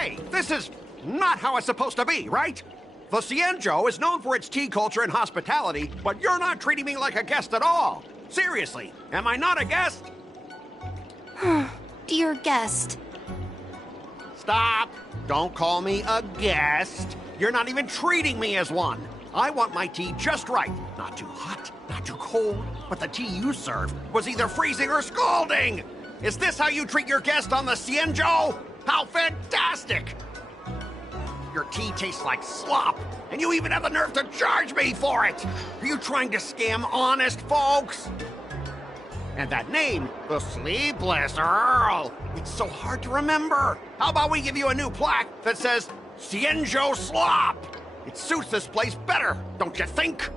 Hey, this is not how it's supposed to be, right? The Cienjo is known for its tea culture and hospitality, but you're not treating me like a guest at all. Seriously, am I not a guest? Dear guest. Stop! Don't call me a guest. You're not even treating me as one. I want my tea just right. Not too hot, not too cold, but the tea you served was either freezing or scalding. Is this how you treat your guest on the Cienjo? How fantastic! Your tea tastes like slop, and you even have the nerve to charge me for it! Are you trying to scam honest folks? And that name, the Sleepless Earl, it's so hard to remember. How about we give you a new plaque that says, Cienjo Slop? It suits this place better, don't you think?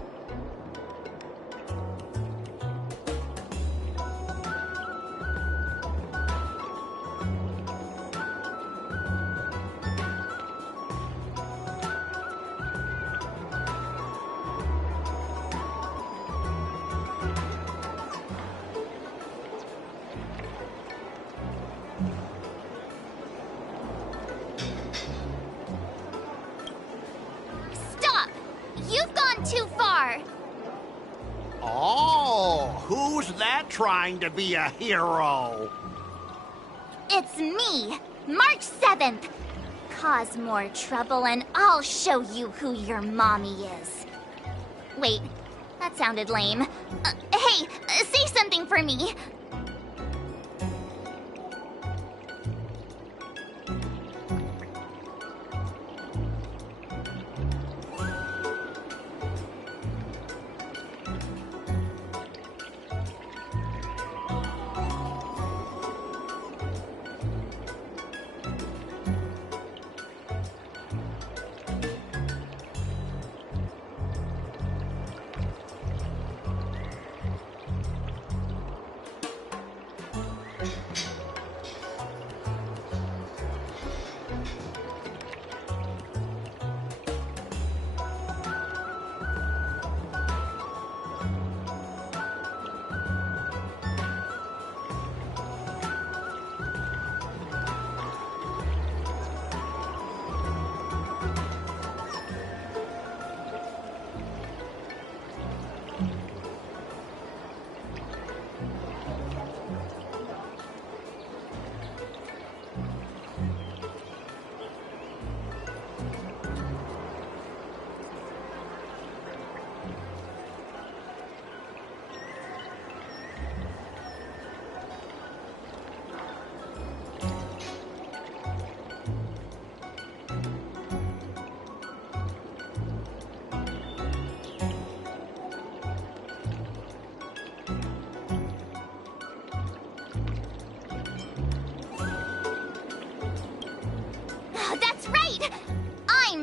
Too far. Oh, who's that trying to be a hero? It's me, March 7th. Cause more trouble and I'll show you who your mommy is. Wait, that sounded lame. Hey, say something for me.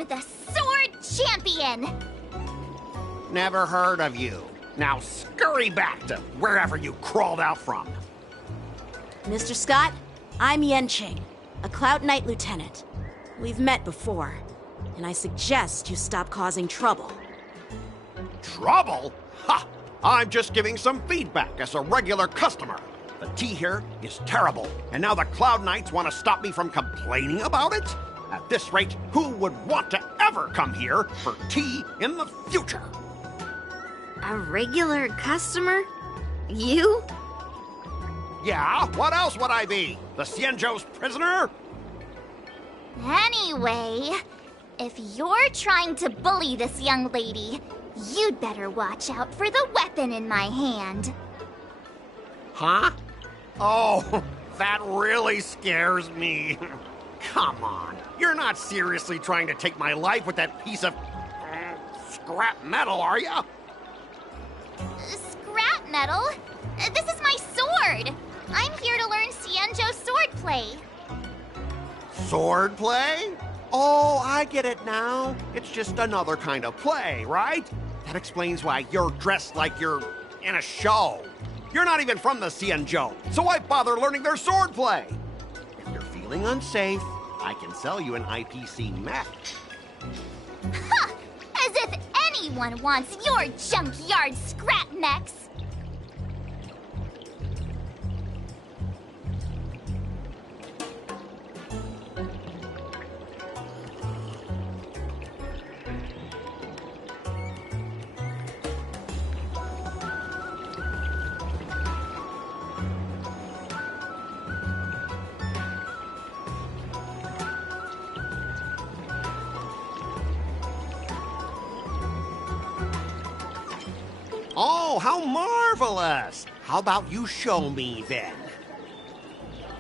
The Sword Champion! Never heard of you. Now scurry back to wherever you crawled out from. Mr. Scott, I'm Yenching, a Cloud Knight Lieutenant. We've met before, and I suggest you stop causing trouble. Trouble? Ha! I'm just giving some feedback as a regular customer. The tea here is terrible, and now the Cloud Knights want to stop me from complaining about it? At this rate, who would want to ever come here for tea in the future? A regular customer? You? Yeah, what else would I be? The Cienjo's prisoner? Anyway, if you're trying to bully this young lady, you'd better watch out for the weapon in my hand. Huh? Oh, that really scares me. Come on, you're not seriously trying to take my life with that piece of scrap metal, are you? Scrap metal? This is my sword! I'm here to learn Cienjo swordplay. Swordplay? Oh, I get it now. It's just another kind of play, right? That explains why you're dressed like you're in a show. You're not even from the Cienjo, so why bother learning their swordplay? If you're feeling unsafe, I can sell you an IPC mech. Ha! As if anyone wants your junkyard scrap mechs! Oh, how marvelous! How about you show me then?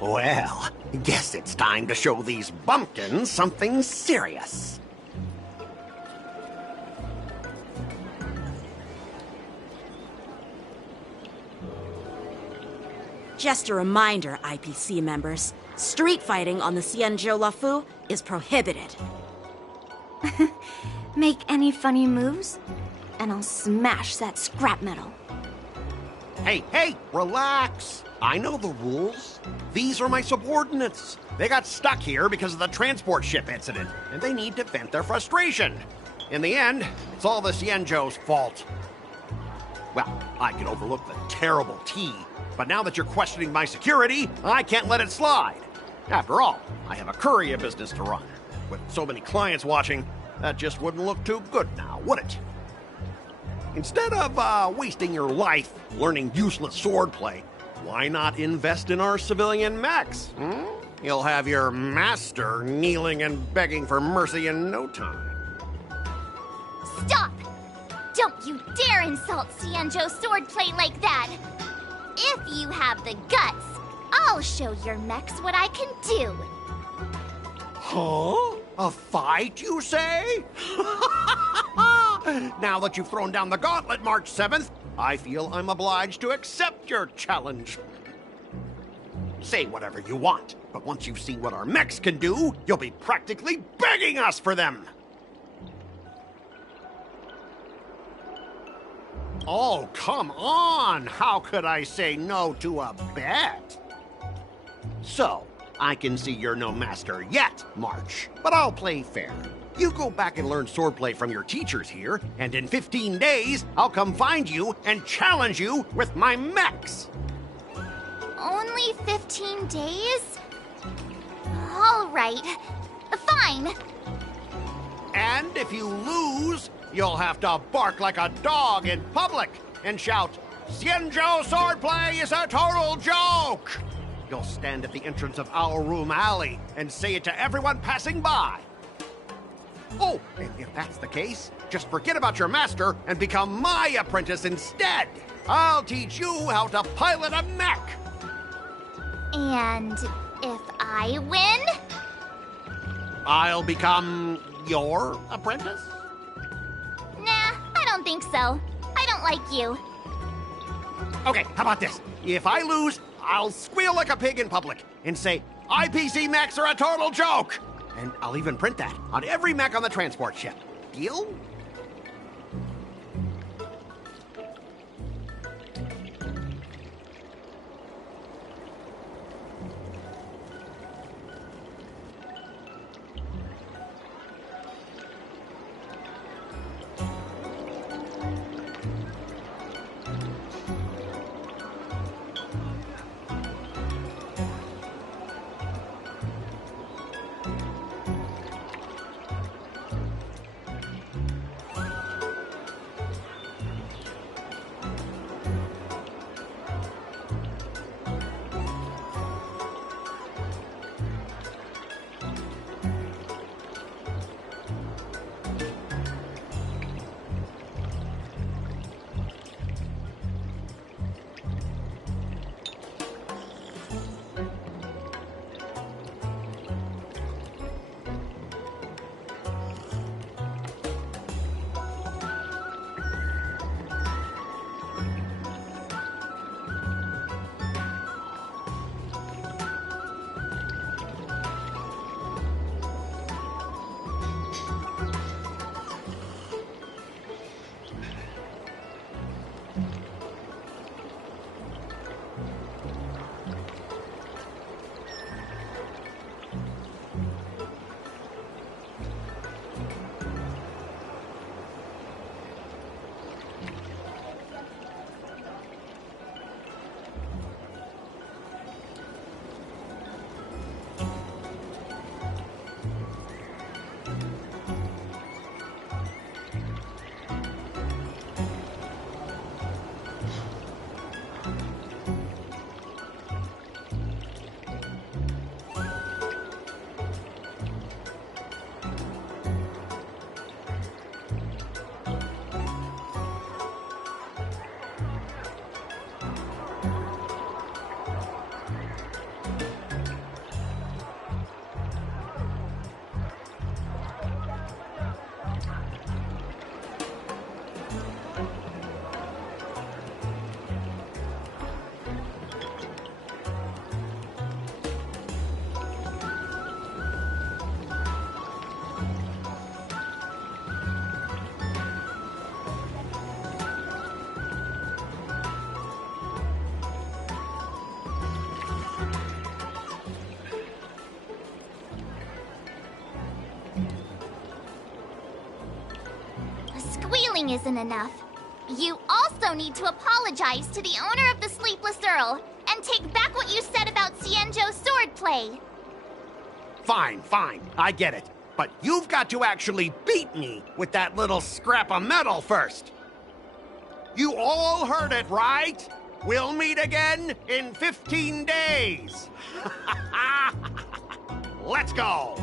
Well, guess it's time to show these bumpkins something serious. Just a reminder, IPC members, street fighting on the Xianzhou Lafu is prohibited. Make any funny moves, and I'll smash that scrap metal. Hey, relax. I know the rules. These are my subordinates. They got stuck here because of the transport ship incident, and they need to vent their frustration. In the end, it's all the Xianzhou's fault. Well, I can overlook the terrible tea, but now that you're questioning my security, I can't let it slide. After all, I have a courier business to run. With so many clients watching, that just wouldn't look too good now, would it? Instead of wasting your life learning useless swordplay, why not invest in our civilian mechs? You'll have your master kneeling and begging for mercy in no time. Stop! Don't you dare insult Xianzhou swordplay like that! If you have the guts, I'll show your mechs what I can do. Huh? A fight, you say? Now that you've thrown down the gauntlet, March 7th, I feel I'm obliged to accept your challenge. Say whatever you want, but once you've seen what our mechs can do, you'll be practically begging us for them. Oh, come on! How could I say no to a bet? So, I can see you're no master yet, March, but I'll play fair. You go back and learn swordplay from your teachers here, and in 15 days, I'll come find you and challenge you with my mechs. Only 15 days? All right. Fine. And if you lose, you'll have to bark like a dog in public and shout, "Xianzhou swordplay is a total joke!" You'll stand at the entrance of our room alley and say it to everyone passing by. Oh, and if that's the case, just forget about your master and become my apprentice instead. I'll teach you how to pilot a mech. And if I win? I'll become your apprentice? Nah, I don't think so. I don't like you. Okay, how about this? If I lose, I'll squeal like a pig in public and say, IPC mechs are a total joke! And I'll even print that on every mech on the transport ship. Deal? yelling isn't enough. You also need to apologize to the owner of the Sleepless Earl and take back what you said about Xianzhou's swordplay. Fine, fine, I get it. But you've got to actually beat me with that little scrap of metal first. You all heard it, right? We'll meet again in 15 days. Let's go.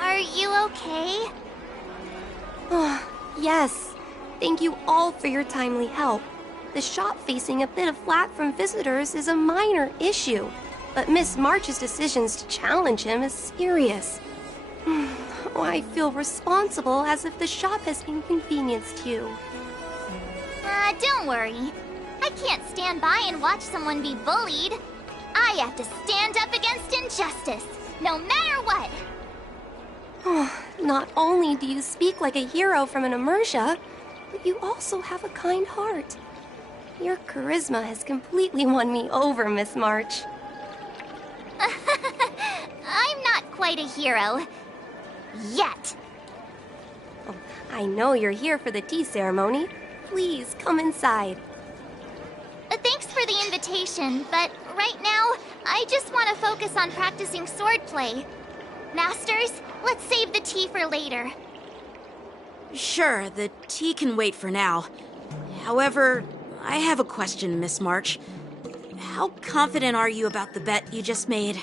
Are you okay? Yes. Thank you all for your timely help. The shop facing a bit of flack from visitors is a minor issue, but Miss March's decisions to challenge him is serious. I feel responsible as if the shop has inconvenienced you. Don't worry. I can't stand by and watch someone be bullied. I have to stand up against injustice, no matter what. Not only do you speak like a hero from an immersia, but you also have a kind heart. Your charisma has completely won me over, Miss March. I'm not quite a hero. Yet. Oh, I know you're here for the tea ceremony. Please come inside. Thanks for the invitation, but right now, I just want to focus on practicing swordplay. Masters, let's save the tea for later. Sure, the tea can wait for now. However, I have a question, Miss March. How confident are you about the bet you just made?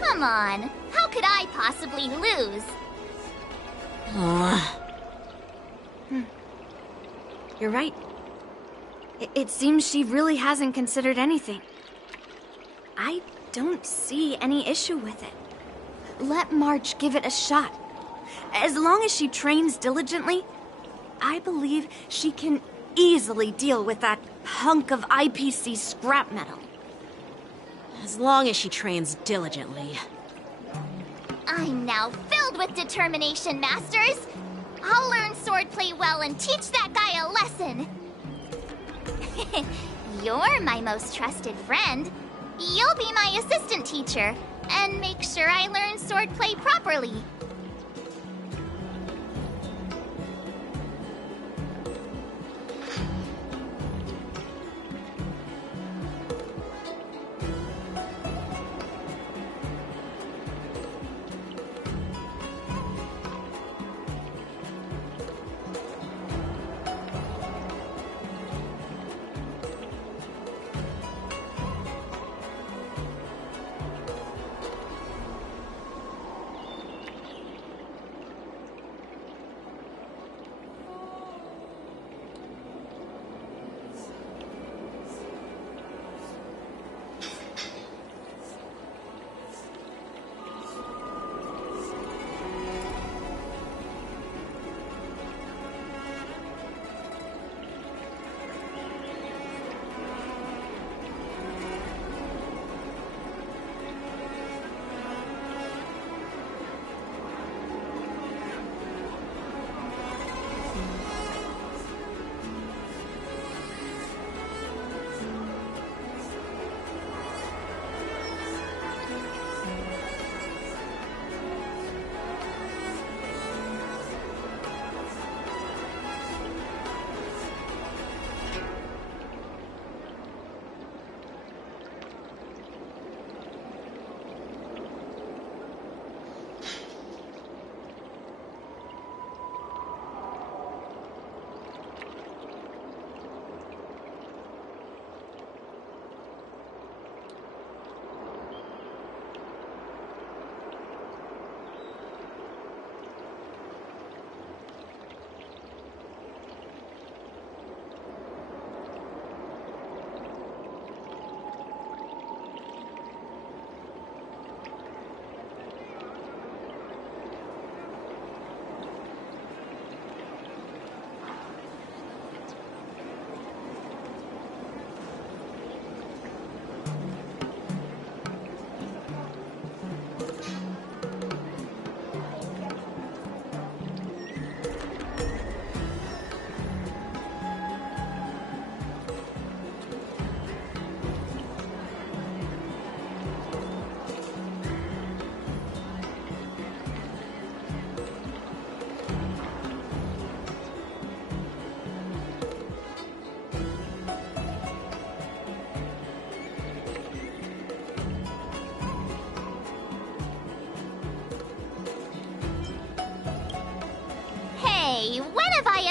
Come on, how could I possibly lose? You're right. It seems she really hasn't considered anything. I don't see any issue with it. Let March give it a shot. As long as she trains diligently, I believe she can easily deal with that hunk of IPC scrap metal. As long as she trains diligently. I'm now filled with determination, Masters. I'll learn swordplay well and teach that guy a lesson. You're my most trusted friend. You'll be my assistant teacher and make sure I learn swordplay properly.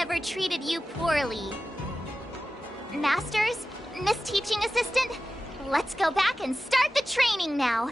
ever treated you poorly. Masters, Miss Teaching Assistant, let's go back and start the training now.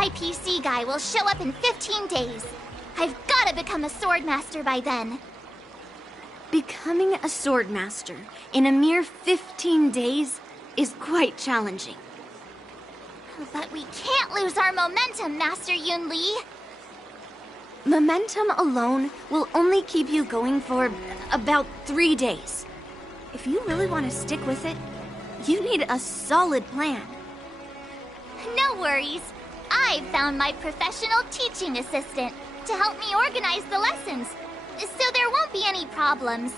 IPC guy will show up in 15 days. I've gotta become a swordmaster by then. Becoming a swordmaster in a mere 15 days is quite challenging. But we can't lose our momentum, Master Yunli. Momentum alone will only keep you going for about 3 days. If you really want to stick with it, you need a solid plan. No worries. I've found my professional teaching assistant to help me organize the lessons, so there won't be any problems.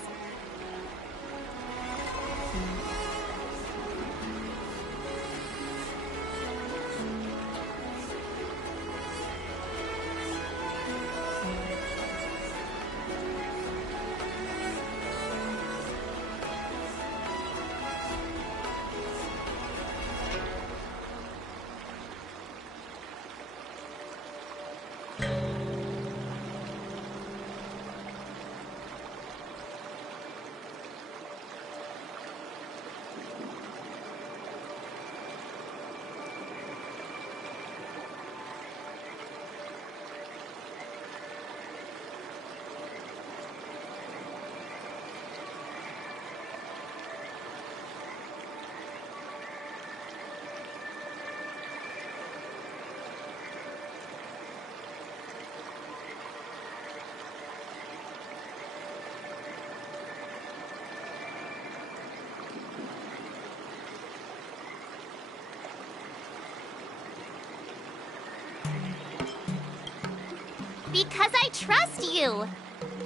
Because I trust you.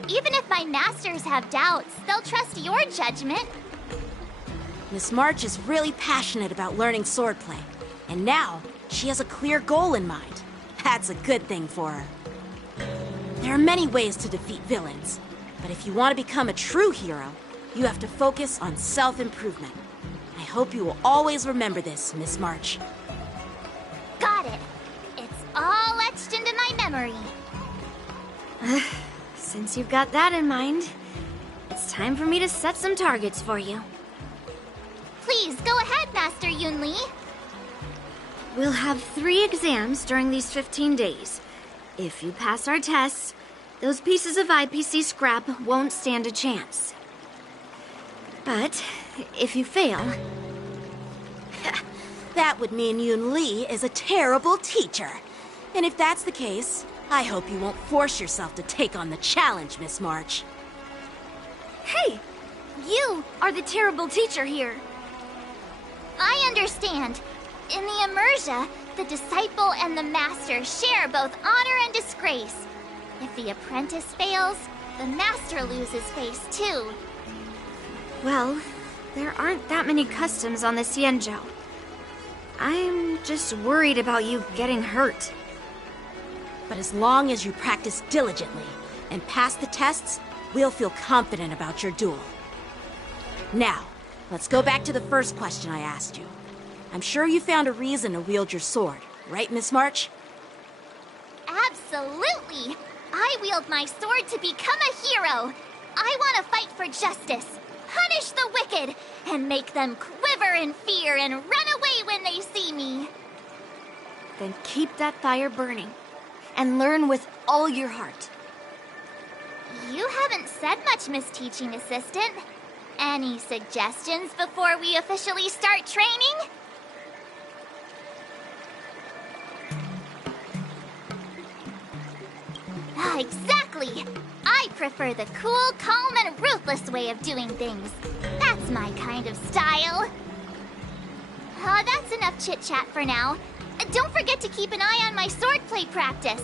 Even if my masters have doubts, they'll trust your judgment. Miss March is really passionate about learning swordplay, and now she has a clear goal in mind. That's a good thing for her. There are many ways to defeat villains, but if you want to become a true hero, you have to focus on self-improvement. I hope you will always remember this, Miss March. Got it. It's all etched into my memory. Since you've got that in mind, it's time for me to set some targets for you. Please, go ahead, Master Yunli. We'll have 3 exams during these 15 days. If you pass our tests, those pieces of IPC scrap won't stand a chance. But if you fail... That would mean Yun Li is a terrible teacher. And if that's the case, I hope you won't force yourself to take on the challenge, Miss March. Hey! You are the terrible teacher here. I understand. In the Emersia, the disciple and the master share both honor and disgrace. If the apprentice fails, the master loses face too. Well, there aren't that many customs on the Xianzhou. I'm just worried about you getting hurt. But as long as you practice diligently and pass the tests, we'll feel confident about your duel. Now, let's go back to the first question I asked you. I'm sure you found a reason to wield your sword, right, Miss March? Absolutely! I wield my sword to become a hero. I want to fight for justice, punish the wicked, and make them quiver in fear and run away when they see me. Then keep that fire burning, and learn with all your heart. You haven't said much, Miss Teaching Assistant. Any suggestions before we officially start training? Exactly! I prefer the cool, calm, and ruthless way of doing things. That's my kind of style. That's enough chit-chat for now. Don't forget to keep an eye on my swordplay practice.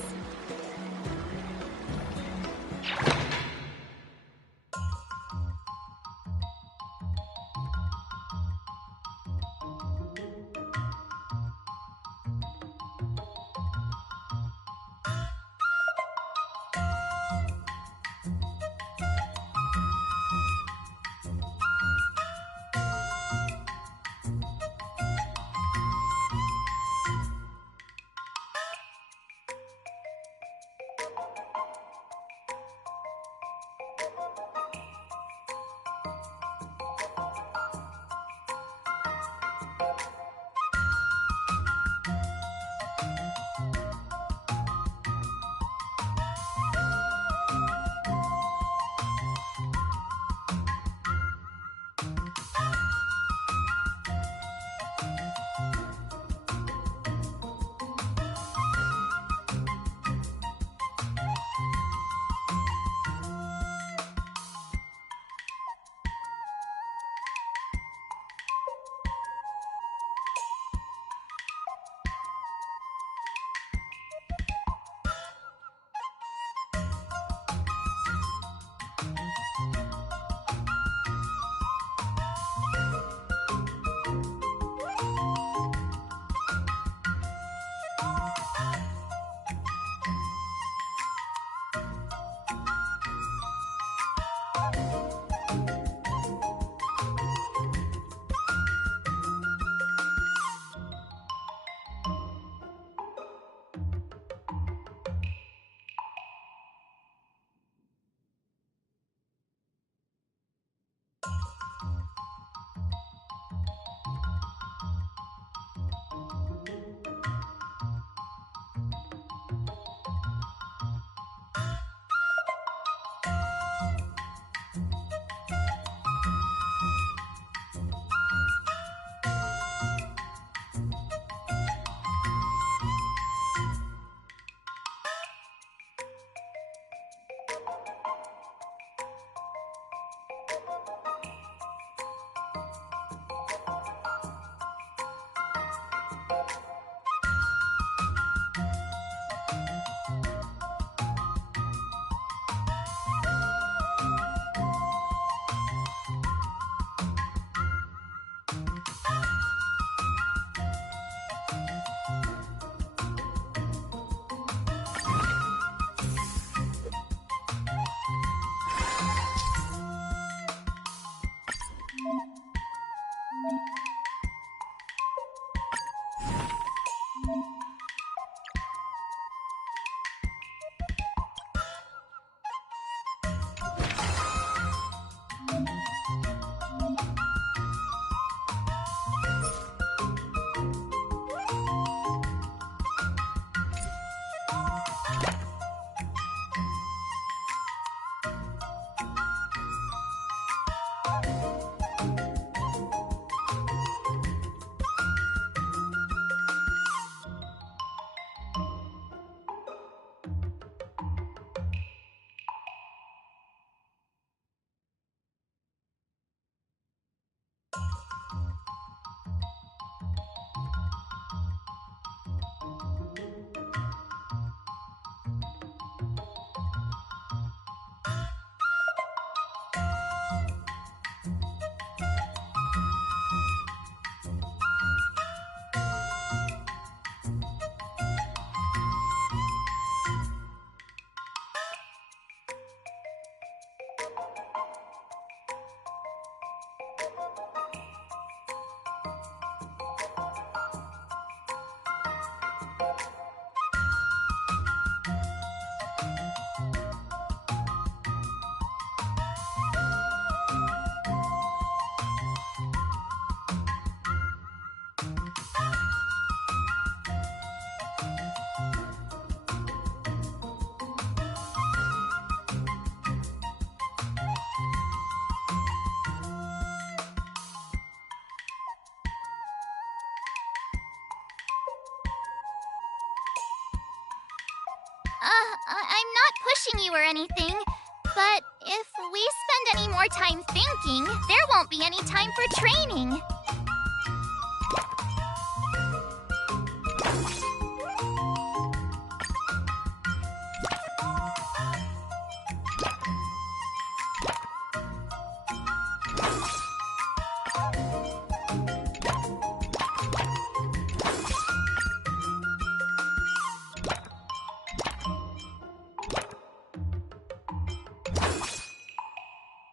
I'm not pushing you or anything, but if we spend any more time thinking, there won't be any time for training.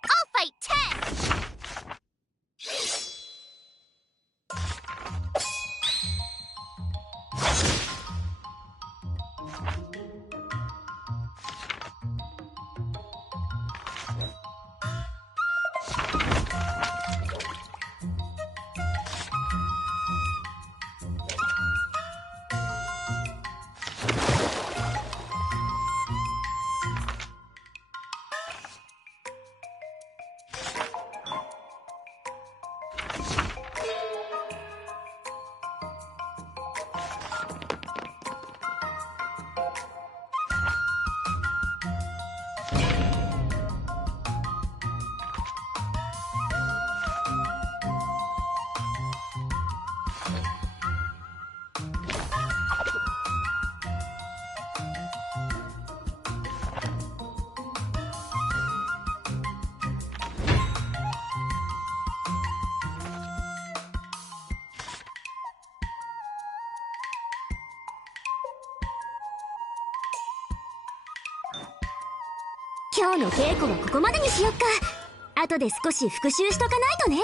I'll fight 10!今日の稽古はここまでにしよっか。後で少し復習しとかないとね。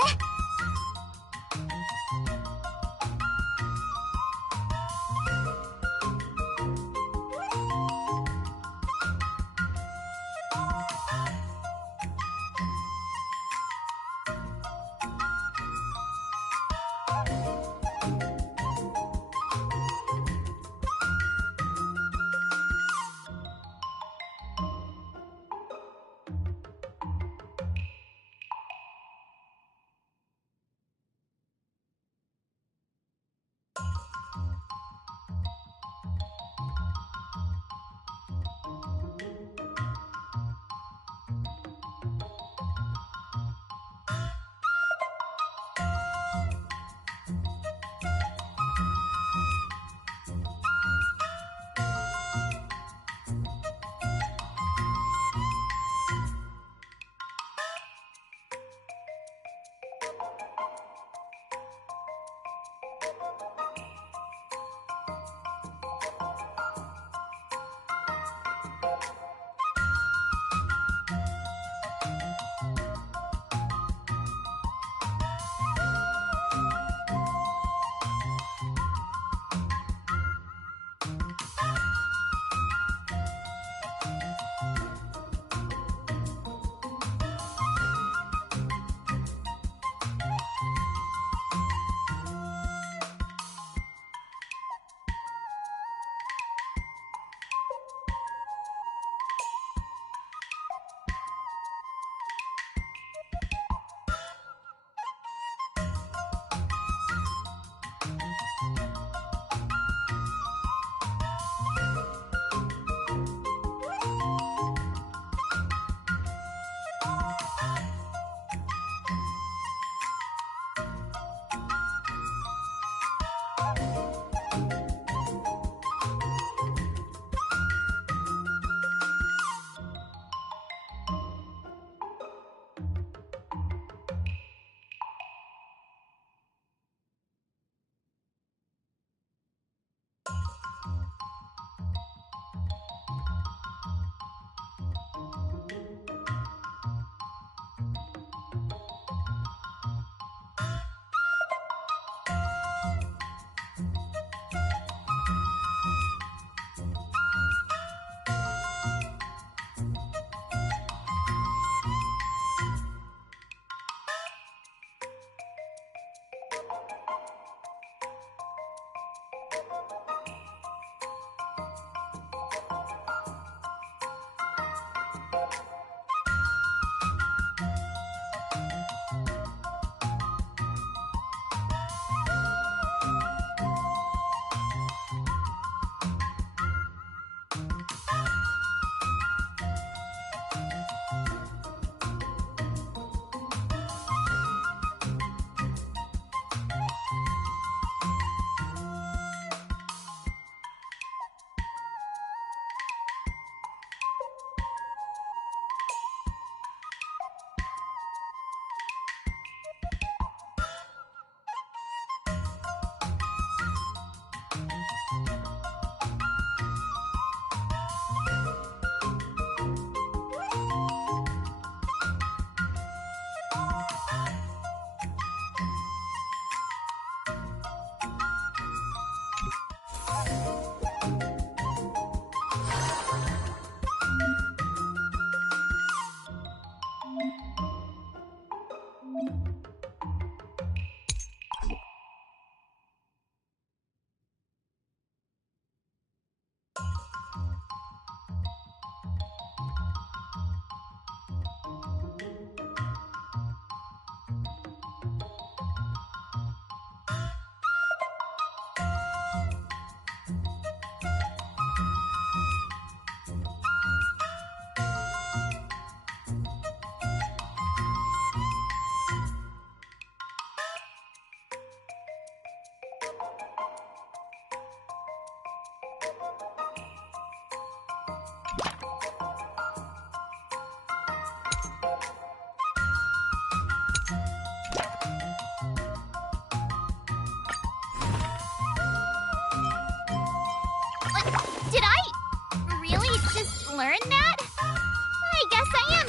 learn that? I guess I am.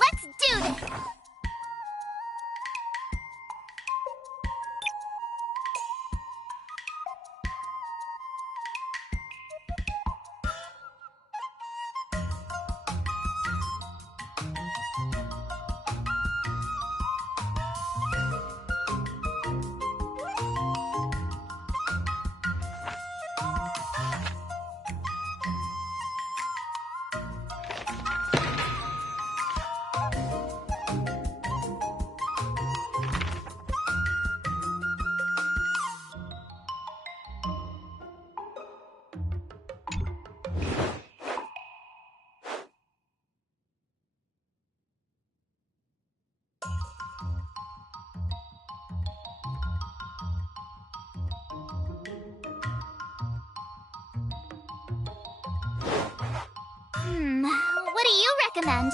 Let's do this! What do you recommend?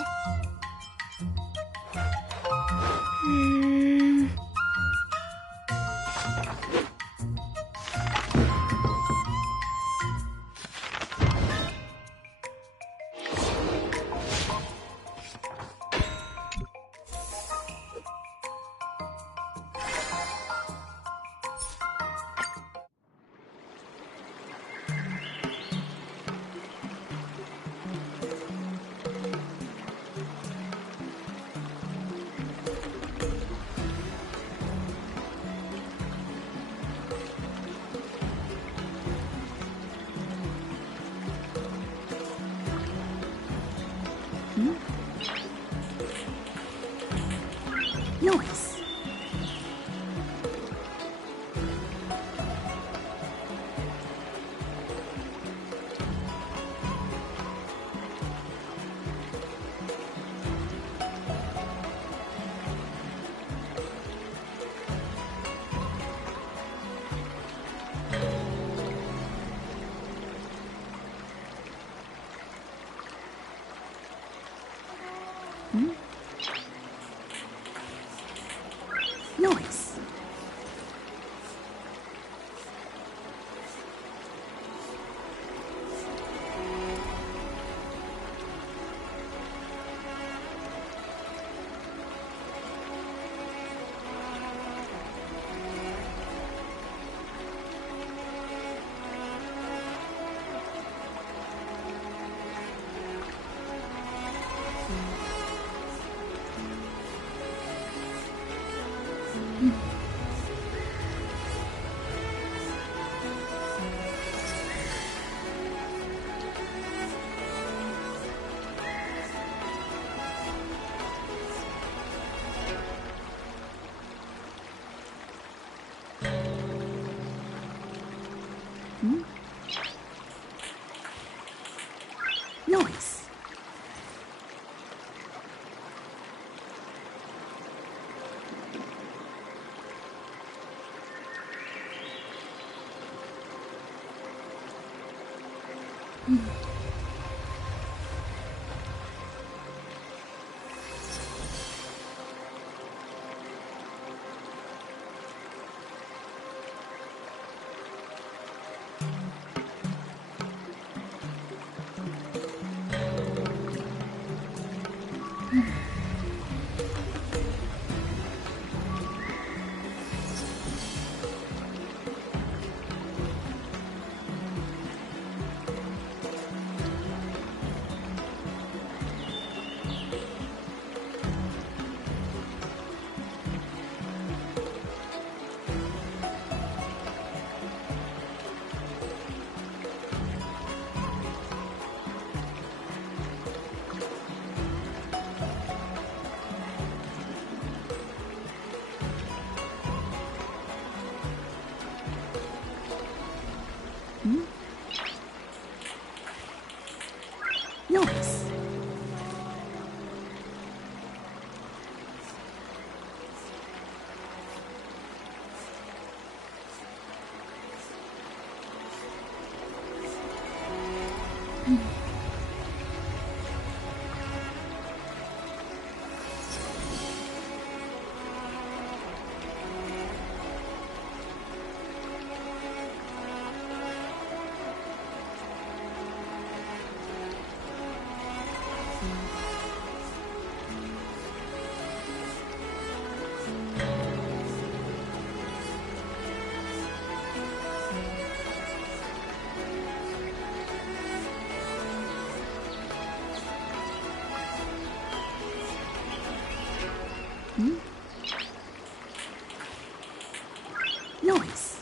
Noise. Noise. Noise. Noise. Noise. Noise.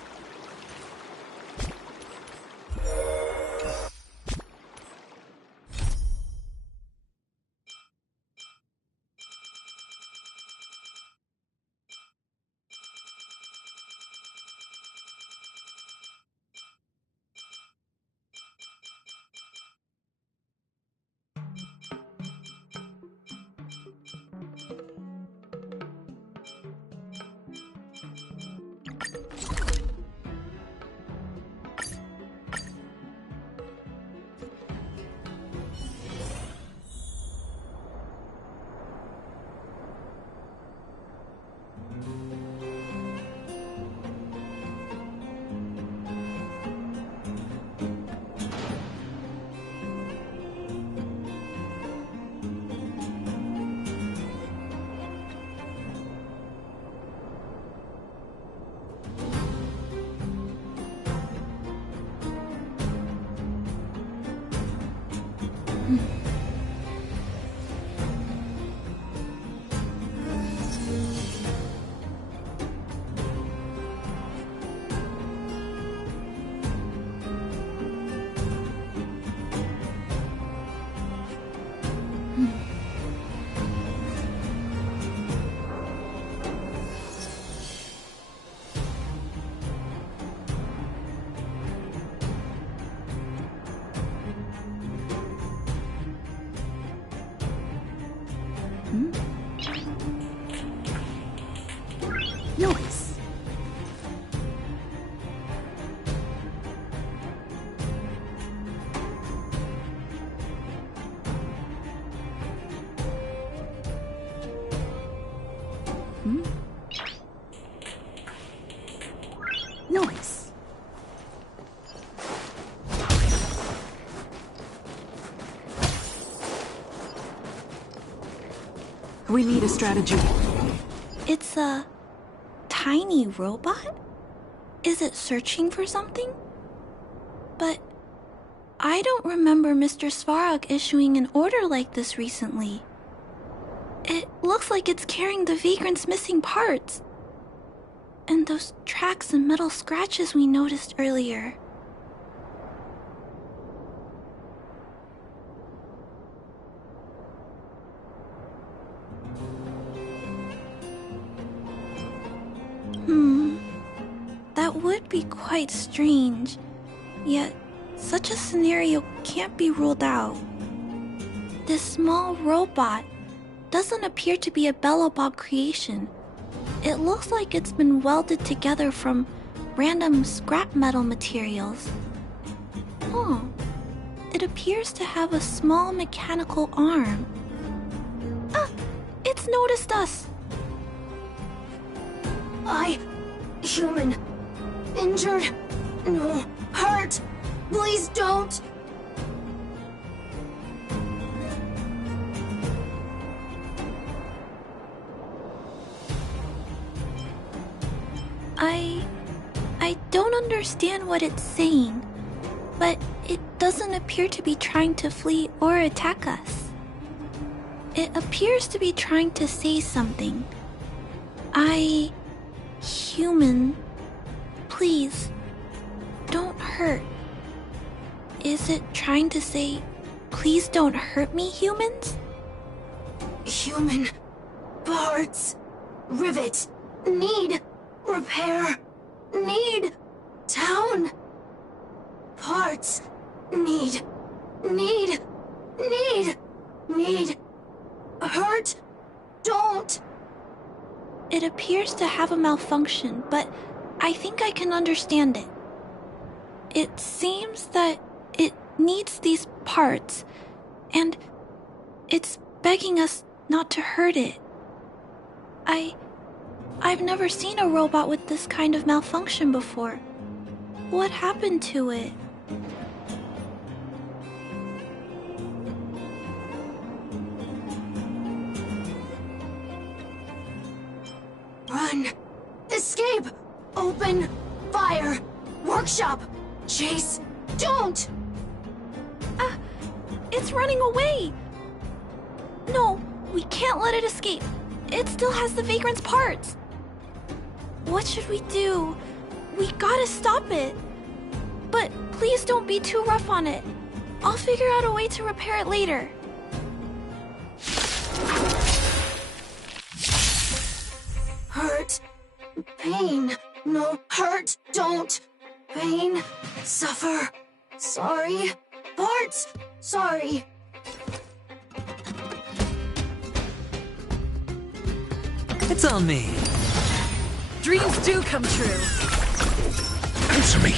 Noise. We need a strategy. It's a tiny robot? Is it searching for something? But I don't remember Mr. Svarog issuing an order like this recently. It looks like it's carrying the vagrant's missing parts. And those tracks and metal scratches we noticed earlier. That would be quite strange. Yet, such a scenario can't be ruled out. This small robot doesn't appear to be a Belobog creation. It looks like it's been welded together from random scrap metal materials. It appears to have a small mechanical arm. It's noticed us! Human. Injured. No. Hurt. Please don't. I don't understand what it's saying, but it doesn't appear to be trying to flee or attack us. It appears to be trying to say something. Human, please, don't hurt. Is it trying to say, please don't hurt me, humans? Human. Parts. Rivet. Need. Repair. Need. Town. Parts. Need. Hurt. Don't. It appears to have a malfunction, but I think I can understand it. It seems that it needs these parts, and it's begging us not to hurt it. I've never seen a robot with this kind of malfunction before. What happened to it? Run. Escape. Open. Fire. Workshop. Chase. Don't. It's running away. No, we can't let it escape. It still has the Vagrant's parts! What should we do? We gotta stop it! But please don't be too rough on it. I'll figure out a way to repair it later. Hurt. Pain. No, hurt. Don't. Pain. Suffer. Sorry. Parts. Sorry. It's on me. Dreams do come true. Answer me.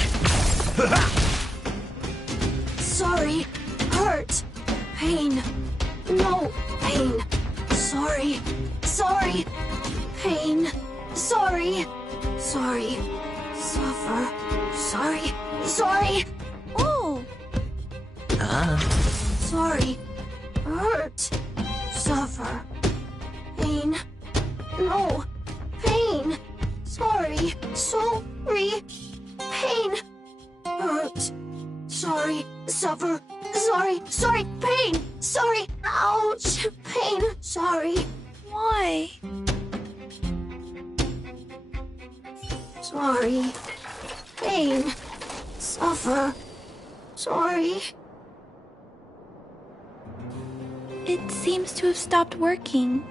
Sorry. Hurt. Pain. No. Pain. Sorry. Sorry. Pain. Sorry. Sorry. Suffer. Sorry. Sorry. Oh! Sorry. Hurt. Suffer. Pain. No. Pain. Sorry. Sorry. Pain. Hurt. Sorry. Suffer. Sorry. Sorry. Pain. Sorry. Ouch. Pain. Sorry. Why? Sorry. Pain. Suffer. Sorry. It seems to have stopped working.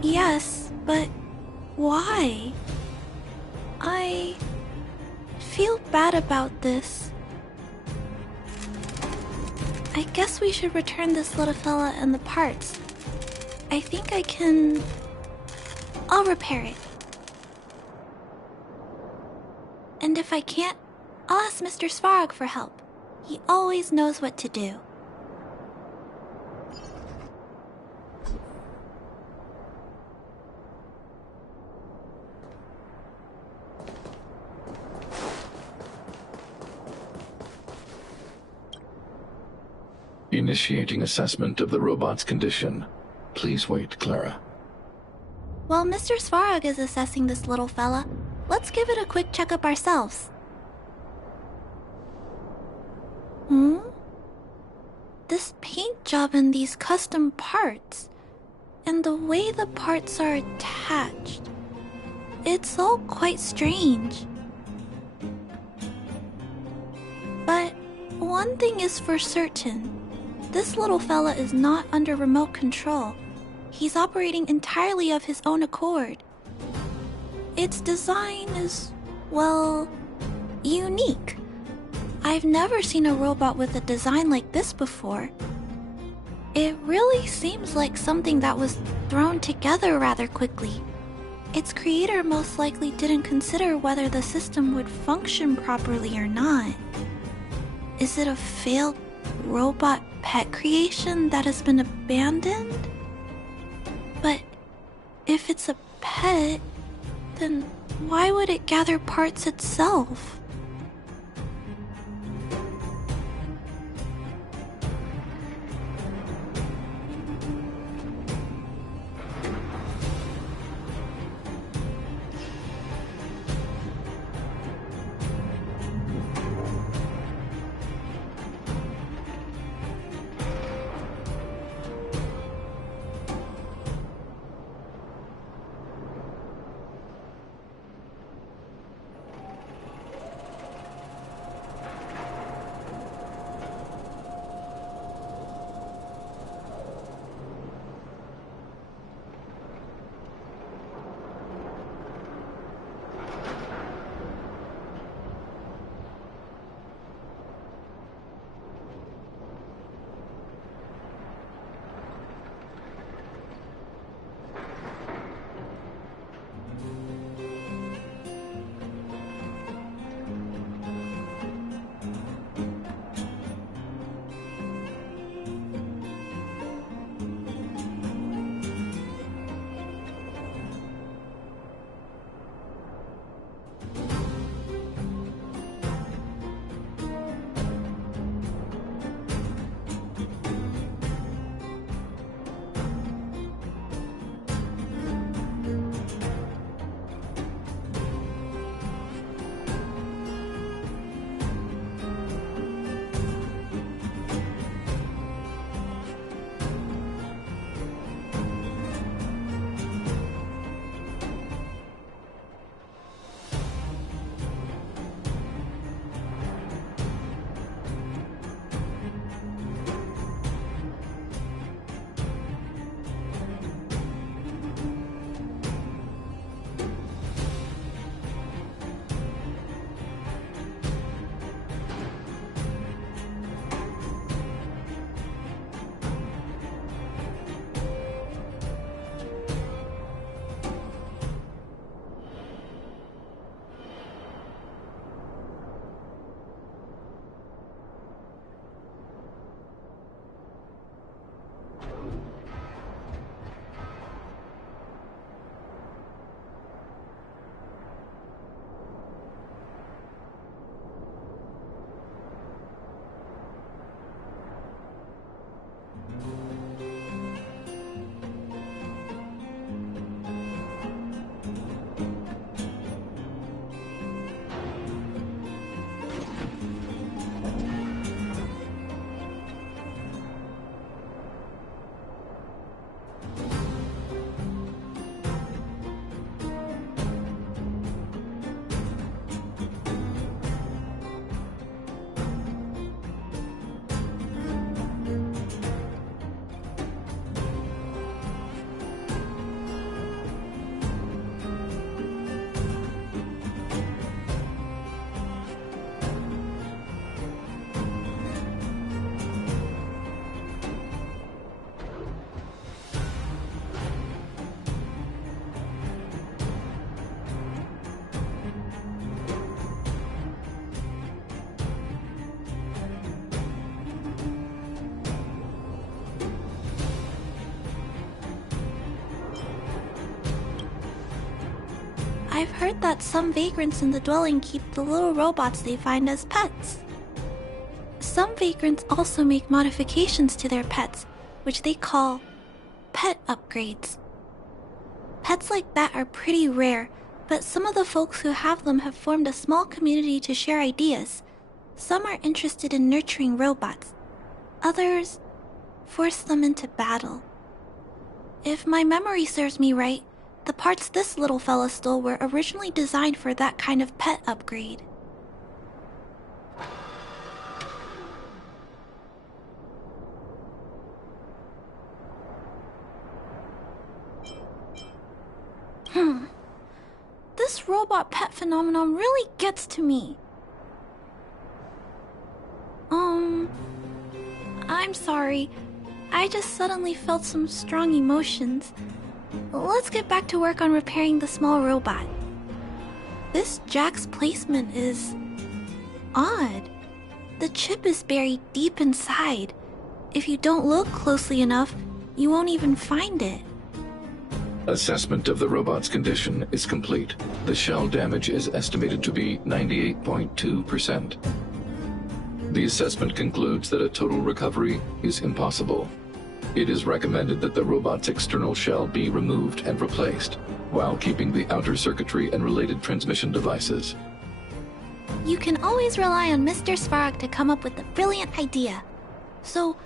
Yes, but why? I feel bad about this. I guess we should return this little fella and the parts. I think I can... I'll repair it. And if I can't, I'll ask Mr. Svarog for help. He always knows what to do. Initiating assessment of the robot's condition. Please wait, Clara. While Mr. Svarog is assessing this little fella, let's give it a quick checkup ourselves. This paint job and these custom parts, and the way the parts are attached, it's all quite strange. But one thing is for certain. This little fella is not under remote control. He's operating entirely of his own accord. Its design is, well, unique. I've never seen a robot with a design like this before. It really seems like something that was thrown together rather quickly. Its creator most likely didn't consider whether the system would function properly or not. Is it a failed robot pet creation that has been abandoned? But if it's a pet, then why would it gather parts itself? I've heard that some vagrants in the dwelling keep the little robots they find as pets. Some vagrants also make modifications to their pets, which they call pet upgrades. Pets like that are pretty rare, but some of the folks who have them have formed a small community to share ideas. Some are interested in nurturing robots. Others force them into battle. If my memory serves me right, the parts this little fella stole were originally designed for that kind of pet upgrade. This robot pet phenomenon really gets to me. I'm sorry. I just suddenly felt some strong emotions. Let's get back to work on repairing the small robot. This jack's placement is odd. The chip is buried deep inside. If you don't look closely enough, you won't even find it. Assessment of the robot's condition is complete. The shell damage is estimated to be 98.2%. The assessment concludes that a total recovery is impossible. It is recommended that the robot's external shell be removed and replaced, while keeping the outer circuitry and related transmission devices. You can always rely on Mr. Svarog to come up with a brilliant idea. So,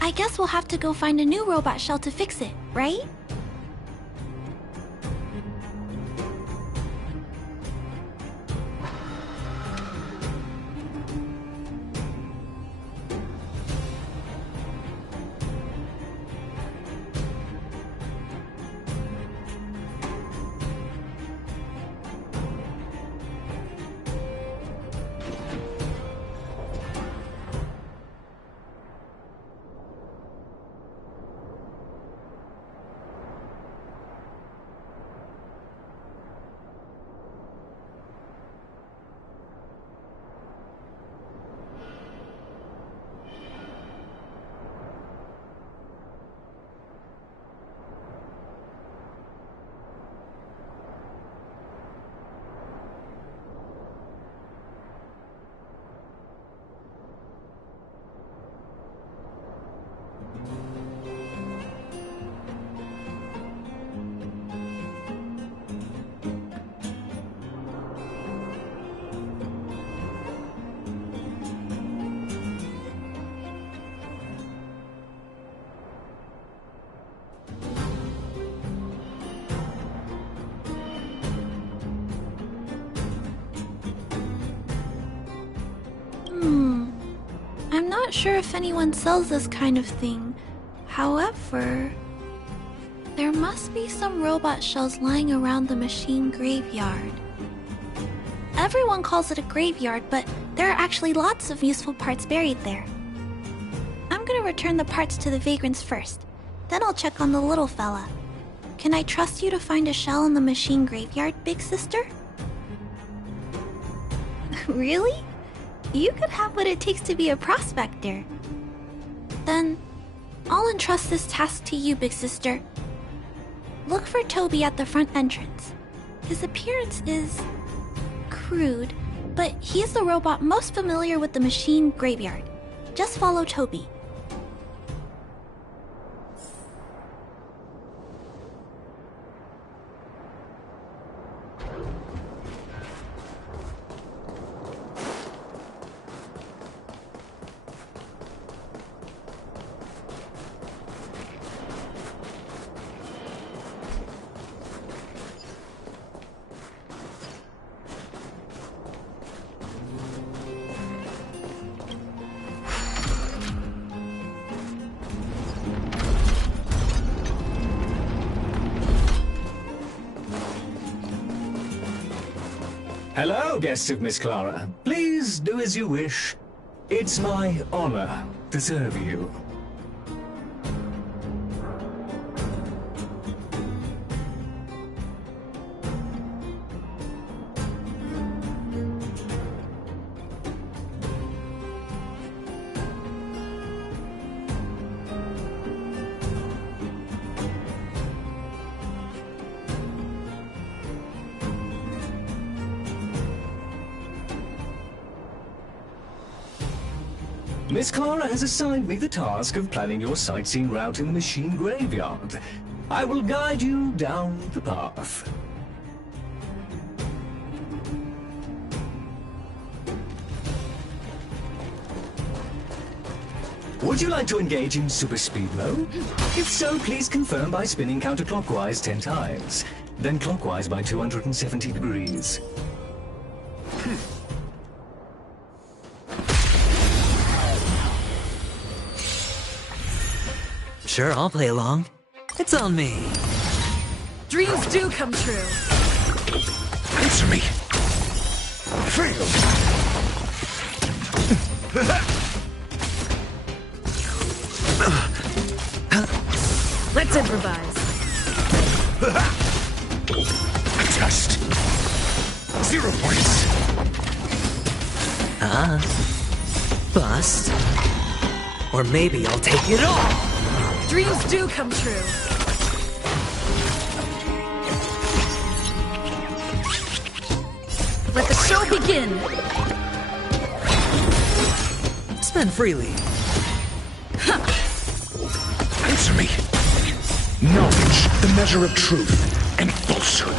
I guess we'll have to go find a new robot shell to fix it, right? I'm not sure if anyone sells this kind of thing. However, there must be some robot shells lying around the machine graveyard. Everyone calls it a graveyard, but there are actually lots of useful parts buried there. I'm gonna return the parts to the vagrants first. Then I'll check on the little fella. Can I trust you to find a shell in the machine graveyard, big sister? Really? You could have what it takes to be a prospector. Then, I'll entrust this task to you, big sister. Look for Toby at the front entrance. His appearance is crude, but he's the robot most familiar with the machine graveyard. Just follow Toby. Hello, guests of Miss Clara. Please do as you wish. It's my honor to serve you. Miss Clara has assigned me the task of planning your sightseeing route in the machine graveyard. I will guide you down the path. Would you like to engage in super speed mode? If so, please confirm by spinning counterclockwise 10 times, then clockwise by 270 degrees. Sure, I'll play along. It's on me. Dreams do come true. Answer me. Fail. Let's improvise. Test. 0 points. Bust. Or maybe I'll take it all. Dreams do come true. Let the show begin. Spend freely. Answer me. Knowledge, the measure of truth and falsehood.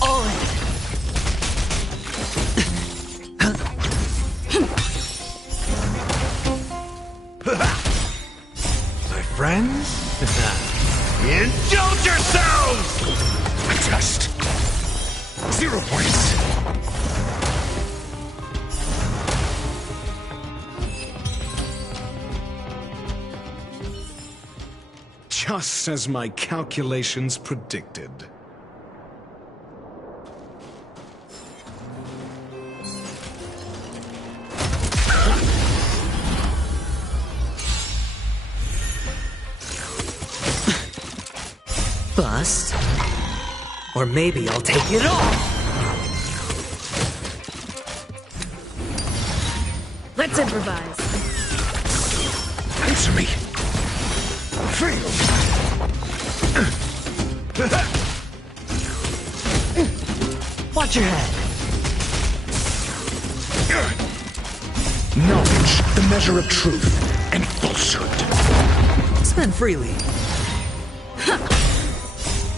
All in. My friends? Indulge yourselves! A test. 0 points. Just as my calculations predicted. Bust. Or maybe I'll take it all. Let's improvise. Answer me. Fail. Watch your head. Knowledge, the measure of truth and falsehood. Spend freely.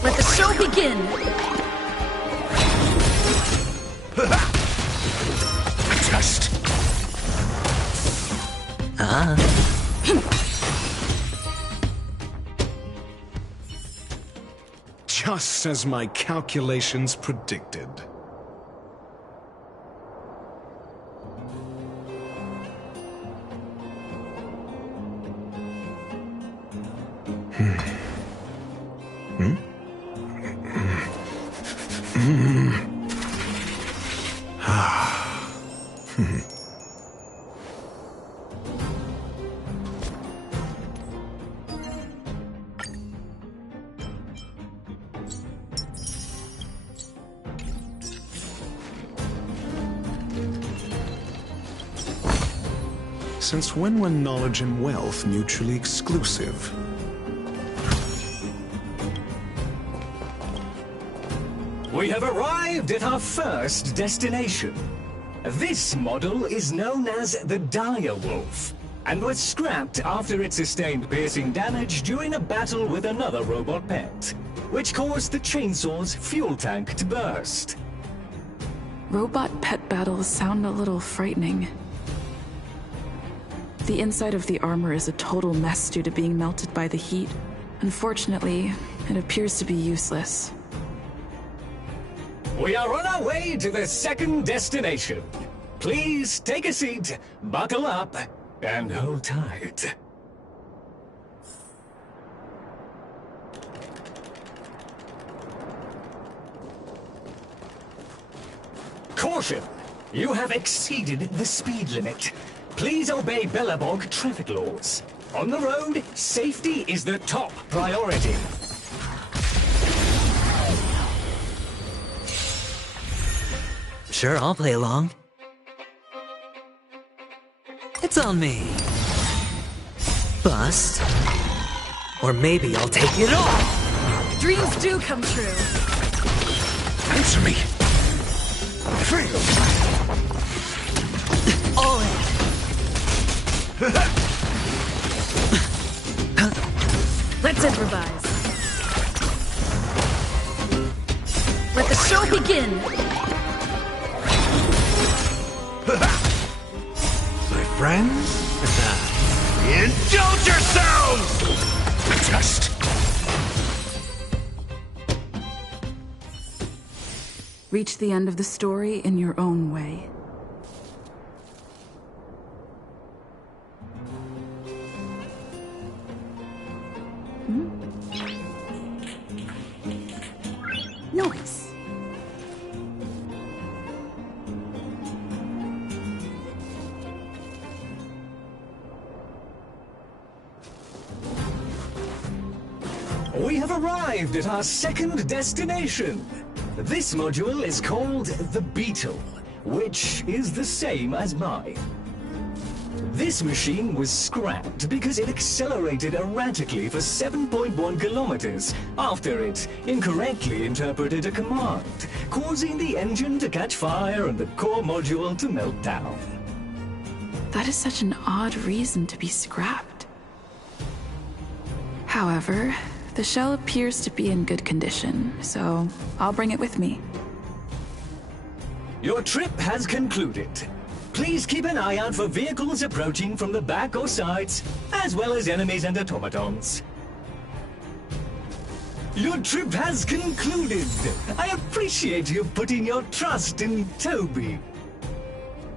Let the show begin. A test. Just as my calculations predicted. Since when were knowledge and wealth mutually exclusive? We have arrived at our first destination. This model is known as the Dire Wolf, and was scrapped after it sustained piercing damage during a battle with another robot pet, which caused the chainsaw's fuel tank to burst. Robot pet battles sound a little frightening. The inside of the armor is a total mess due to being melted by the heat. Unfortunately, it appears to be useless. We are on our way to the second destination. Please take a seat, buckle up, and hold tight. Caution! You have exceeded the speed limit. Please obey Bellabog traffic laws. On the road, safety is the top priority. Sure, I'll play along. It's on me. Bust. Or maybe I'll take it all. Dreams do come true. Answer me! All in. Let's improvise. Let the show begin. My friends? Indulge yourselves! Just... Reach the end of the story in your own way. Noise. We have arrived at our second destination. This module is called the Beetle, which is the same as mine. This machine was scrapped because it accelerated erratically for 7.1 kilometers after it incorrectly interpreted a command, causing the engine to catch fire and the core module to melt down. That is such an odd reason to be scrapped. However, the shell appears to be in good condition, so I'll bring it with me. Your trip has concluded. Please keep an eye out for vehicles approaching from the back or sides, as well as enemies and automatons. Your trip has concluded. I appreciate you putting your trust in Toby.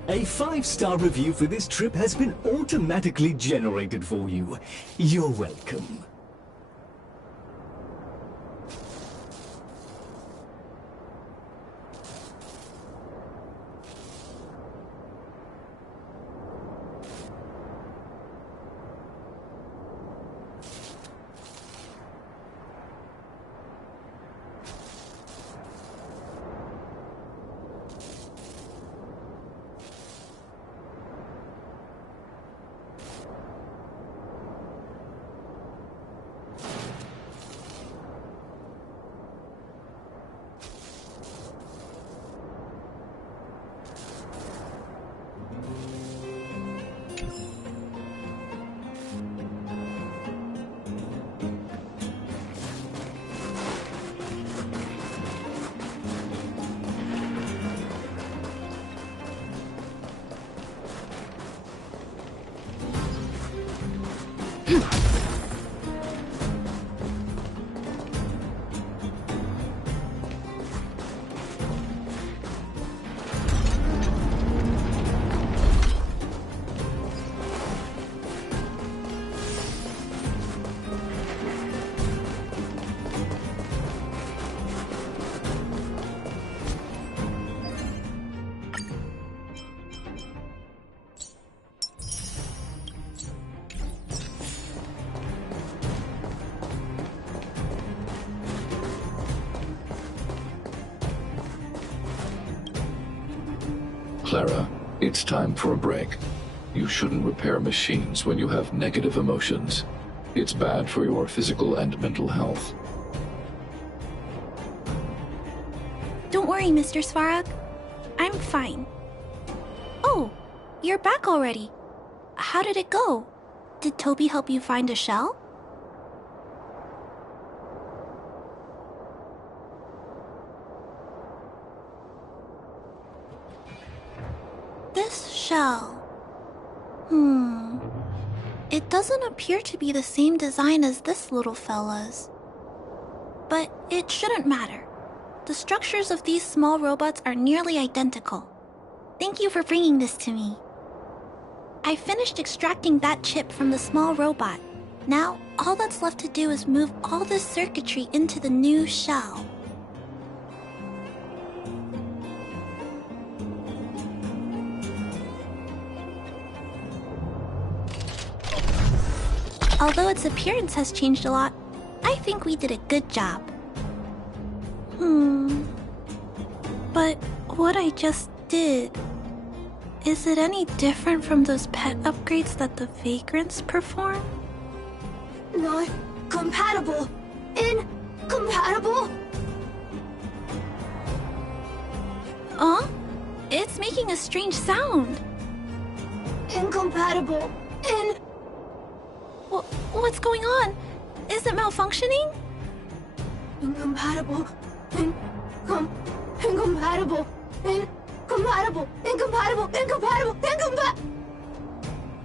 A 5-star review for this trip has been automatically generated for you. You're welcome. Clara, it's time for a break. You shouldn't repair machines when you have negative emotions. It's bad for your physical and mental health. Don't worry, Mr. Svarog. I'm fine. Oh, you're back already. How did it go? Did Toby help you find a shell? This shell... It doesn't appear to be the same design as this little fella's. But it shouldn't matter. The structures of these small robots are nearly identical. Thank you for bringing this to me. I finished extracting that chip from the small robot. Now, all that's left to do is move all this circuitry into the new shell. Although its appearance has changed a lot, I think we did a good job. But what I just did... Is it any different from those pet upgrades that the Vagrants perform? Not compatible. Incompatible. Huh? It's making a strange sound. Incompatible. What's going on? Is it malfunctioning? Incompatible. Incompatible.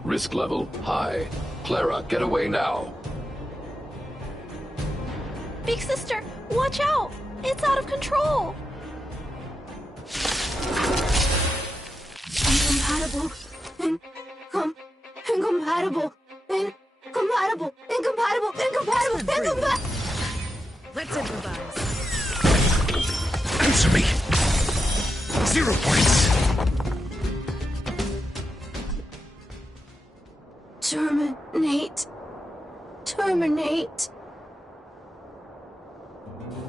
Risk level high. Clara, get away now. Big sister, watch out! It's out of control! Incompatible. Incompatible. Incompatible. Let's improvise. Answer me! 0 points! Terminate.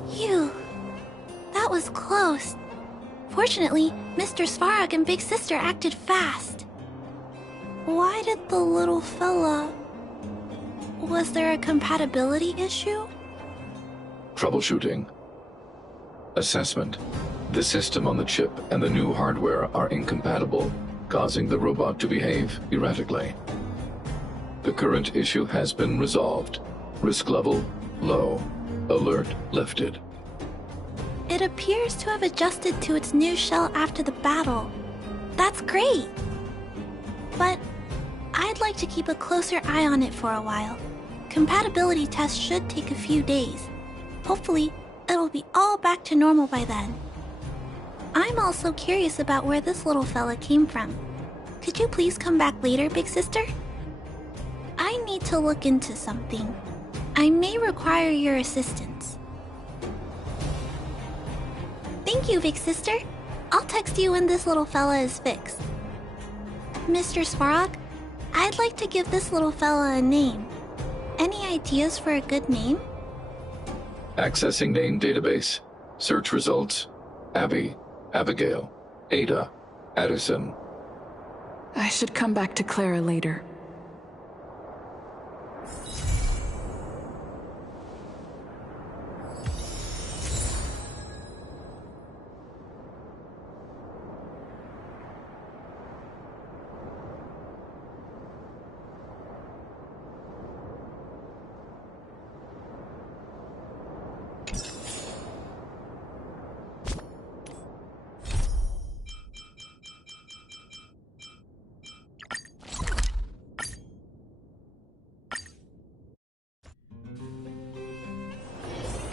Phew. That was close. Fortunately, Mr. Svarog and Big Sister acted fast. Why did the little fella... Was there a compatibility issue? Troubleshooting. Assessment. The system on the chip and the new hardware are incompatible, causing the robot to behave erratically. The current issue has been resolved. Risk level low. Alert lifted. It appears to have adjusted to its new shell after the battle. That's great! But I'd like to keep a closer eye on it for a while. Compatibility tests should take a few days. Hopefully, it'll be all back to normal by then. I'm also curious about where this little fella came from. Could you please come back later, Big Sister? I need to look into something. I may require your assistance. Thank you, Big Sister. I'll text you when this little fella is fixed. Mr. Svarog, I'd like to give this little fella a name. Any ideas for a good name? Accessing name database. Search results. Abby, Abigail, Ada, Addison. I should come back to Clara later.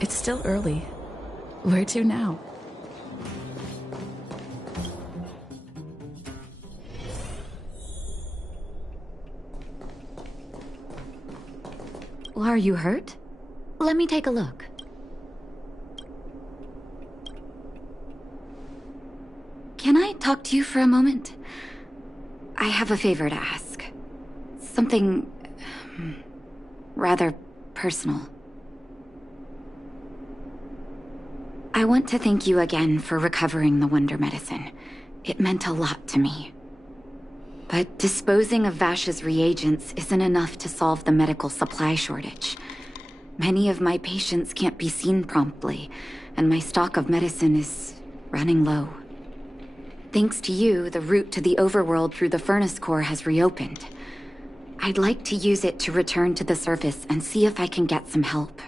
It's still early. Where to now? Are you hurt? Let me take a look. Can I talk to you for a moment? I have a favor to ask. Something... rather personal. I want to thank you again for recovering the Wonder Medicine. It meant a lot to me. But disposing of Vash's reagents isn't enough to solve the medical supply shortage. Many of my patients can't be seen promptly, and my stock of medicine is running low. Thanks to you, the route to the overworld through the furnace core has reopened. I'd like to use it to return to the surface and see if I can get some help.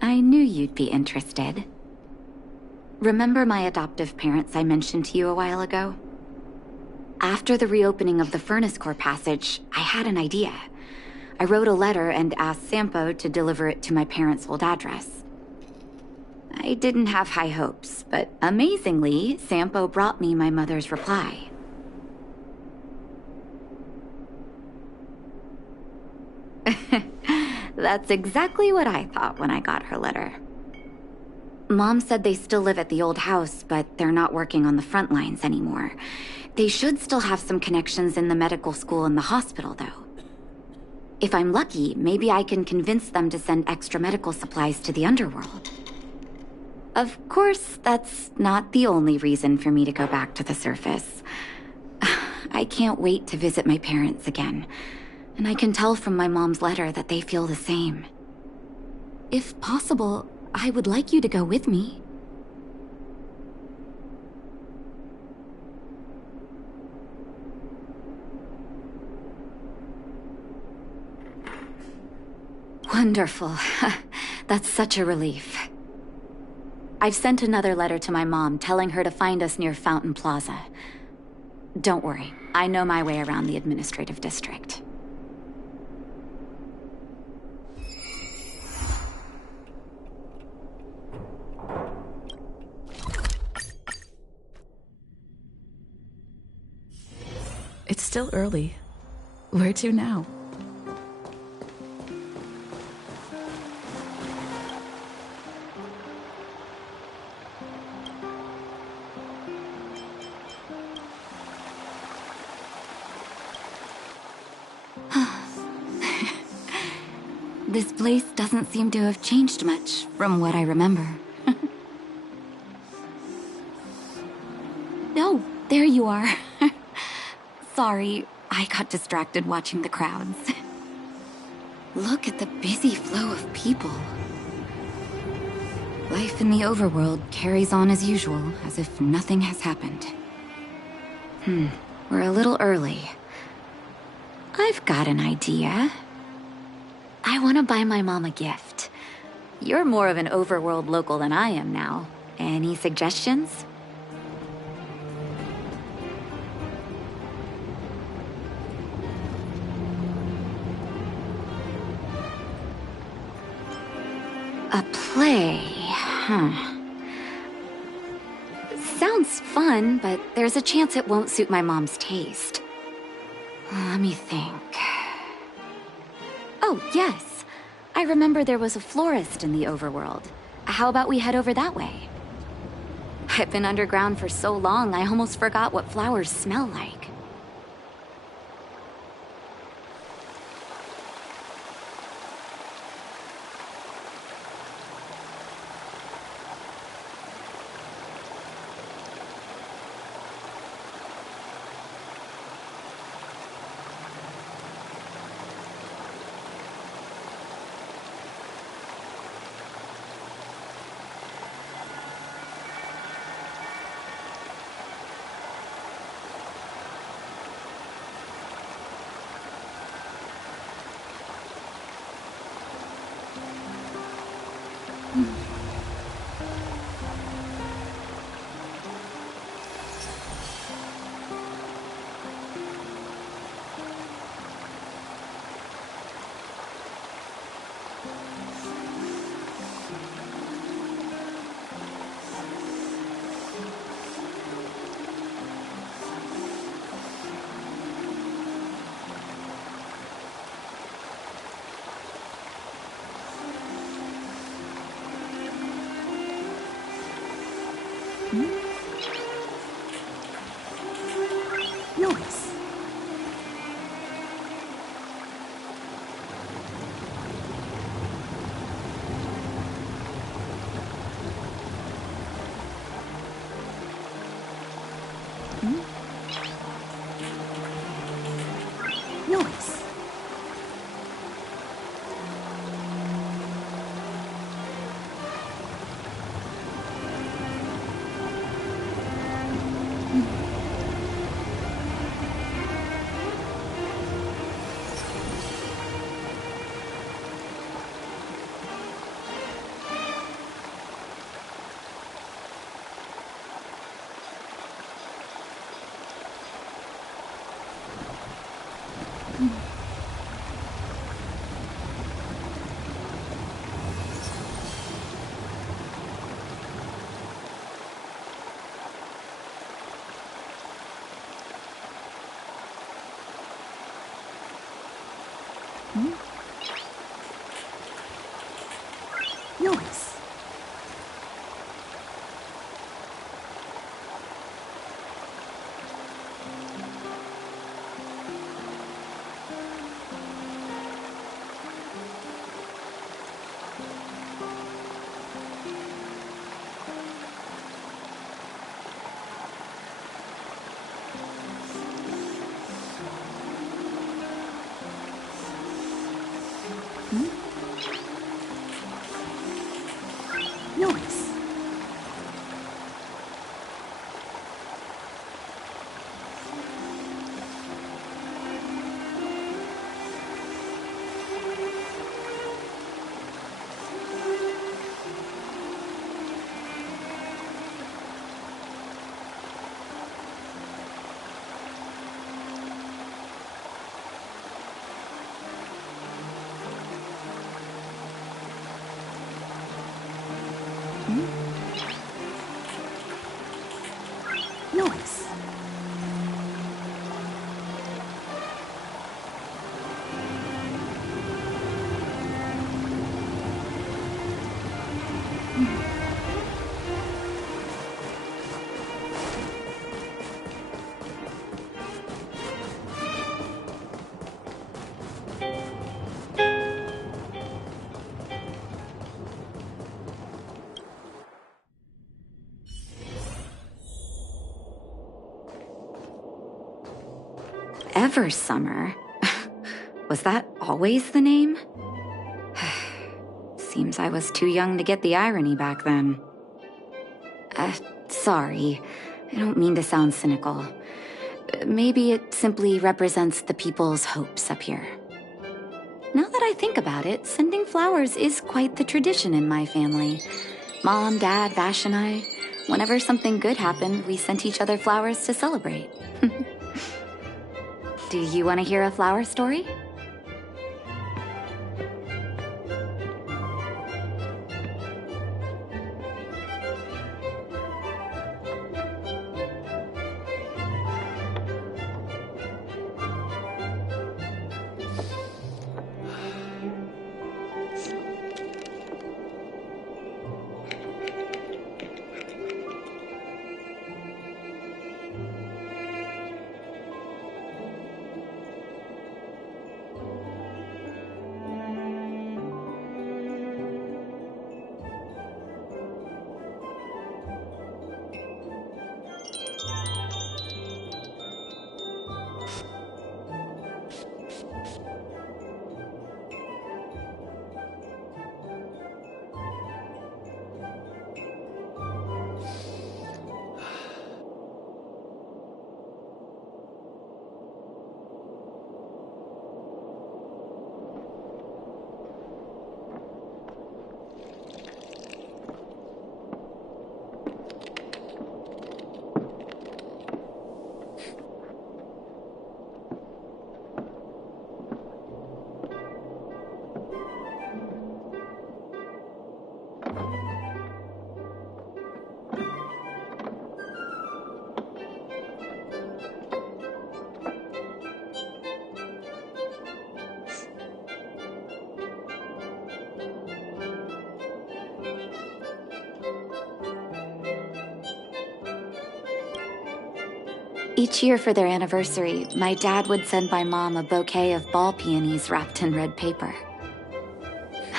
I knew you'd be interested. Remember my adoptive parents I mentioned to you a while ago? After the reopening of the furnace core passage, I had an idea. I wrote a letter and asked Sampo to deliver it to my parents' old address. I didn't have high hopes, but amazingly, Sampo brought me my mother's reply. That's exactly what I thought when I got her letter. Mom said they still live at the old house, but they're not working on the front lines anymore. They should still have some connections in the medical school and the hospital, though. If I'm lucky, maybe I can convince them to send extra medical supplies to the underworld. Of course, that's not the only reason for me to go back to the surface. I can't wait to visit my parents again. And I can tell from my mom's letter that they feel the same. If possible, I would like you to go with me. Wonderful. That's such a relief. I've sent another letter to my mom telling her to find us near Fountain Plaza. Don't worry, I know my way around the administrative district. It's still early. Where to now? This place doesn't seem to have changed much from what I remember. Oh, there you are. Sorry, I got distracted watching the crowds. Look at the busy flow of people. Life in the overworld carries on as usual, as if nothing has happened. We're a little early. I've got an idea. I want to buy my mom a gift. You're more of an overworld local than I am now. Any suggestions? A play, Sounds fun, but there's a chance it won't suit my mom's taste. Let me think. Oh, yes. I remember there was a florist in the overworld. How about we head over that way? I've been underground for so long, I almost forgot what flowers smell like. Nice. Nice. Nice. Forever Summer? Was that always the name? Seems I was too young to get the irony back then. Sorry. I don't mean to sound cynical. Maybe it simply represents the people's hopes up here. Now that I think about it, sending flowers is quite the tradition in my family. Mom, Dad, Vash, and I, whenever something good happened, we sent each other flowers to celebrate. Do you want to hear a flower story? Each year for their anniversary, my dad would send my mom a bouquet of ball peonies wrapped in red paper.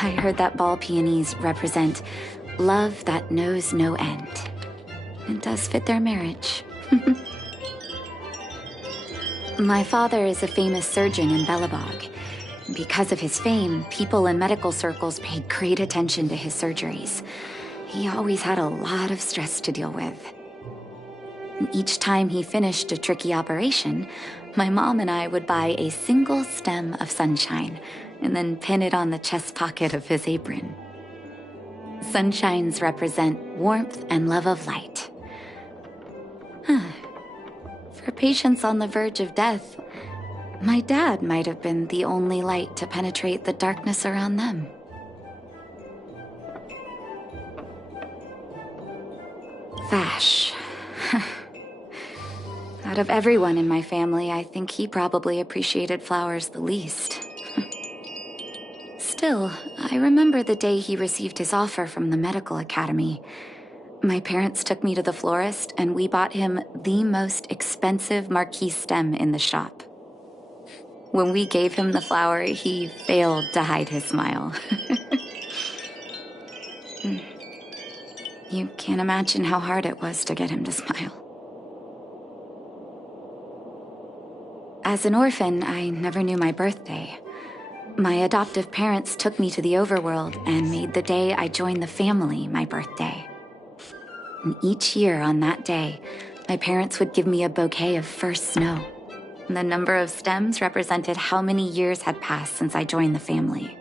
I heard that ball peonies represent love that knows no end. It does fit their marriage. My father is a famous surgeon in Belobog. Because of his fame, people in medical circles paid great attention to his surgeries. He always had a lot of stress to deal with. Each time he finished a tricky operation, my mom and I would buy a single stem of sunshine and then pin it on the chest pocket of his apron. Sunshines represent warmth and love of light. For patients on the verge of death, my dad might have been the only light to penetrate the darkness around them. Vash. Out of everyone in my family, I think he probably appreciated flowers the least. Still, I remember the day he received his offer from the medical academy. My parents took me to the florist, and we bought him the most expensive marquise stem in the shop. When we gave him the flower, he failed to hide his smile. You can't imagine how hard it was to get him to smile. As an orphan, I never knew my birthday. My adoptive parents took me to the overworld and made the day I joined the family my birthday. And each year on that day, my parents would give me a bouquet of first snow. And the number of stems represented how many years had passed since I joined the family.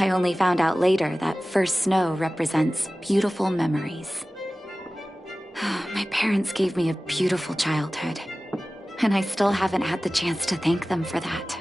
I only found out later that first snow represents beautiful memories. My parents gave me a beautiful childhood, and I still haven't had the chance to thank them for that.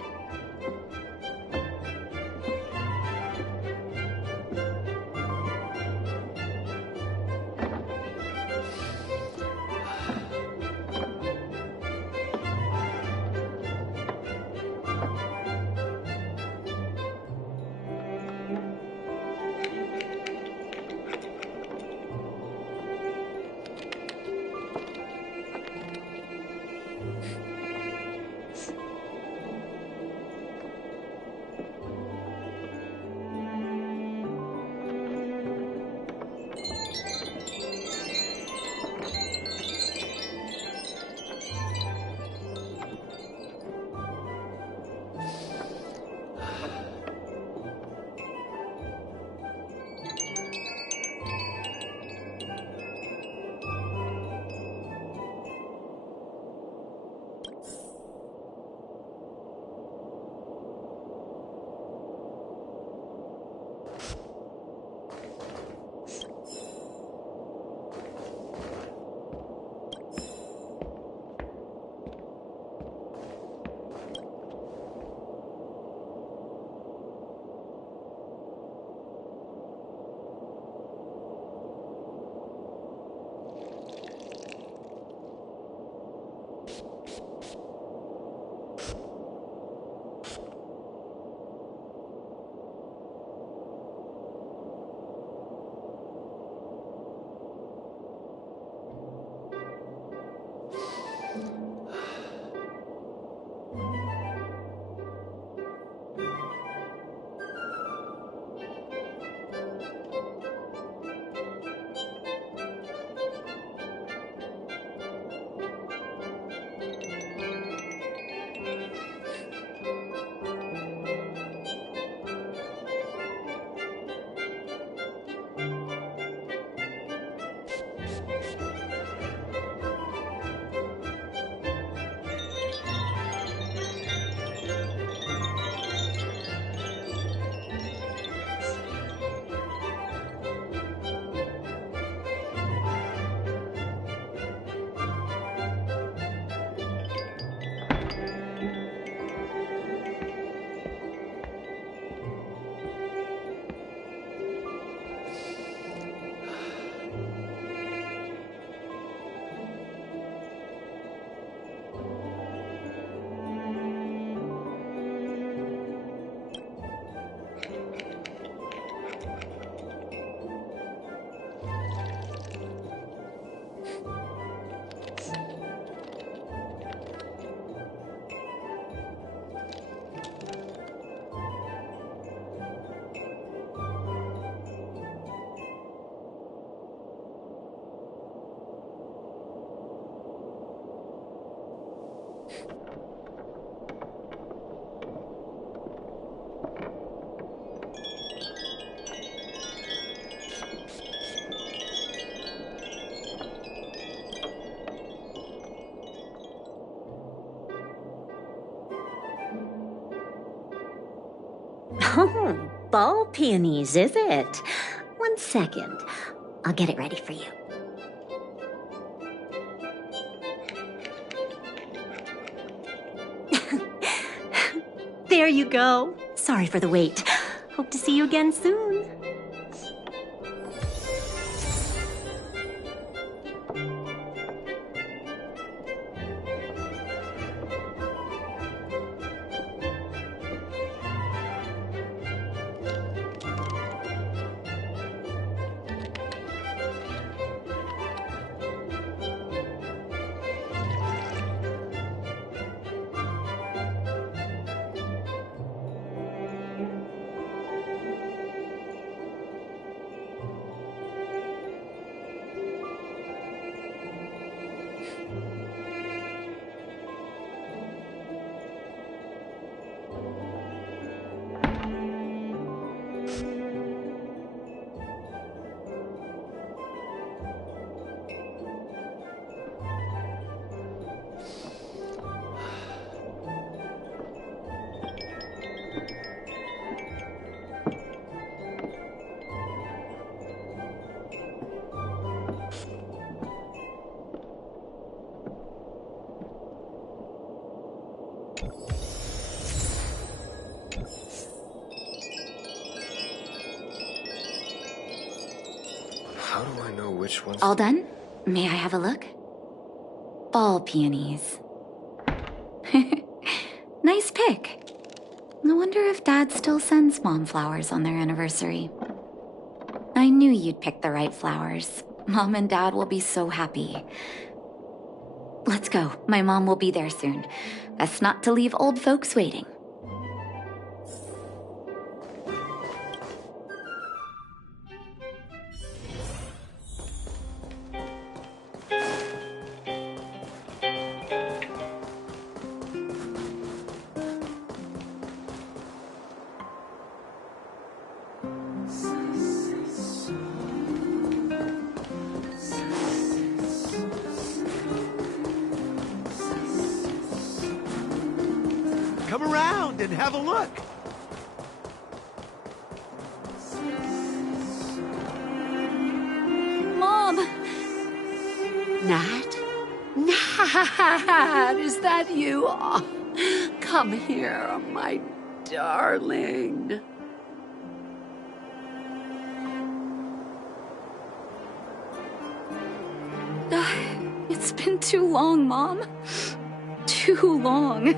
Oh, ball peonies, is it? 1 second. I'll get it ready for you. There you go. Sorry for the wait. Hope to see you again soon. How do I know which one's... All done? May I have a look? Ball peonies. Nice pick. I wonder if Dad still sends Mom flowers on their anniversary. I knew you'd pick the right flowers. Mom and Dad will be so happy. Let's go. My mom will be there soon. Best not to leave old folks waiting. Come around and have a look. Mom! Nat? Nat, is that you? Oh, come here, my darling. It's been too long, Mom. Too long.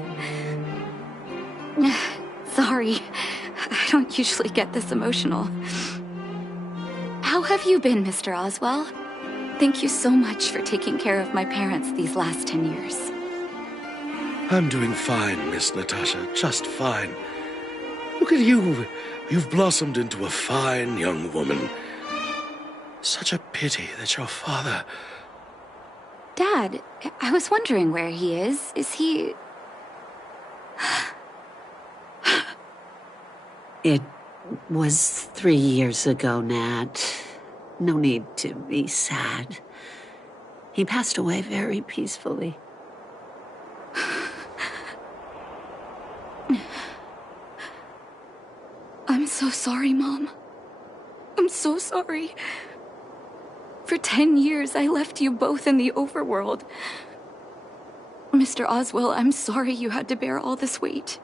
Sorry. I don't usually get this emotional. How have you been, Mr. Oswell? Thank you so much for taking care of my parents these last 10 years. I'm doing fine, Miss Natasha, just fine. Look at you. You've blossomed into a fine young woman. Such a pity that your father... Dad, I was wondering where he is. Is he... It was 3 years ago, Nat. No need to be sad. He passed away very peacefully. I'm so sorry, Mom. I'm so sorry. For 10 years, I left you both in the overworld. Mr. Oswell, I'm sorry you had to bear all this weight.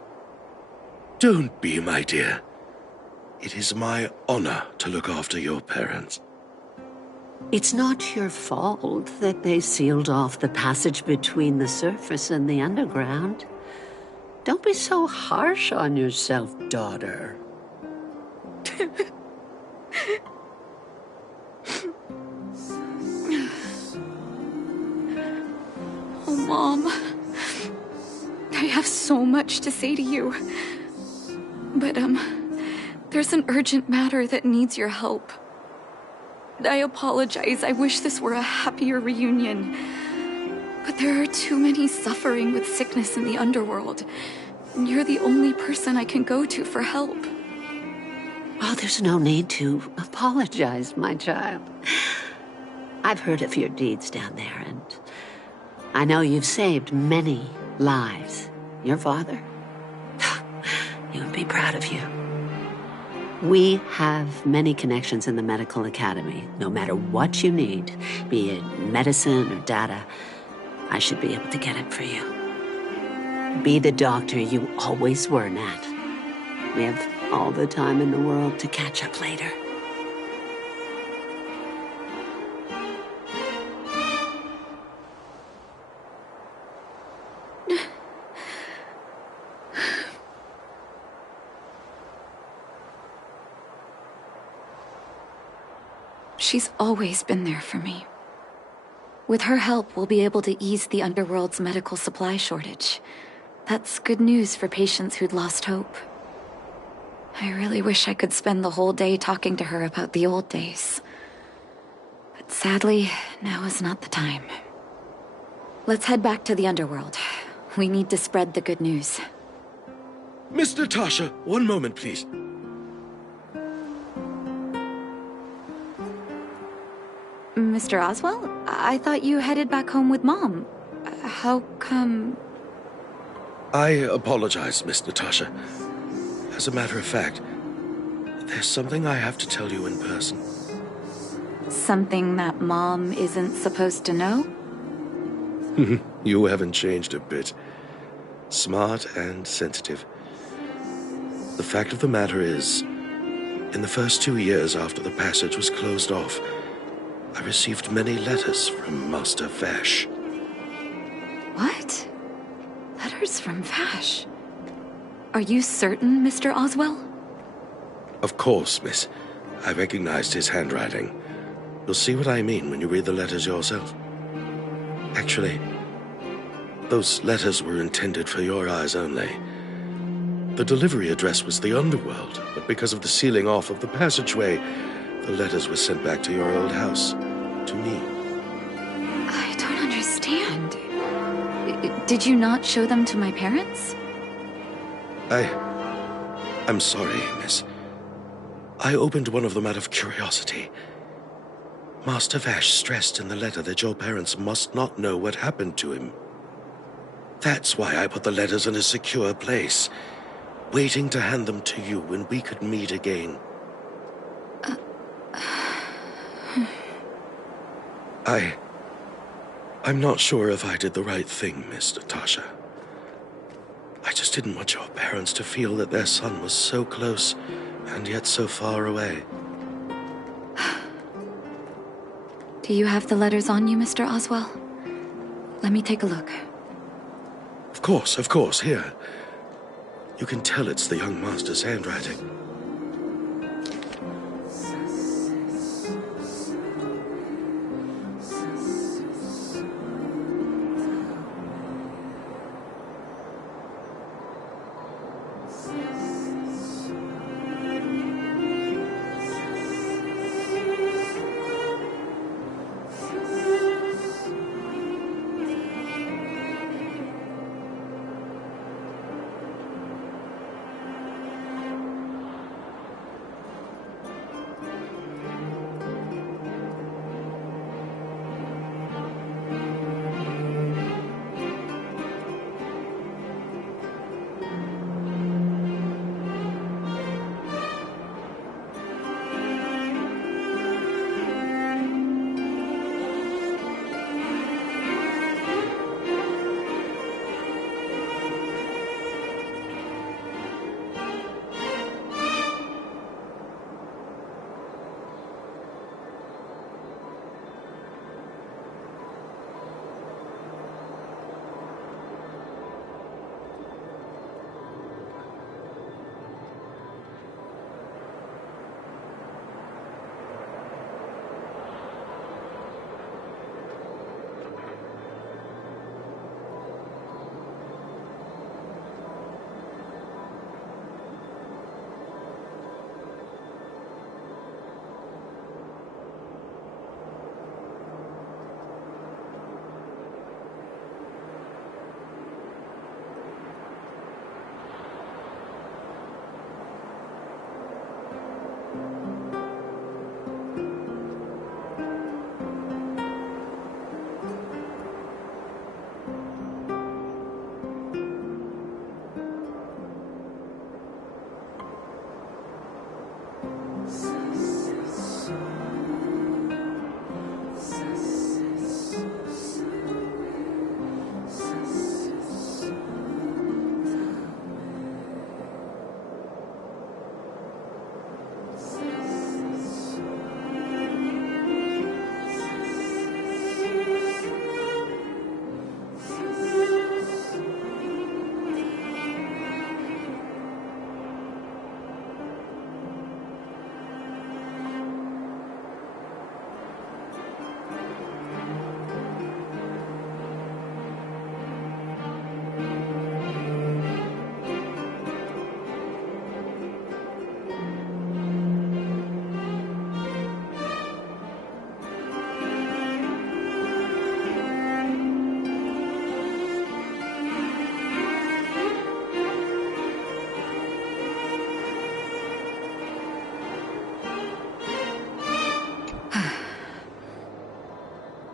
Don't be, my dear. It is my honor to look after your parents. It's not your fault that they sealed off the passage between the surface and the underground. Don't be so harsh on yourself, daughter. Oh, Mom. I have so much to say to you. But, there's an urgent matter that needs your help. I apologize. I wish this were a happier reunion. But there are too many suffering with sickness in the underworld. And you're the only person I can go to for help. Oh, there's no need to apologize, my child. I've heard of your deeds down there, and I know you've saved many lives. Your father, he would be proud of you. We have many connections in the medical academy. No matter what you need, be it medicine or data, I should be able to get it for you. Be the doctor you always were, Nat. We have all the time in the world to catch up later. She's always been there for me. With her help, we'll be able to ease the underworld's medical supply shortage. That's good news for patients who'd lost hope. I really wish I could spend the whole day talking to her about the old days. But sadly, now is not the time. Let's head back to the underworld. We need to spread the good news. Miss Natasha, one moment, please. Mr. Oswell? I thought you headed back home with Mom. How come... I apologize, Miss Natasha. As a matter of fact, there's something I have to tell you in person. Something that Mom isn't supposed to know? You haven't changed a bit. Smart and sensitive. The fact of the matter is, in the first 2 years after the passage was closed off, I received many letters from Master Vash. What? Letters from Vash? Are you certain, Mr. Oswell? Of course, miss. I recognized his handwriting. You'll see what I mean when you read the letters yourself. Actually, those letters were intended for your eyes only. The delivery address was the underworld, but because of the sealing off of the passageway, the letters were sent back to your old house, to me. I don't understand. Did you not show them to my parents? I'm sorry, miss. I opened one of them out of curiosity. Master Vash stressed in the letter that your parents must not know what happened to him. That's why I put the letters in a secure place, waiting to hand them to you when we could meet again. I'm not sure if I did the right thing, Miss Natasha. I just didn't want your parents to feel that their son was so close and yet so far away. Do you have the letters on you, Mr. Oswell? Let me take a look. Of course, here. You can tell it's the young master's handwriting.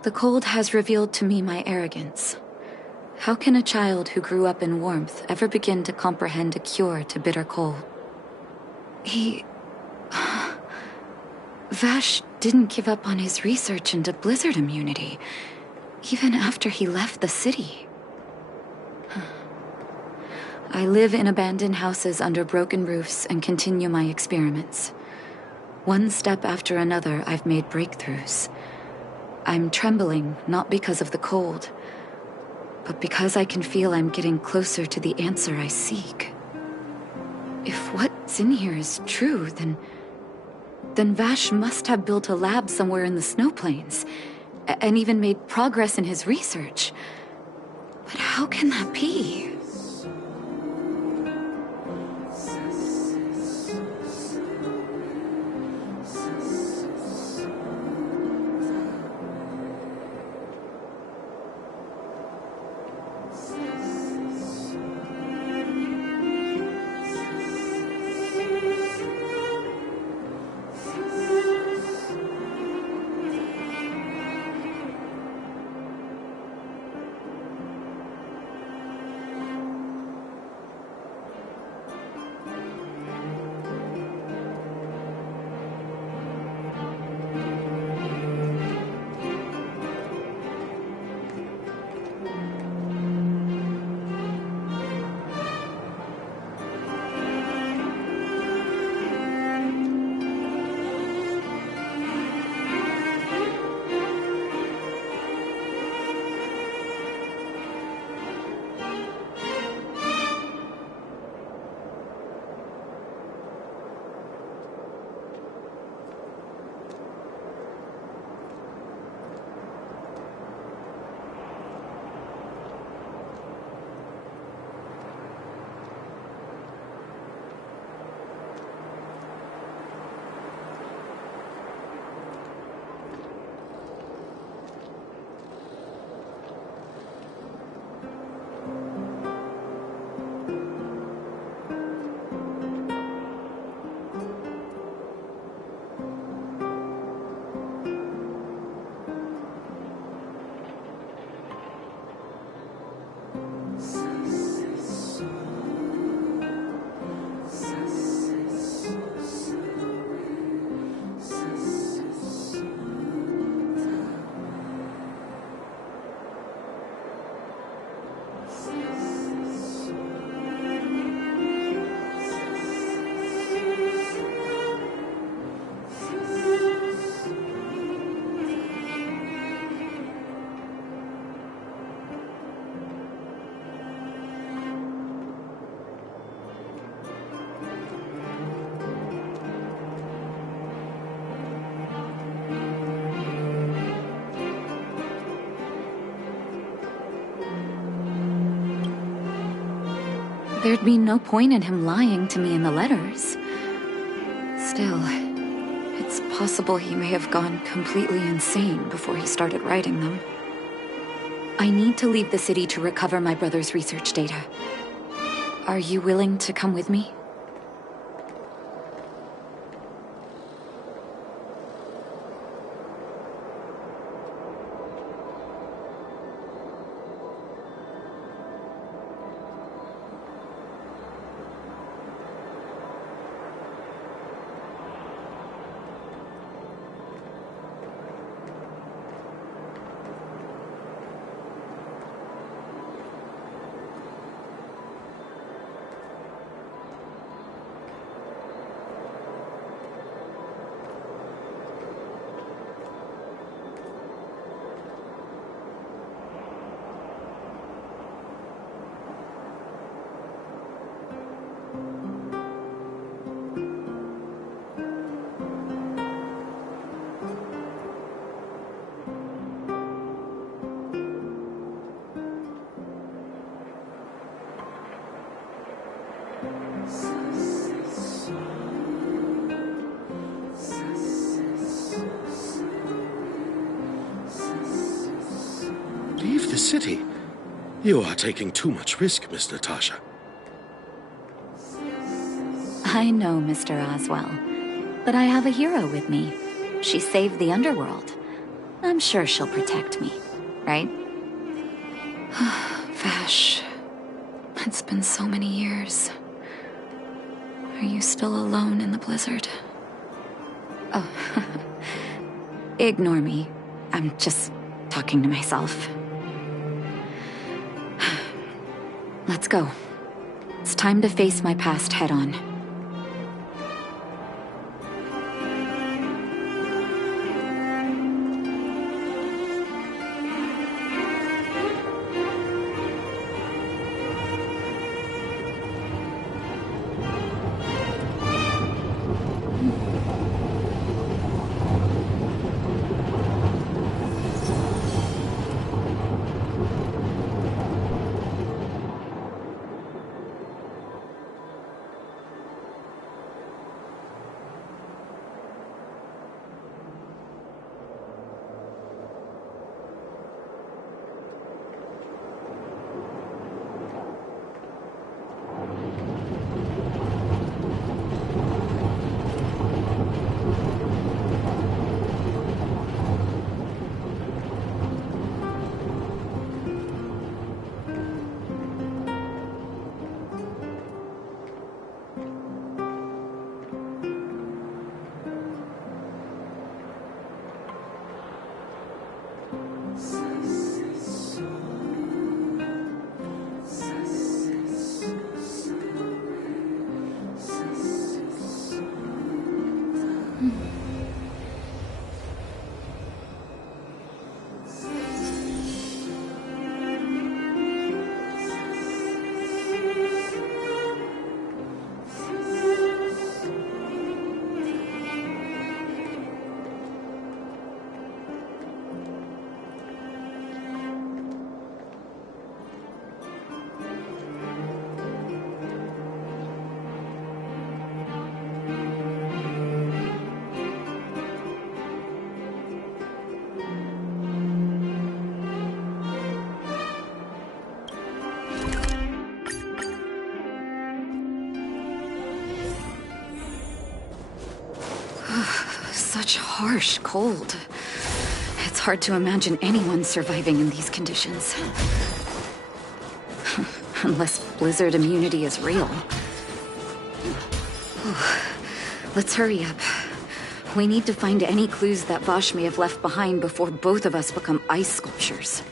The cold has revealed to me my arrogance. How can a child who grew up in warmth ever begin to comprehend a cure to bitter cold? Vash didn't give up on his research into blizzard immunity, even after he left the city. I live in abandoned houses under broken roofs and continue my experiments. One step after another, I've made breakthroughs. I'm trembling, not because of the cold, but because I can feel I'm getting closer to the answer I seek. If what's in here is true, then Vash must have built a lab somewhere in the snow plains, and even made progress in his research. But how can that be? There'd be no point in him lying to me in the letters. Still, it's possible he may have gone completely insane before he started writing them. I need to leave the city to recover my brother's research data. Are you willing to come with me? Leave the city? You are taking too much risk, Miss Natasha. I know, Mr. Oswell. But I have a hero with me. She saved the underworld. I'm sure she'll protect me, right? Vash, it's been so many years. Are you still alone in the blizzard? Oh, ignore me. I'm just talking to myself. Let's go. It's time to face my past head-on. Such harsh cold. It's hard to imagine anyone surviving in these conditions. Unless blizzard immunity is real. Let's hurry up. We need to find any clues that Vash may have left behind before both of us become ice sculptures.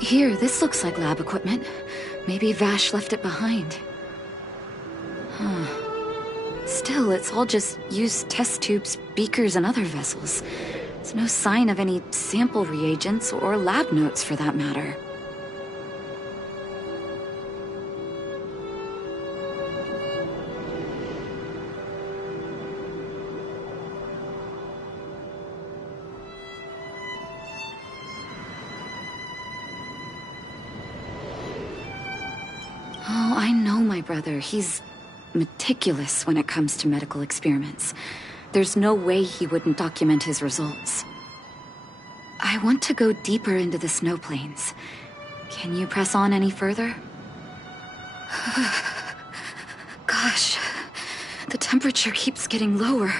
Here, this looks like lab equipment. Maybe Vash left it behind. Still, it's all just used test tubes, beakers, and other vessels. There's no sign of any sample reagents or lab notes for that matter. Oh, I know my brother. He's meticulous when it comes to medical experiments. There's no way he wouldn't document his results. I want to go deeper into the snow plains. Can you press on any further? Gosh, the temperature keeps getting lower,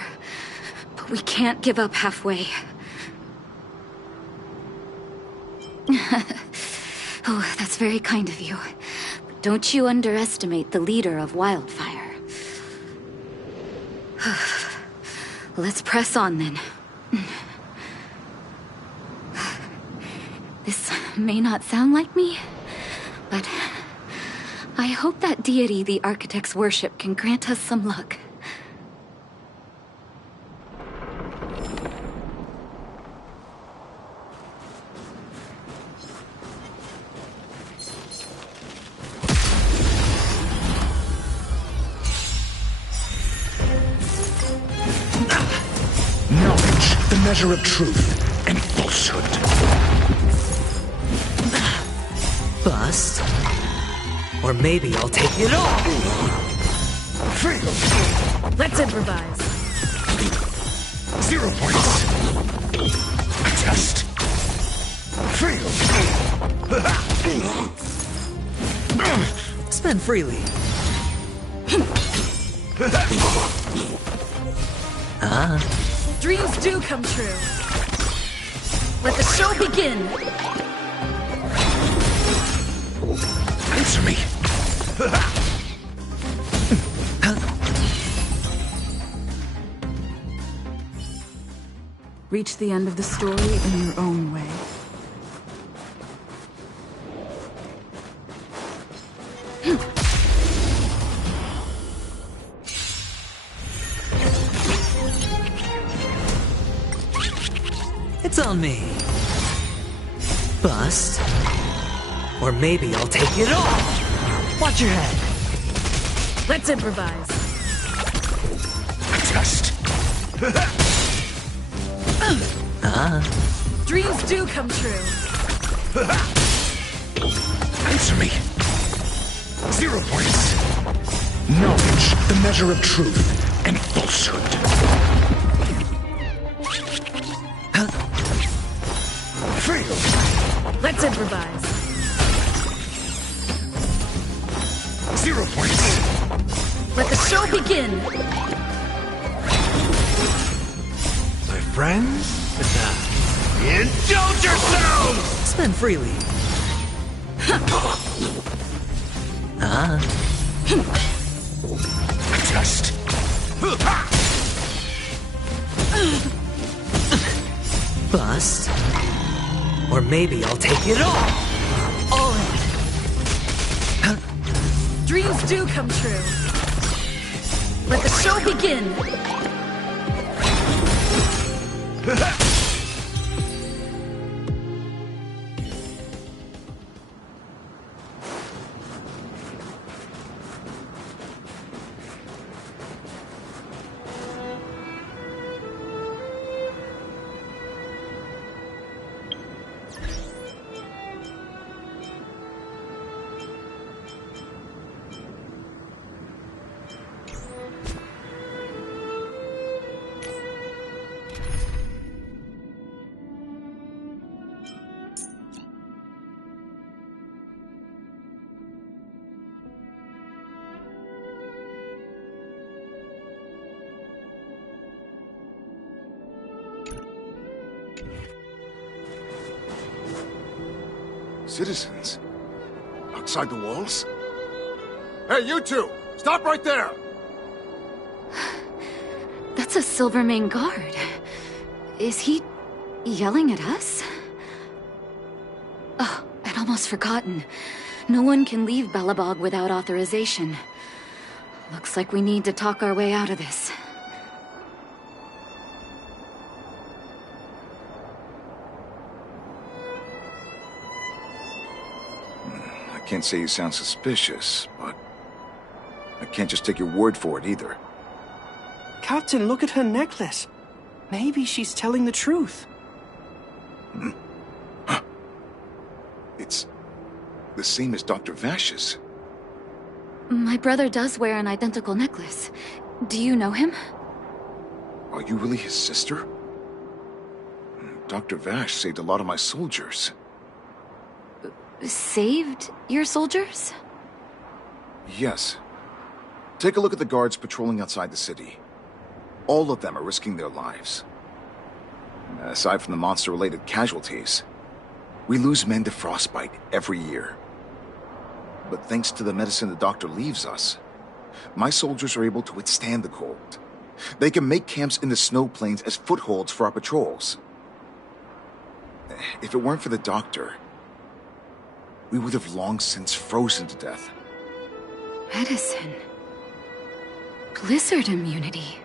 but we can't give up halfway. Oh, that's very kind of you. But don't you underestimate the leader of Wildfire. Let's press on then. This may not sound like me, but I hope that deity the architects worship can grant us some luck. Knowledge, the measure of truth and falsehood. Bust? Or maybe I'll take it all! Let's improvise. 0 points. Test. Spend freely. Dreams do come true. Let the show begin. Answer me. Reach the end of the story in your own way. It's on me. Bust. Or maybe I'll take it all. Watch your head. Let's improvise. Test. Dreams do come true. Answer me. 0 points. Knowledge, the measure of truth and falsehood. Fail. Let's improvise. 0 points. Let the show begin. My friends, indulge yourselves! Spend freely. Test. Bust. Or maybe I'll take it all. All in. Dreams do come true. Let the show begin. Citizens? Outside the walls? Hey, you two! Stop right there! That's a Silvermane guard. Is he yelling at us? Oh, I'd almost forgotten. No one can leave Belobog without authorization. Looks like we need to talk our way out of this. I can't say you sound suspicious, but I can't just take your word for it either. Captain, look at her necklace. Maybe she's telling the truth. It's the same as Dr. Vash's. My brother does wear an identical necklace. Do you know him? Are you really his sister? Dr. Vash saved a lot of my soldiers. Saved your soldiers? Yes. Take a look at the guards patrolling outside the city. All of them are risking their lives. Aside from the monster-related casualties, we lose men to frostbite every year. But thanks to the medicine the doctor leaves us, my soldiers are able to withstand the cold. They can make camps in the snow plains as footholds for our patrols. If it weren't for the doctor, we would have long since frozen to death. Medicine. Blizzard immunity.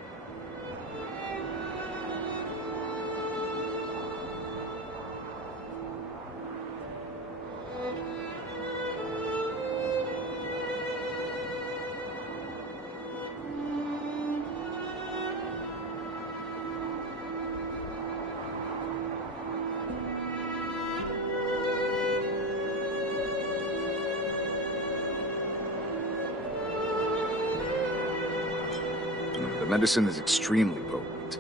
The medicine is extremely potent.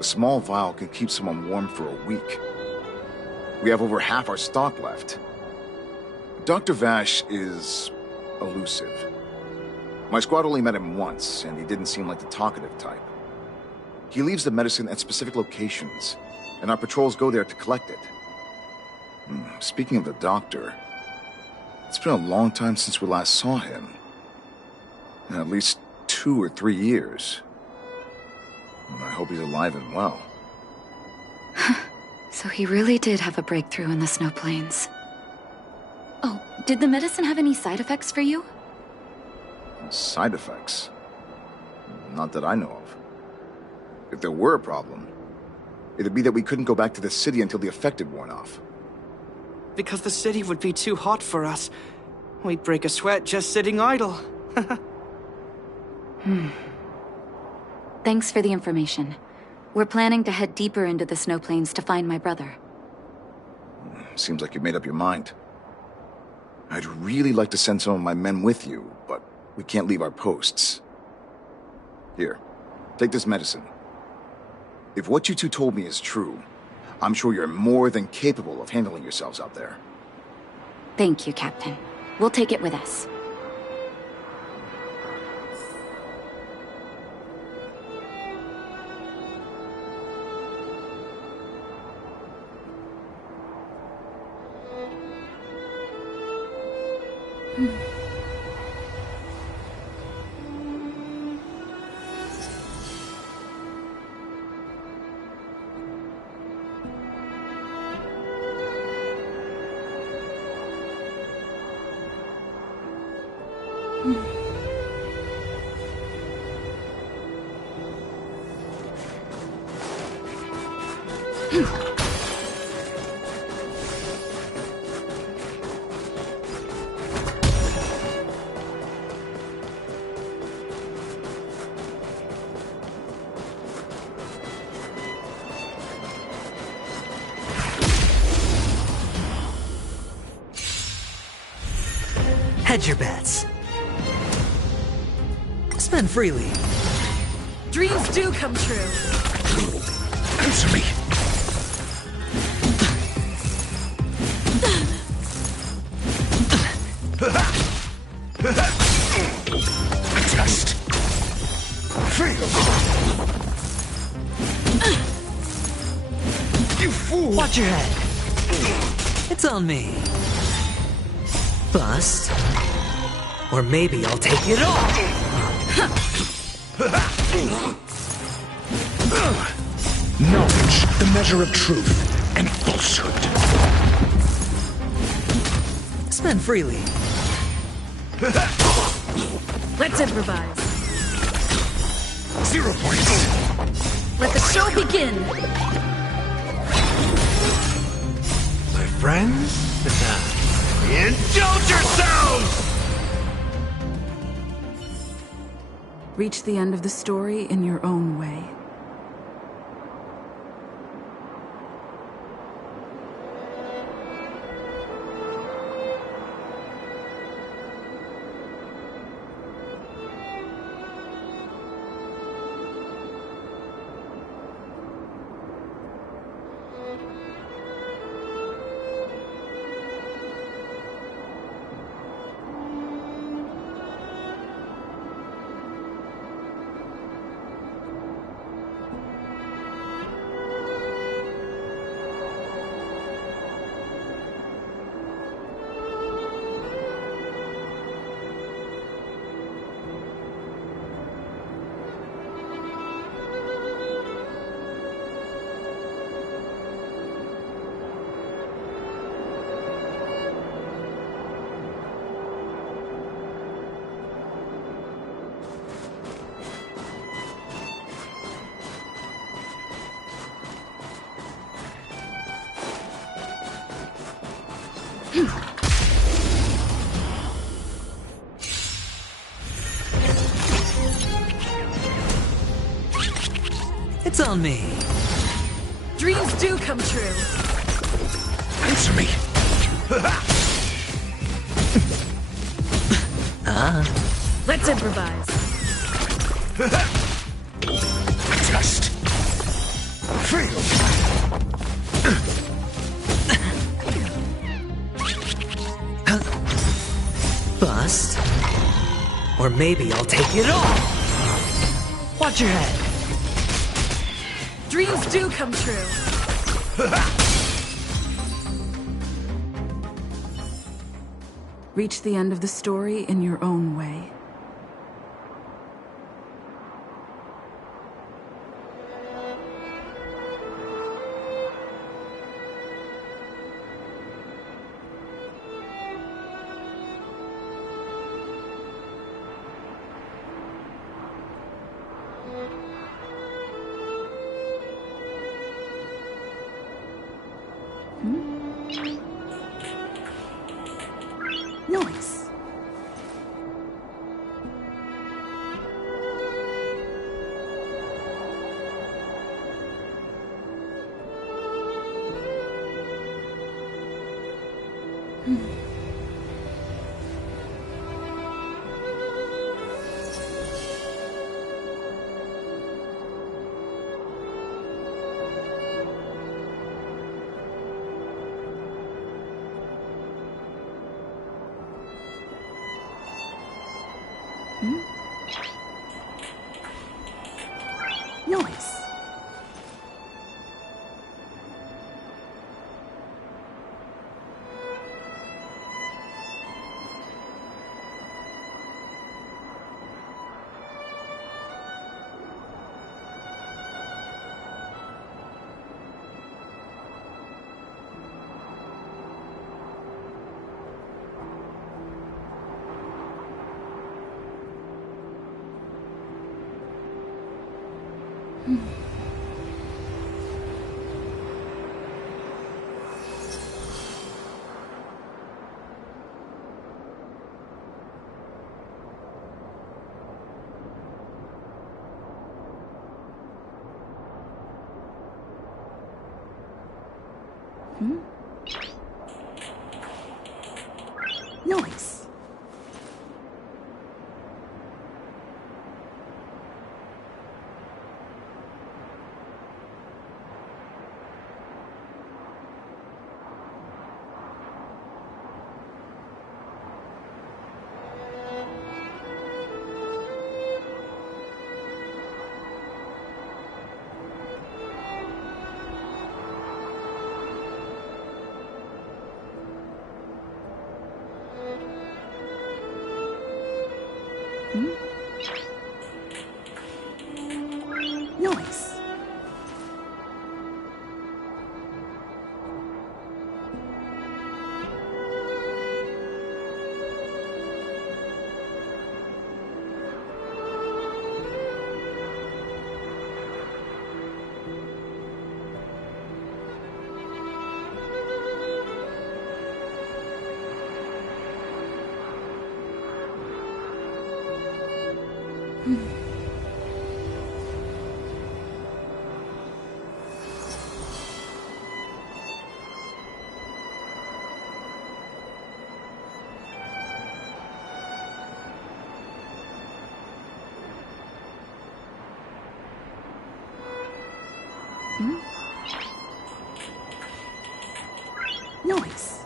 A small vial can keep someone warm for a week. We have over half our stock left. Dr. Vash is elusive. My squad only met him once, and he didn't seem like the talkative type. He leaves the medicine at specific locations, and our patrols go there to collect it. Speaking of the doctor, it's been a long time since we last saw him. At least 2 or 3 years. I hope he's alive and well. So he really did have a breakthrough in the snow plains. Oh, did the medicine have any side effects for you? Side effects? Not that I know of. If there were a problem, it'd be that we couldn't go back to the city until the effect had worn off. Because the city would be too hot for us. We'd break a sweat just sitting idle. Thanks for the information. We're planning to head deeper into the snow plains to find my brother. Seems like you've made up your mind. I'd really like to send some of my men with you, but we can't leave our posts. Here, take this medicine. If what you two told me is true, I'm sure you're more than capable of handling yourselves out there. Thank you, Captain. We'll take it with us. Hedge your bets. Spend freely. Dreams do come true. Answer me. Test. Fail. You fool! Watch your head. It's on me. Bust. Or maybe I'll take it all. Knowledge, the measure of truth and falsehood. Spend freely. Let's improvise. 0 points. Let the show begin. My friends, indulge yourselves! Reach the end of the story in your own way. It's on me. Dreams do come true. Answer me. Let's improvise. Test. Fail. Bust. Or maybe I'll take it all. Watch your head. Dreams do come true. Reach the end of the story in your own way. Noise. Noise. Noise. Noise. Noise.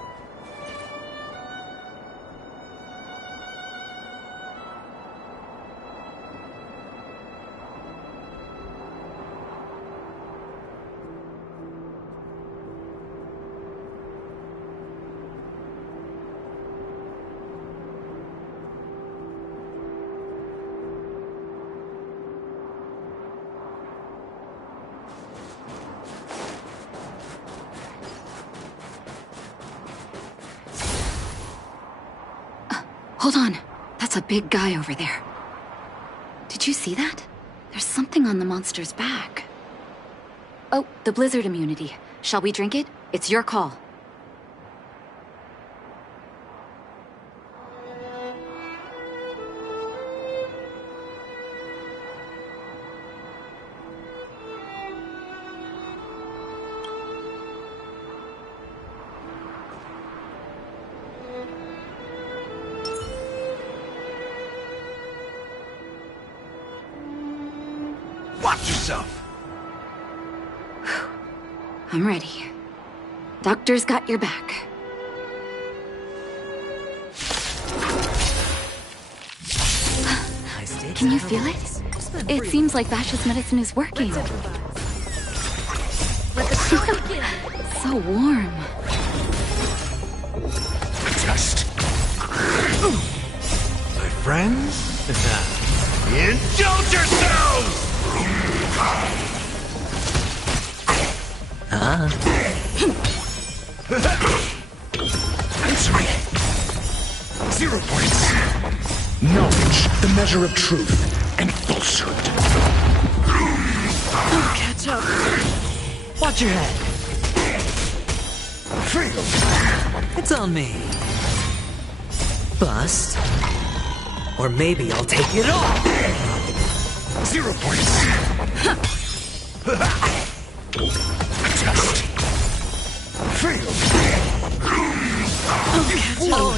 Hold on. That's a big guy over there. Did you see that? There's something on the monster's back. Oh, the blizzard immunity. Shall we drink it? It's your call. Watch yourself. I'm ready. Doctor's got your back. Can you feel it? It seems like Vash's medicine is working. So warm. Just... My friends? Indulge yourselves! Answer me. 0 points. Knowledge, the measure of truth and falsehood. I'll catch up. Watch your head. Freedom. It's on me. Bust. Or maybe I'll take it all. 0 points. Just freedom. I'll catch up.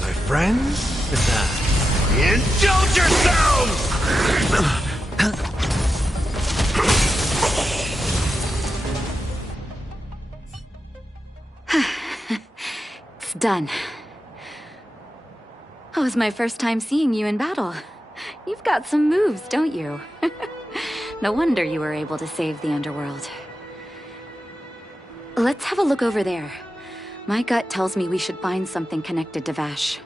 My friends? Indulge yourselves! It's done. Oh, it was my first time seeing you in battle. You've got some moves, don't you? No wonder you were able to save the underworld. Let's have a look over there. My gut tells me we should find something connected to Vash.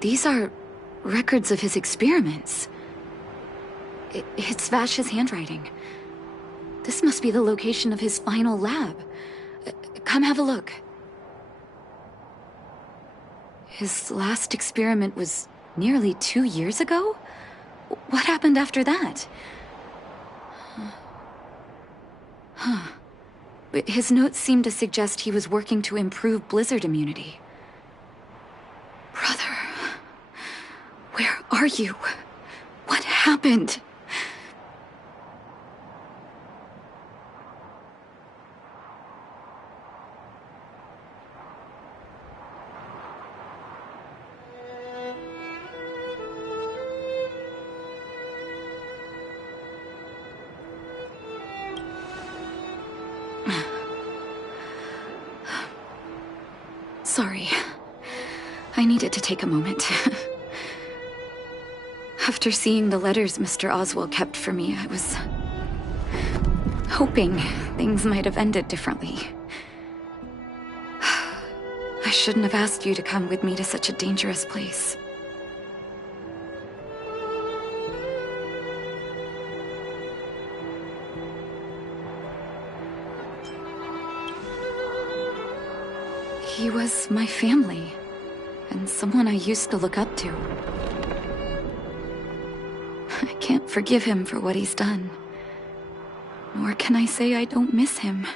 These are records of his experiments. It's Vash's handwriting. This must be the location of his final lab. Come have a look. His last experiment was nearly 2 years ago? What happened after that? Huh. His notes seem to suggest he was working to improve blizzard immunity. Brother, where are you? What happened? Sorry. I needed to take a moment. After seeing the letters Mr. Oswald kept for me, I was hoping things might have ended differently. I shouldn't have asked you to come with me to such a dangerous place. He was my family, and someone I used to look up to. I can't forgive him for what he's done. Nor can I say I don't miss him.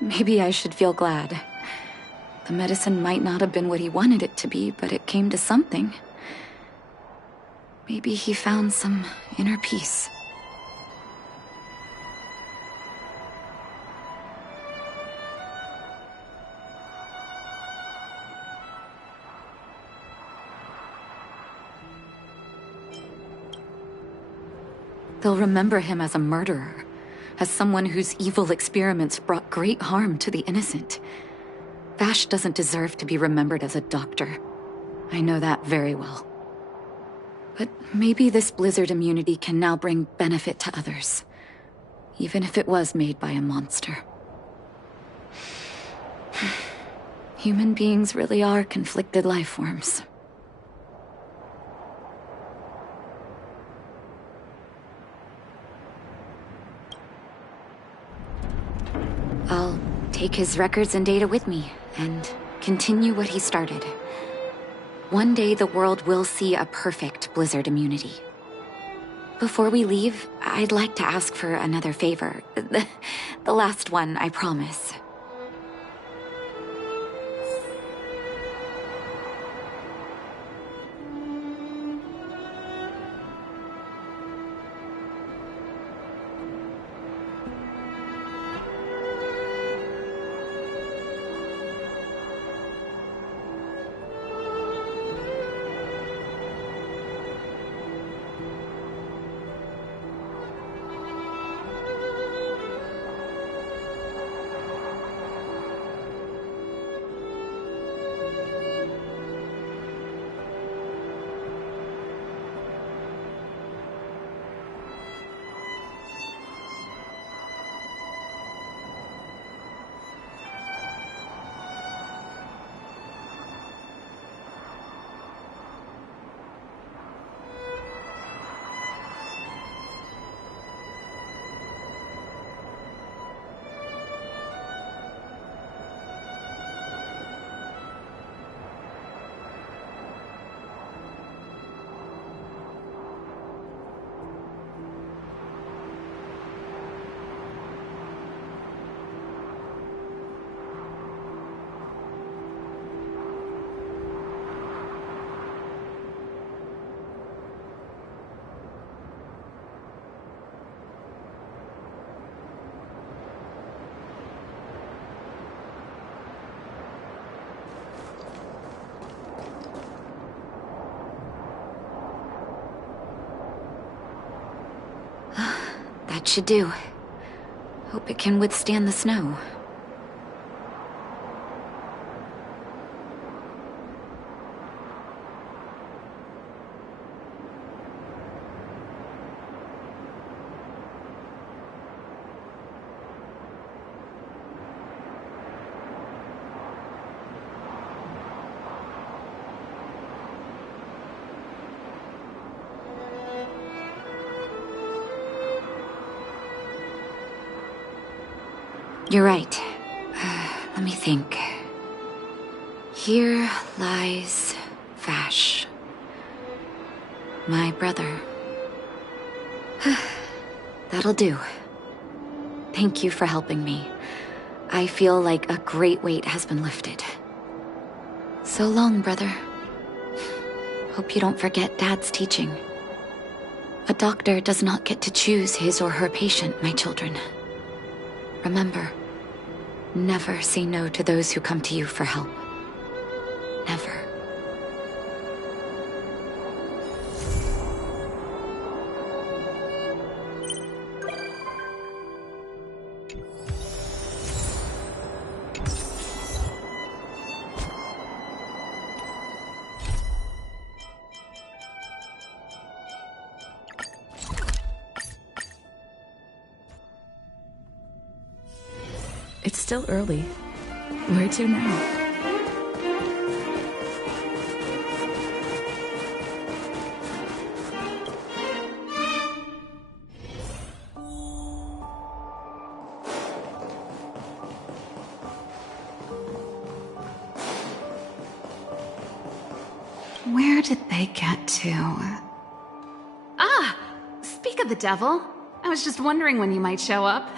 Maybe I should feel glad. The medicine might not have been what he wanted it to be, but it came to something. Maybe he found some inner peace. They'll remember him as a murderer, as someone whose evil experiments brought great harm to the innocent. Vash doesn't deserve to be remembered as a doctor. I know that very well. But maybe this blizzard immunity can now bring benefit to others. even if it was made by a monster. Human beings really are conflicted life forms. I'll take his records and data with me, and continue what he started. One day the world will see a perfect blizzard immunity. Before we leave, I'd like to ask for another favor. The last one, I promise. That should do. Hope it can withstand the snow. You're right. Let me think. Here lies Vash. My brother. That'll do. Thank you for helping me. I feel like a great weight has been lifted. So long, brother. Hope you don't forget Dad's teaching. A doctor does not get to choose his or her patient, my children. Remember, never say no to those who come to you for help. Never. It's still early. Where to now? Where did they get to? Ah! Speak of the devil. I was just wondering when you might show up.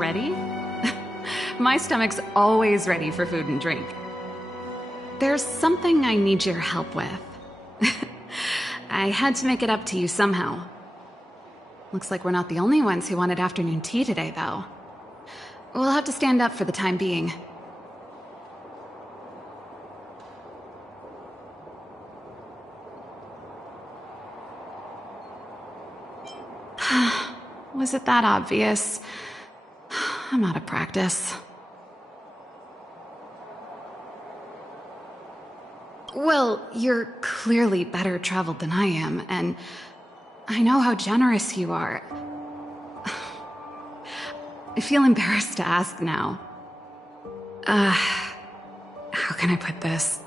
ready? My stomach's always ready for food and drink. There's something I need your help with. I had to make it up to you somehow. Looks like we're not the only ones who wanted afternoon tea today, though. We'll have to stand up for the time being. Was it that obvious? I'm out of practice. Well, you're clearly better traveled than I am, and I know how generous you are. I feel embarrassed to ask now. How can I put this?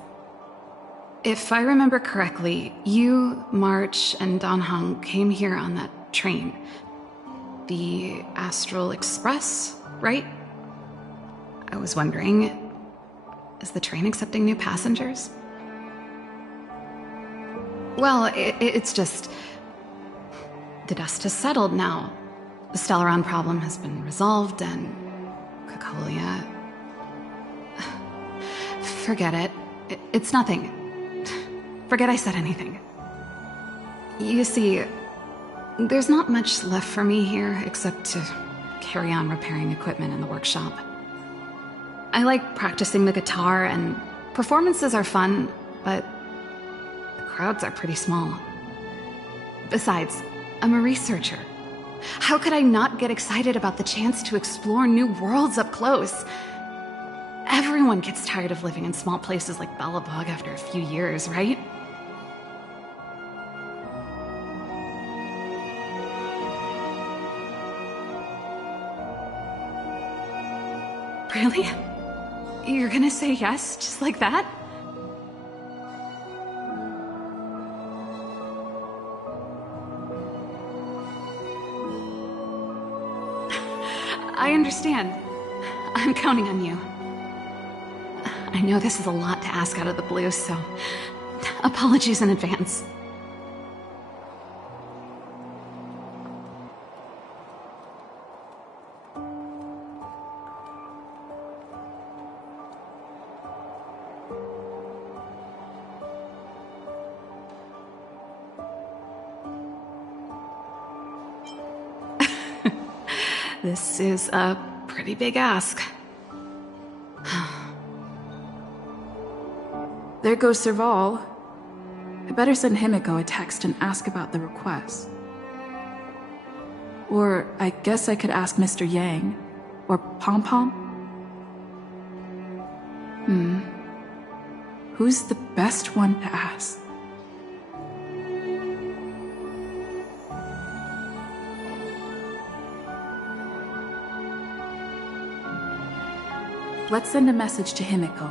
If I remember correctly, you, March, and Don Hong came here on that train. The Astral Express, right? I was wondering, is the train accepting new passengers? Well, it's just... the dust has settled now. The Stellaron problem has been resolved, and... Cocolia... Forget it. It's nothing. Forget I said anything. You see, there's not much left for me here except to carry on repairing equipment in the workshop. I like practicing the guitar, and performances are fun, but the crowds are pretty small. Besides, I'm a researcher. How could I not get excited about the chance to explore new worlds up close? Everyone gets tired of living in small places like Belobog after a few years, right? Really? You're gonna say yes, just like that? I understand. I'm counting on you. I know this is a lot to ask out of the blue, so apologies in advance. This is a pretty big ask. There goes Serval. I better send Himiko a text and ask about the request. Or I guess I could ask Mr. Yang. Or Pom Pom. Who's the best one to ask? Let's send a message to Himiko.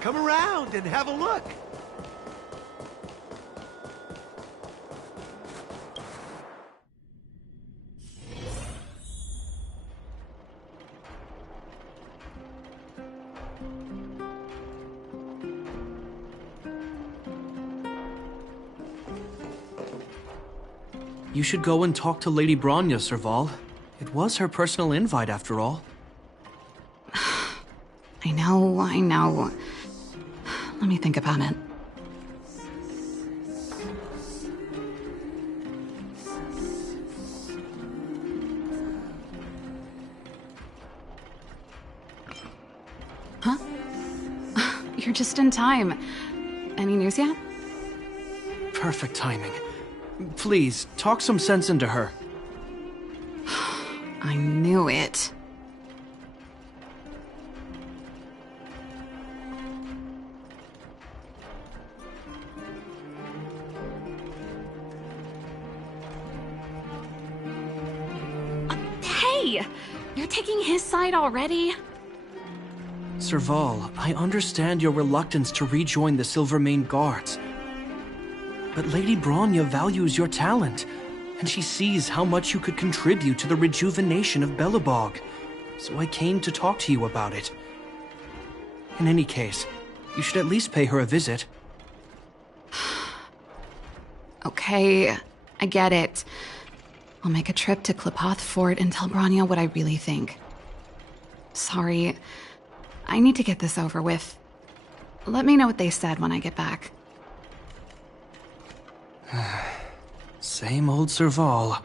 Come around and have a look. You should go and talk to Lady Bronya, Serval. It was her personal invite, after all. I know. Let me think about it. Huh? You're just in time. Any news yet? Perfect timing. Please, talk some sense into her. I knew it. Hey! You're taking his side already? Serval, I understand your reluctance to rejoin the Silvermane Guards. But Lady Bronya values your talent, and she sees how much you could contribute to the rejuvenation of Belobog. So I came to talk to you about it. In any case, you should at least pay her a visit. Okay, I get it. I'll make a trip to Klipoth Fort and tell Bronya what I really think. Sorry, I need to get this over with. Let me know what they said when I get back. Same old Serval.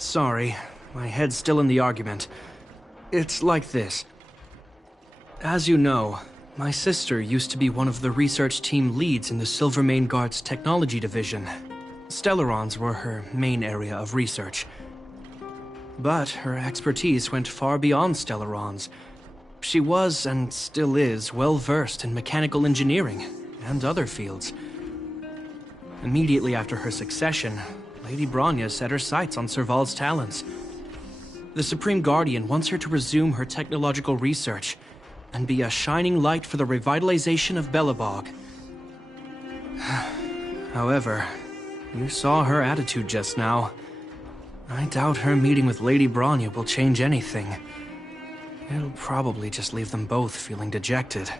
Sorry, my head's still in the argument. It's like this. As you know, my sister used to be one of the research team leads in the Silvermane Guard's technology division. Stellarons were her main area of research. But her expertise went far beyond Stellarons. She was, and still is, well-versed in mechanical engineering and other fields. Immediately after her succession, Lady Bronya set her sights on Serval's talents. The Supreme Guardian wants her to resume her technological research and be a shining light for the revitalization of Belobog. However, you saw her attitude just now. I doubt her meeting with Lady Bronya will change anything. It'll probably just leave them both feeling dejected.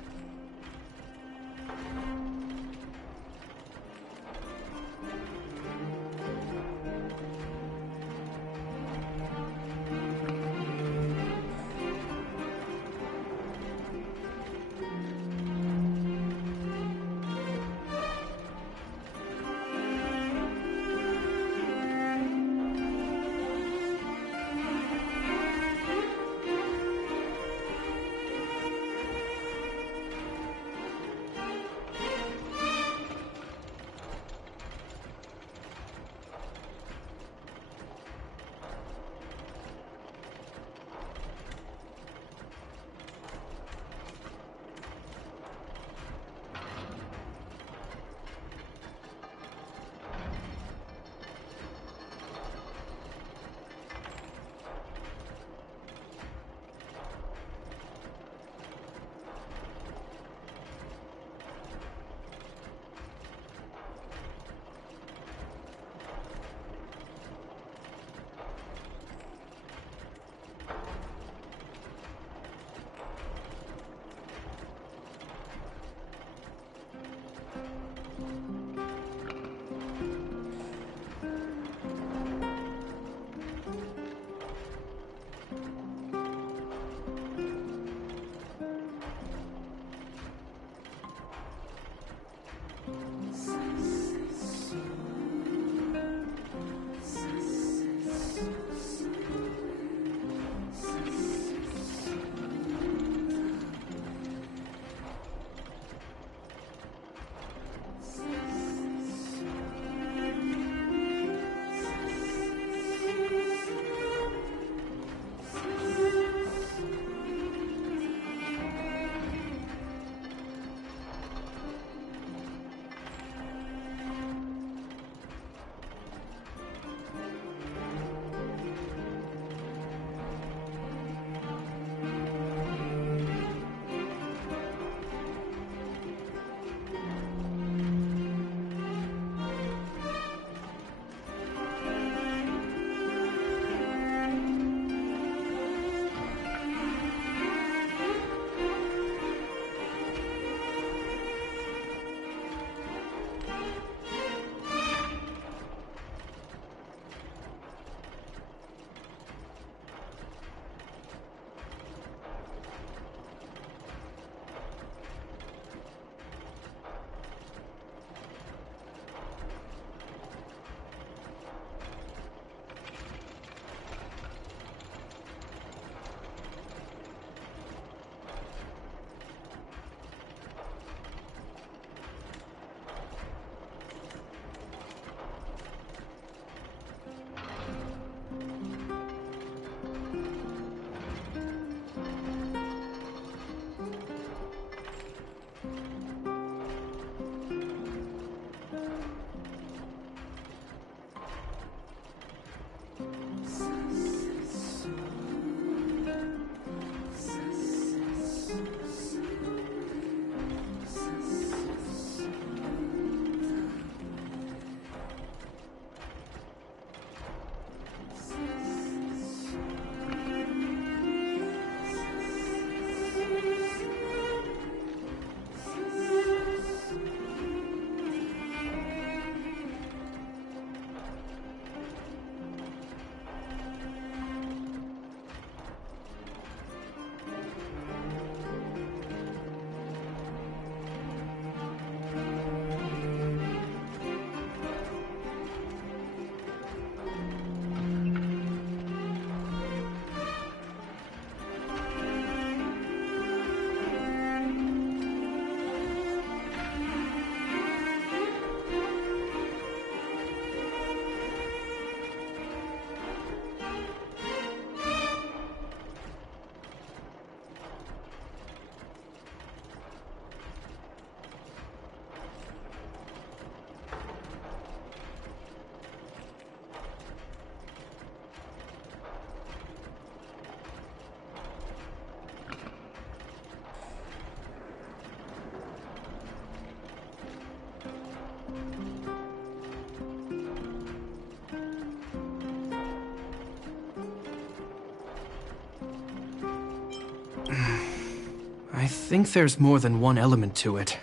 think there's more than one element to it.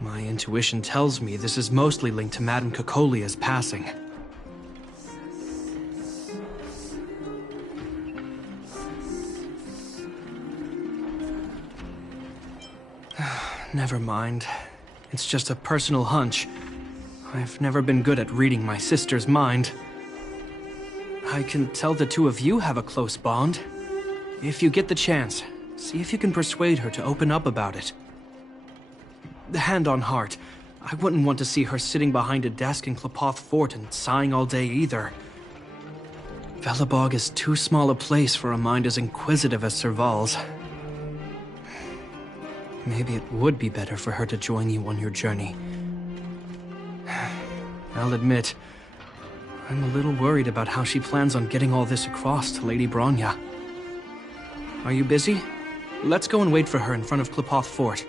My intuition tells me this is mostly linked to Madame Cocolia's passing. Never mind. It's just a personal hunch. I've never been good at reading my sister's mind. I can tell the two of you have a close bond. If you get the chance, see if you can persuade her to open up about it. Hand on heart, I wouldn't want to see her sitting behind a desk in Klepoth Fort and sighing all day either. Velabog is too small a place for a mind as inquisitive as Serval's. Maybe it would be better for her to join you on your journey. I'll admit, I'm a little worried about how she plans on getting all this across to Lady Bronya. Are you busy? Let's go and wait for her in front of Klepoth Fort.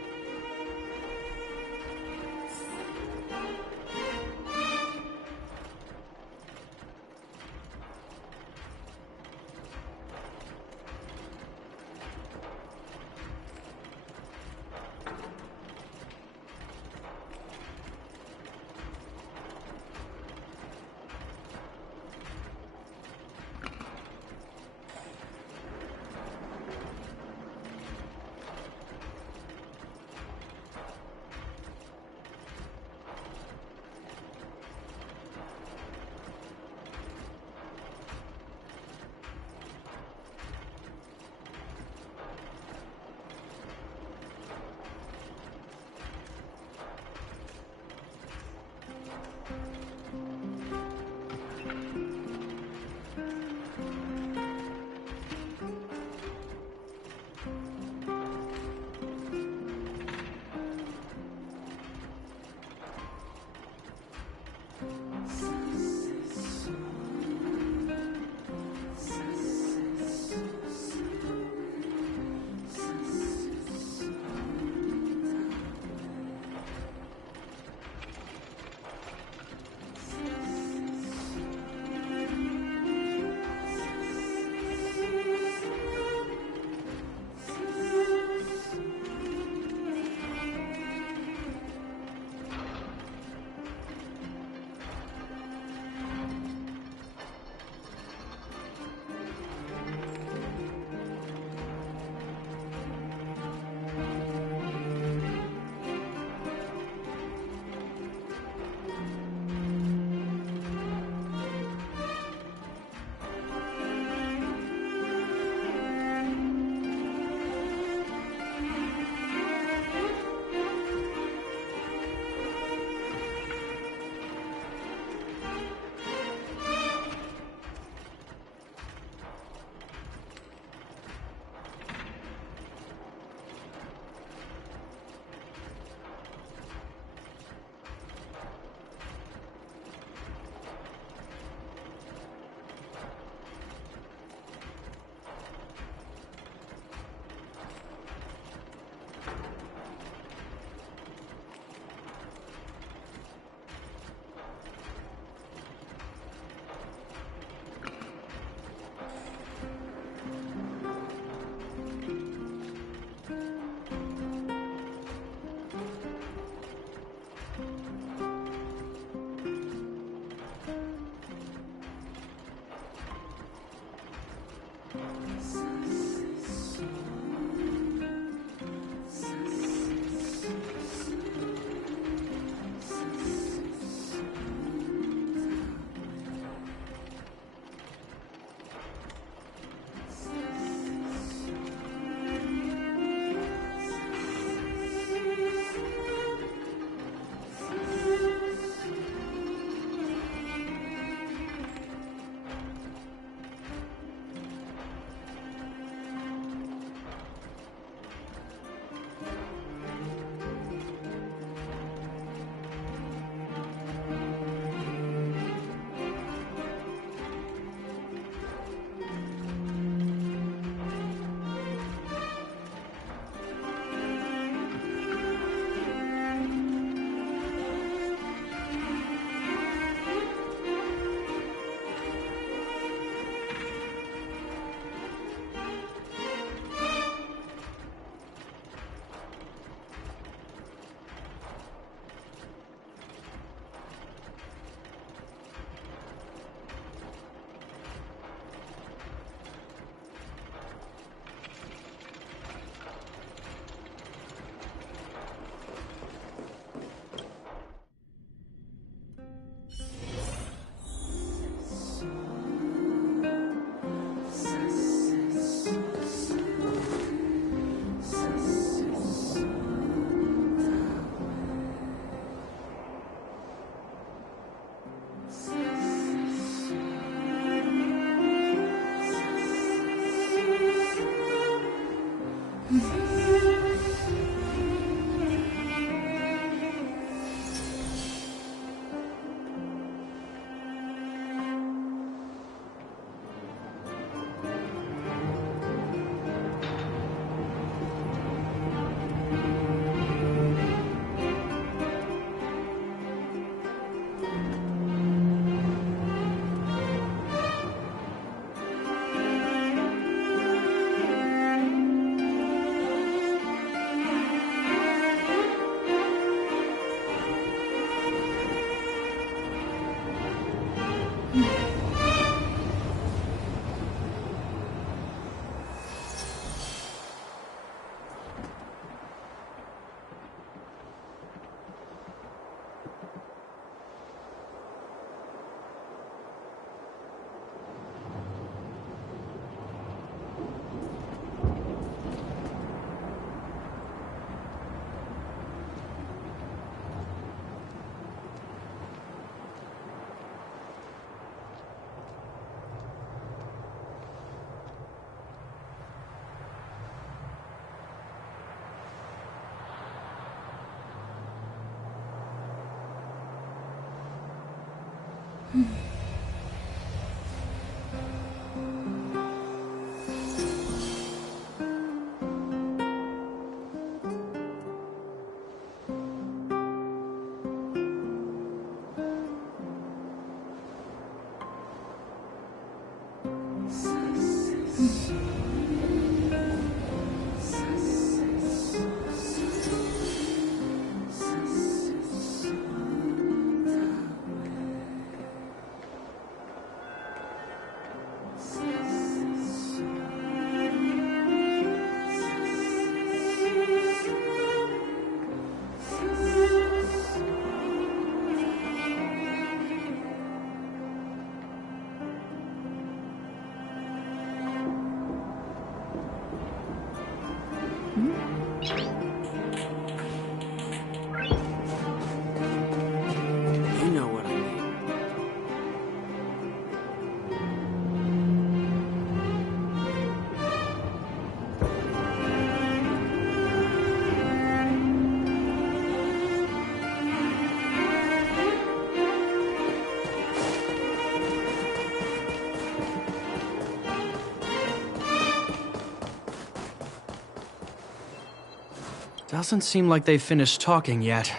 Doesn't seem like they've finished talking yet.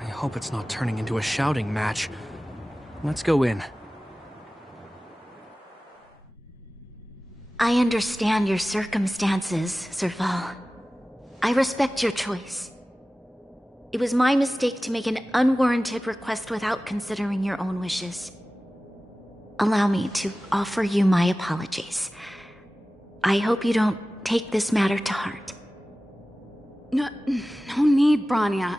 I hope it's not turning into a shouting match. Let's go in. I understand your circumstances, Serval. I respect your choice. It was my mistake to make an unwarranted request without considering your own wishes. Allow me to offer you my apologies. I hope you don't take this matter to heart. No need, Branya.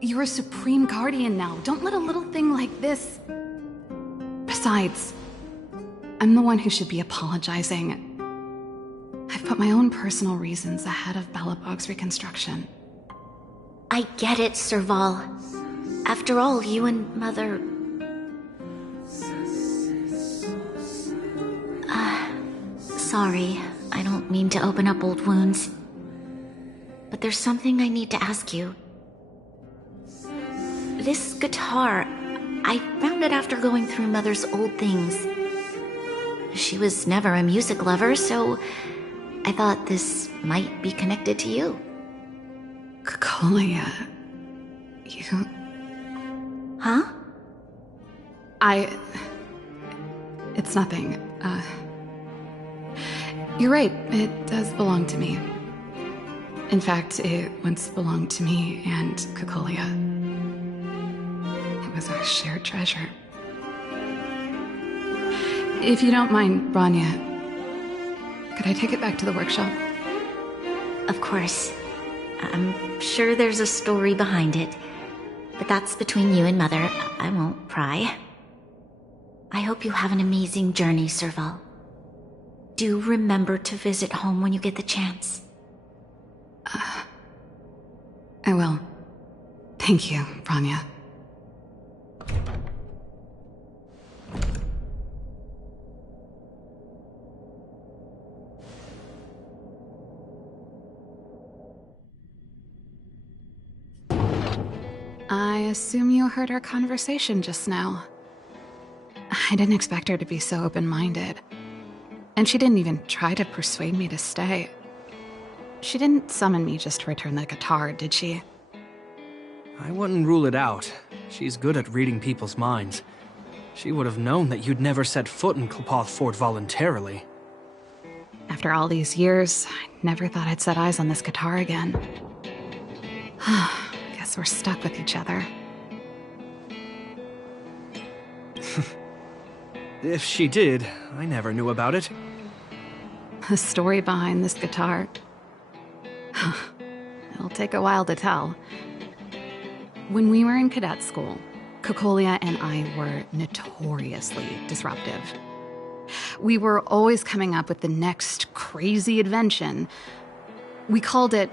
You're a supreme guardian now. Don't let a little thing like this... Besides, I'm the one who should be apologizing. I've put my own personal reasons ahead of Belobog's reconstruction. I get it, Serval. After all, you and Mother... Sorry, I don't mean to open up old wounds. But there's something I need to ask you. This guitar, I found it after going through Mother's old things. She was never a music lover, so I thought this might be connected to you. Cocolia... you... Huh? It's nothing. You're right, it does belong to me. In fact, it once belonged to me and Cocolia. It was our shared treasure. If you don't mind, Branya, could I take it back to the workshop? Of course. I'm sure there's a story behind it. But that's between you and Mother. I won't pry. I hope you have an amazing journey, Serval. Do remember to visit home when you get the chance. I will. Thank you, Rania. I assume you heard our conversation just now. I didn't expect her to be so open-minded. And she didn't even try to persuade me to stay. She didn't summon me just to return the guitar, did she? I wouldn't rule it out. She's good at reading people's minds. She would have known that you'd never set foot in Clopoth Fort voluntarily. After all these years, I never thought I'd set eyes on this guitar again. Guess we're stuck with each other. If she did, I never knew about it. The story behind this guitar. It'll take a while to tell. When we were in cadet school, Cocolia and I were notoriously disruptive. We were always coming up with the next crazy invention. We called it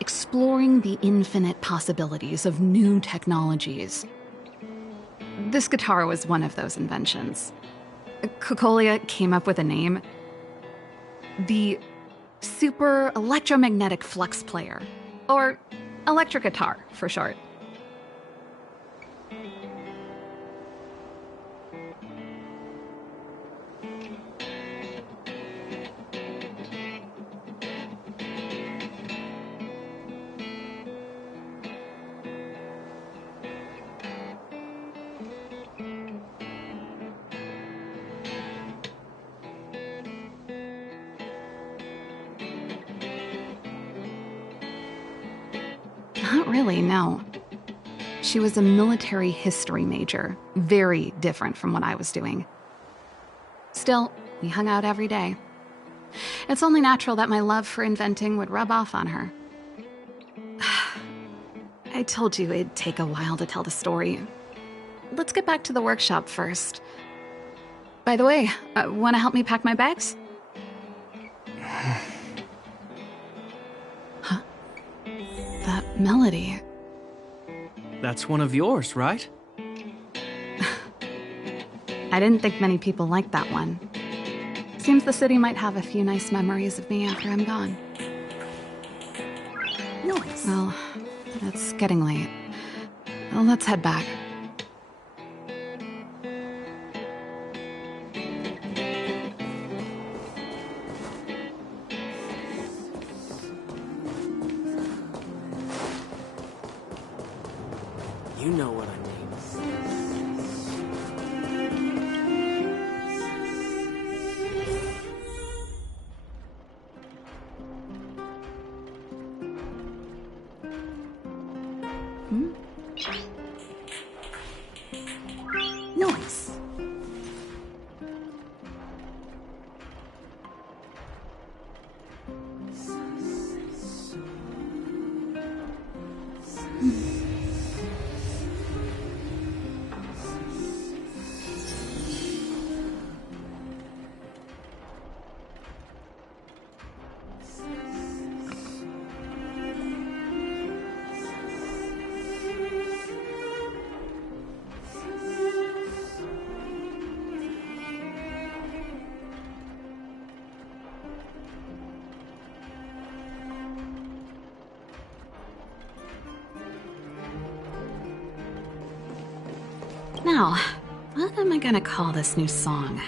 exploring the infinite possibilities of new technologies. This guitar was one of those inventions. Cocolia came up with a name. The Super Electromagnetic Flux Player, or electric guitar for short. Not really, no. She was a military history major, very different from what I was doing. Still, we hung out every day. It's only natural that my love for inventing would rub off on her. I told you it'd take a while to tell the story. Let's get back to the workshop first. By the way, want to help me pack my bags? Huh? That melody. That's one of yours, right? I didn't think many people liked that one. Seems the city might have a few nice memories of me after I'm gone. Nice. Well, it's getting late. Well, let's head back. You know what I mean. Nice. Now, what am I gonna call this new song?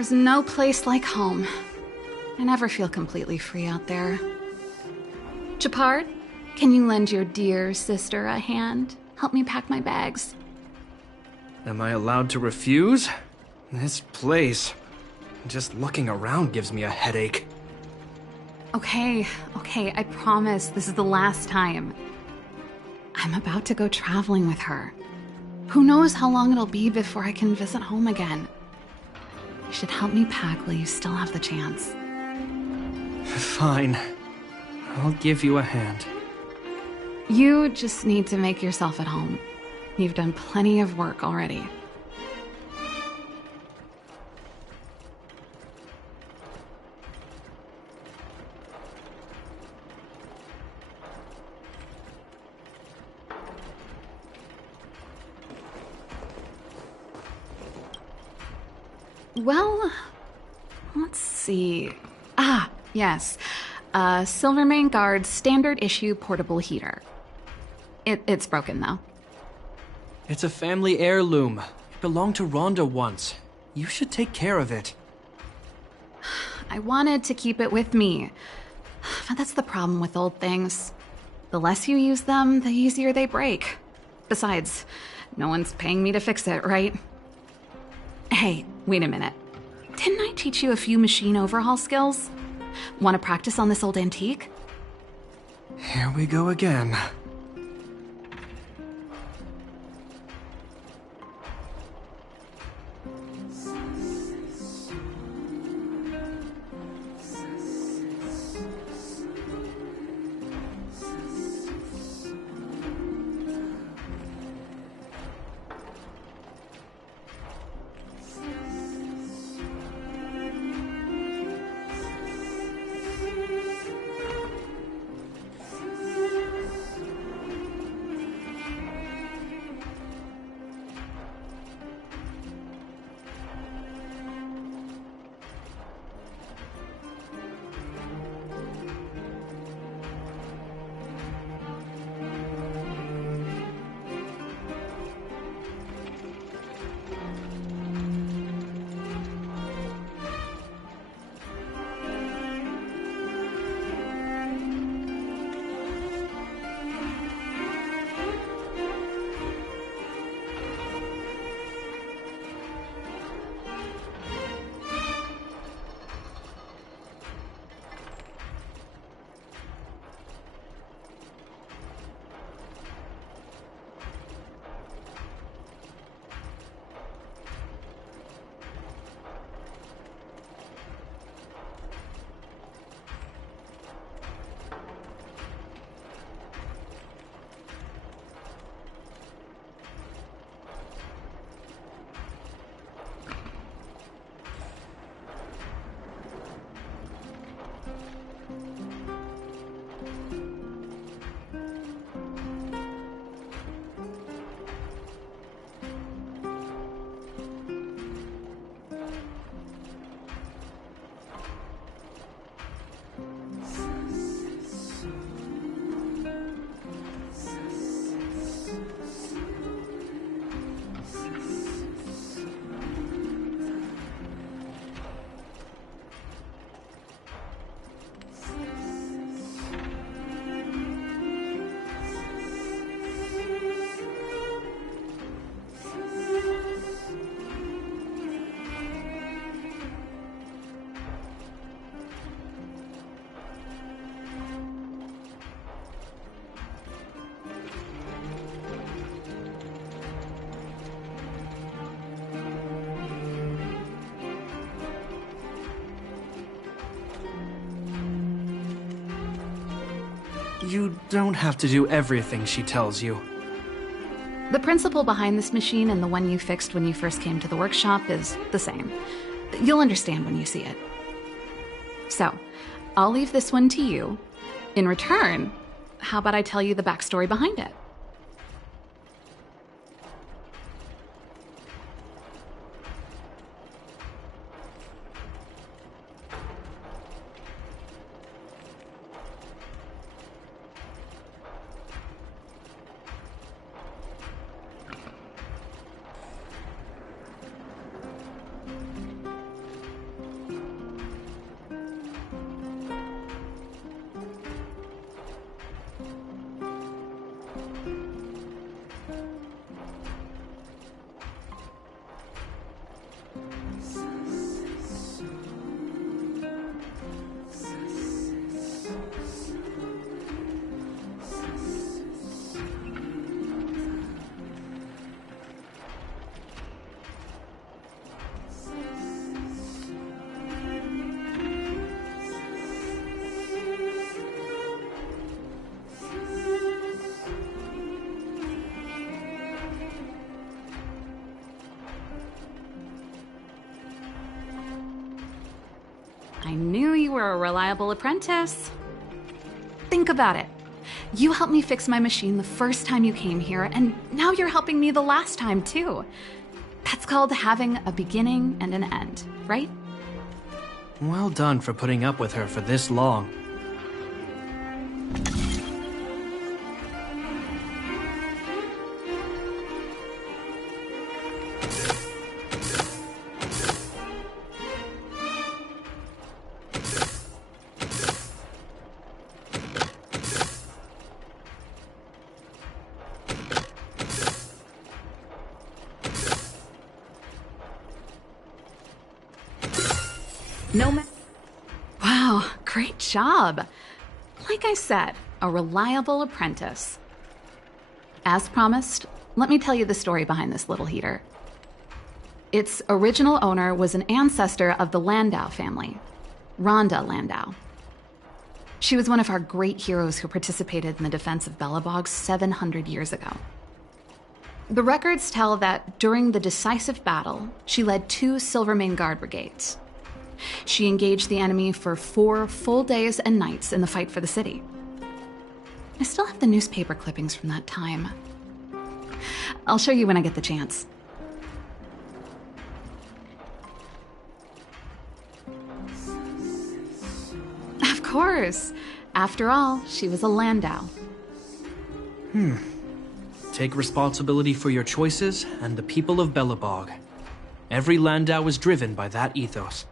There's no place like home. I never feel completely free out there. Chapard, can you lend your dear sister a hand? Help me pack my bags. Am I allowed to refuse? This place... just looking around gives me a headache. Okay, I promise this is the last time. I'm about to go traveling with her. Who knows how long it'll be before I can visit home again. You should help me pack while you still have the chance. Fine. I'll give you a hand. You just need to make yourself at home. You've done plenty of work already. Well, let's see. Ah, yes. Silvermane Guard's standard issue portable heater. It's broken, though. It's a family heirloom. It belonged to Rhonda once. You should take care of it. I wanted to keep it with me. But that's the problem with old things. The less you use them, the easier they break. Besides, no one's paying me to fix it, right? Hey, wait a minute. Didn't I teach you a few machine overhaul skills? Want to practice on this old antique? Here we go again. You don't have to do everything she tells you. The principle behind this machine and the one you fixed when you first came to the workshop is the same. You'll understand when you see it. So, I'll leave this one to you. In return, how about I tell you the backstory behind it? I knew you were a reliable apprentice. Think about it. You helped me fix my machine the first time you came here, and now you're helping me the last time, too. That's called having a beginning and an end, right? Well done for putting up with her for this long. Wow, great job. Like I said, a reliable apprentice. As promised, let me tell you the story behind this little heater. Its original owner was an ancestor of the Landau family, Rhonda Landau. She was one of our great heroes who participated in the defense of Belobog 700 years ago. The records tell that during the decisive battle, she led 2 Silvermane Guard brigades. She engaged the enemy for 4 full days and nights in the fight for the city. I still have the newspaper clippings from that time. I'll show you when I get the chance. Of course. After all, she was a Landau. Take responsibility for your choices and the people of Belobog. Every Landau is driven by that ethos.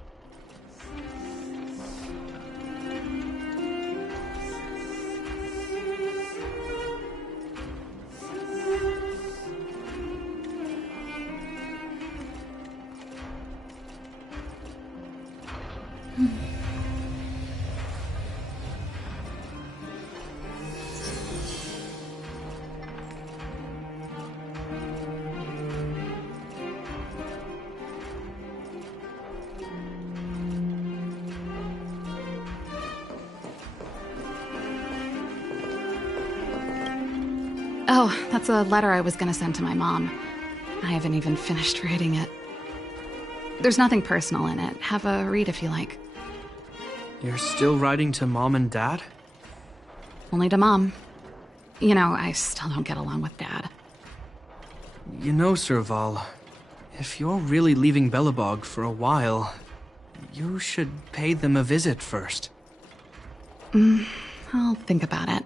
Oh, that's a letter I was gonna send to my mom. I haven't even finished writing it. There's nothing personal in it. Have a read if you like. You're still writing to Mom and Dad? Only to Mom. You know, I still don't get along with Dad. You know, Serval, if you're really leaving Belobog for a while, you should pay them a visit first. I'll think about it.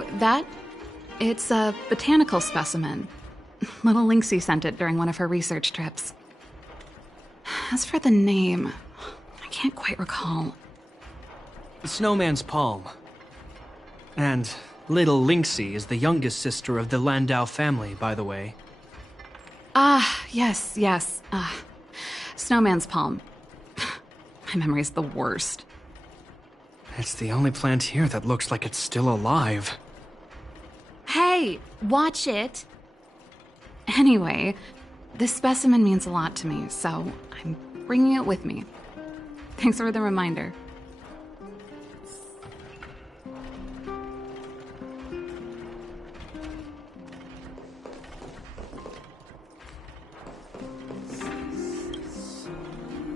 Oh, that? It's a botanical specimen. Little Lynxie sent it during one of her research trips. As for the name, I can't quite recall. Snowman's Palm. And little Lynxie is the youngest sister of the Landau family, by the way. Ah, yes. Snowman's Palm. My memory's the worst. It's the only plant here that looks like it's still alive. Hey, watch it! Anyway, this specimen means a lot to me, so I'm bringing it with me. Thanks for the reminder.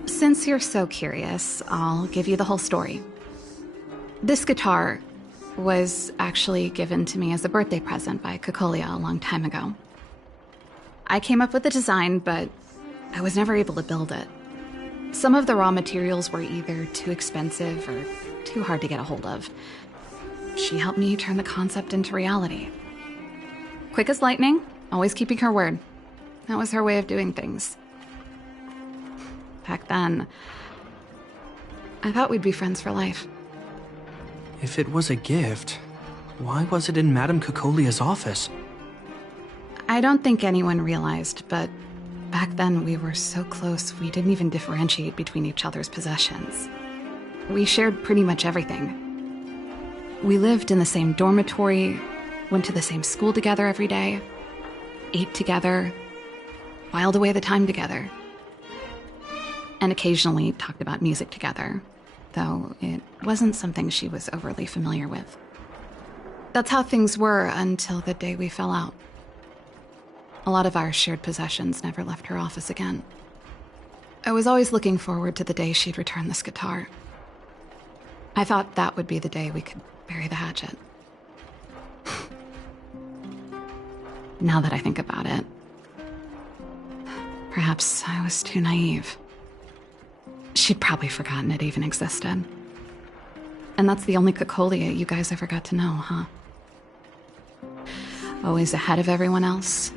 Since you're so curious, I'll give you the whole story. This guitar was actually given to me as a birthday present by Cocolia a long time ago. I came up with the design, but I was never able to build it. Some of the raw materials were either too expensive or too hard to get a hold of. She helped me turn the concept into reality. Quick as lightning, always keeping her word. That was her way of doing things. Back then, I thought we'd be friends for life. If it was a gift, why was it in Madame Cocolia's office? I don't think anyone realized, but back then we were so close we didn't even differentiate between each other's possessions. We shared pretty much everything. We lived in the same dormitory, went to the same school together every day, ate together, whiled away the time together, and occasionally talked about music together, though it wasn't something she was overly familiar with. That's how things were until the day we fell out. A lot of our shared possessions never left her office again. I was always looking forward to the day she'd return this guitar. I thought that would be the day we could bury the hatchet. Now that I think about it, perhaps I was too naive. She'd probably forgotten it even existed. And that's the only Cocolia you guys ever got to know, huh? Always ahead of everyone else,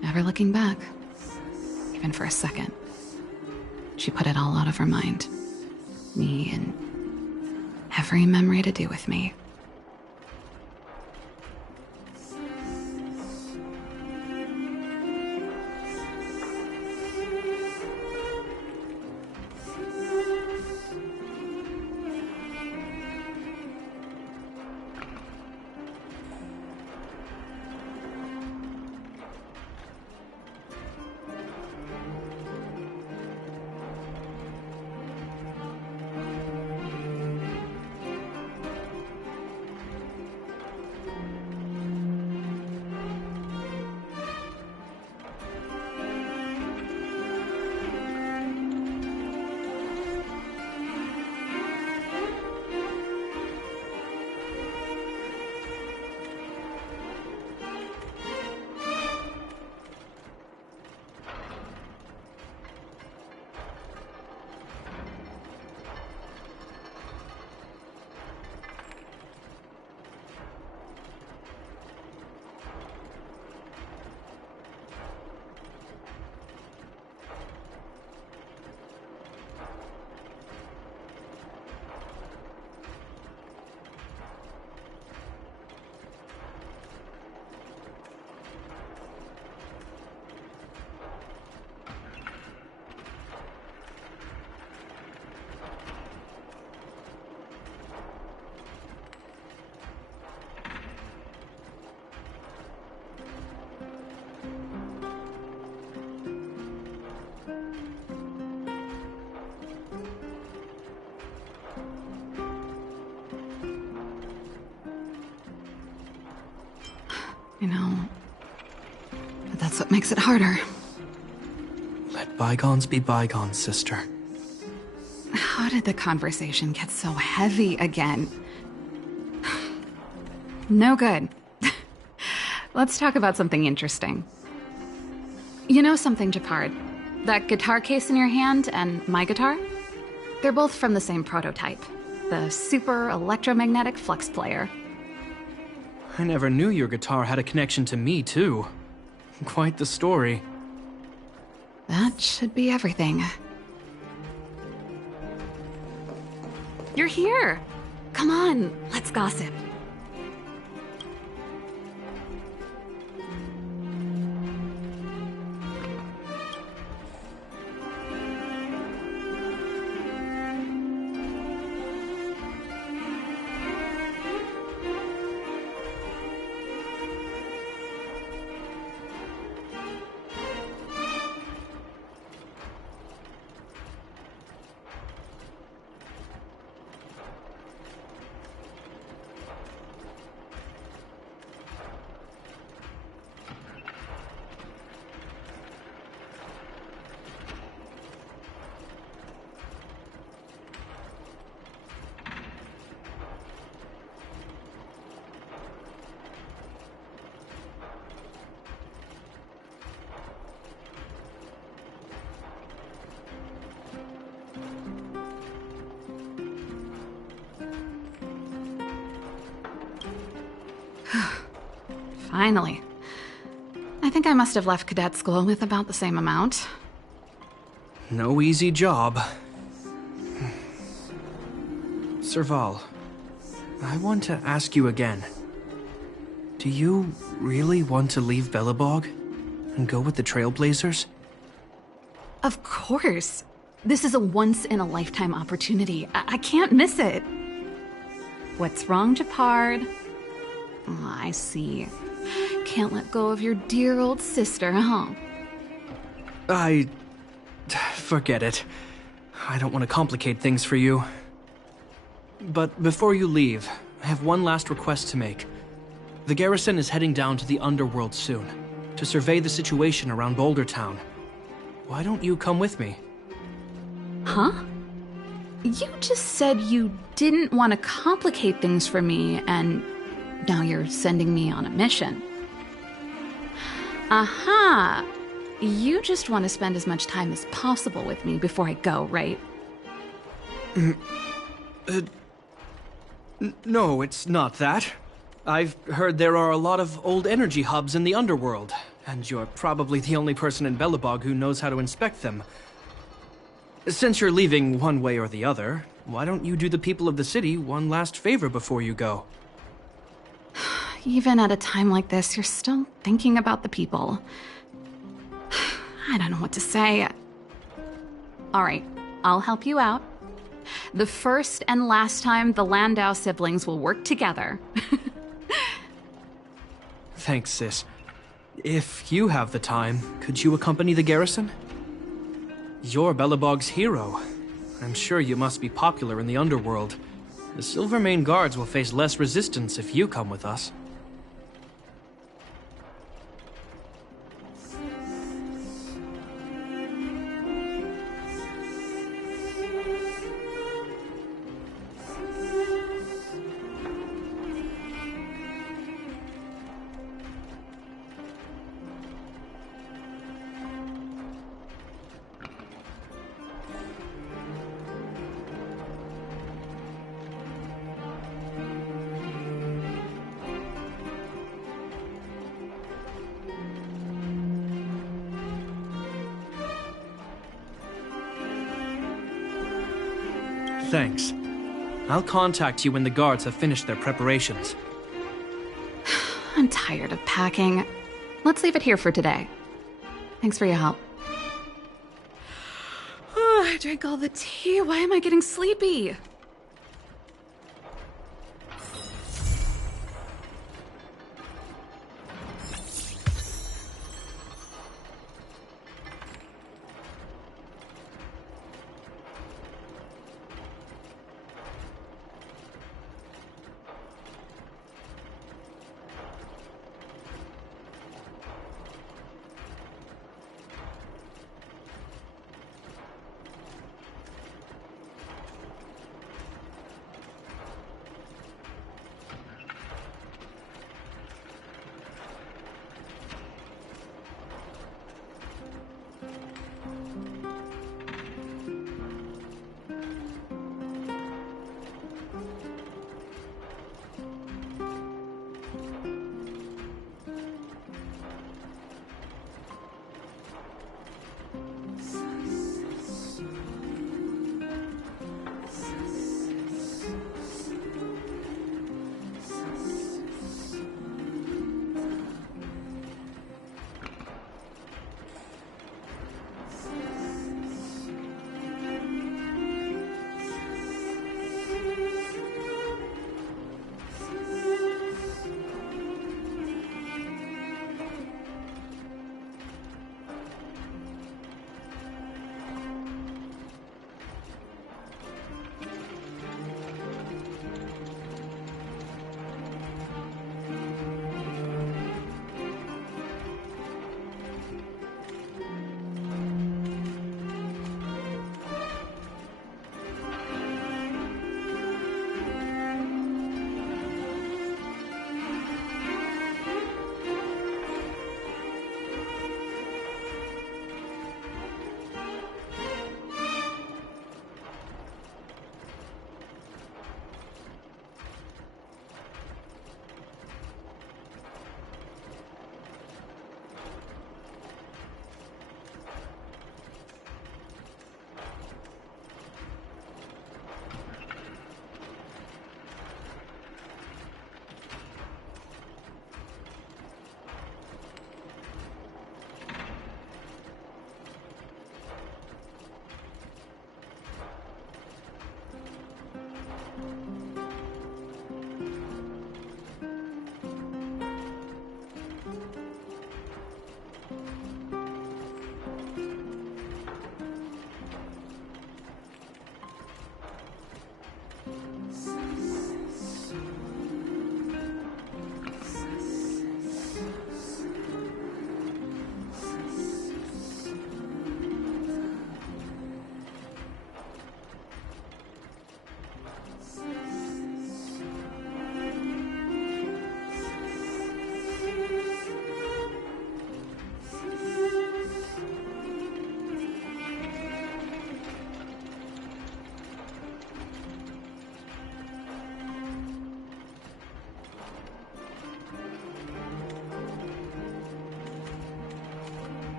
never looking back, even for a second. She put it all out of her mind. Me and every memory to do with me. You know, but that's what makes it harder. Let bygones be bygones, sister. How did the conversation get so heavy again? No good. Let's talk about something interesting. You know something, Japard? That guitar case in your hand and my guitar? They're both from the same prototype. The Super Electromagnetic Flux Player. I never knew your guitar had a connection to me, too. Quite the story. That should be everything. You're here! Come on, let's gossip. Finally. I think I must have left cadet school with about the same amount. No easy job. Serval, I want to ask you again. Do you really want to leave Belobog and go with the Trailblazers? Of course. This is a once-in-a-lifetime opportunity. I can't miss it. What's wrong, Japard? Oh, I see. Can't let go of your dear old sister, huh? Forget it. I don't want to complicate things for you. But before you leave, I have one last request to make. The garrison is heading down to the underworld soon, to survey the situation around Boulder Town. Why don't you come with me? Huh? You just said you didn't want to complicate things for me, and now you're sending me on a mission. Aha! You just want to spend as much time as possible with me before I go, right? No, it's not that. I've heard there are a lot of old energy hubs in the underworld, and you're probably the only person in Belobog who knows how to inspect them. Since you're leaving one way or the other, why don't you do the people of the city one last favor before you go? Even at a time like this, you're still thinking about the people. I don't know what to say. All right, I'll help you out. The first and last time the Landau siblings will work together. Thanks, sis. If you have the time, could you accompany the garrison? You're Belobog's hero. I'm sure you must be popular in the underworld. The Silvermane Guards will face less resistance if you come with us. Thanks. I'll contact you when the guards have finished their preparations. I'm tired of packing. Let's leave it here for today. Thanks for your help. Oh, I drank all the tea. Why am I getting sleepy?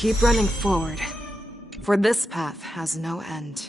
Keep running forward, for this path has no end.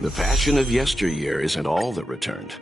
The passion of yesteryear isn't all that returned.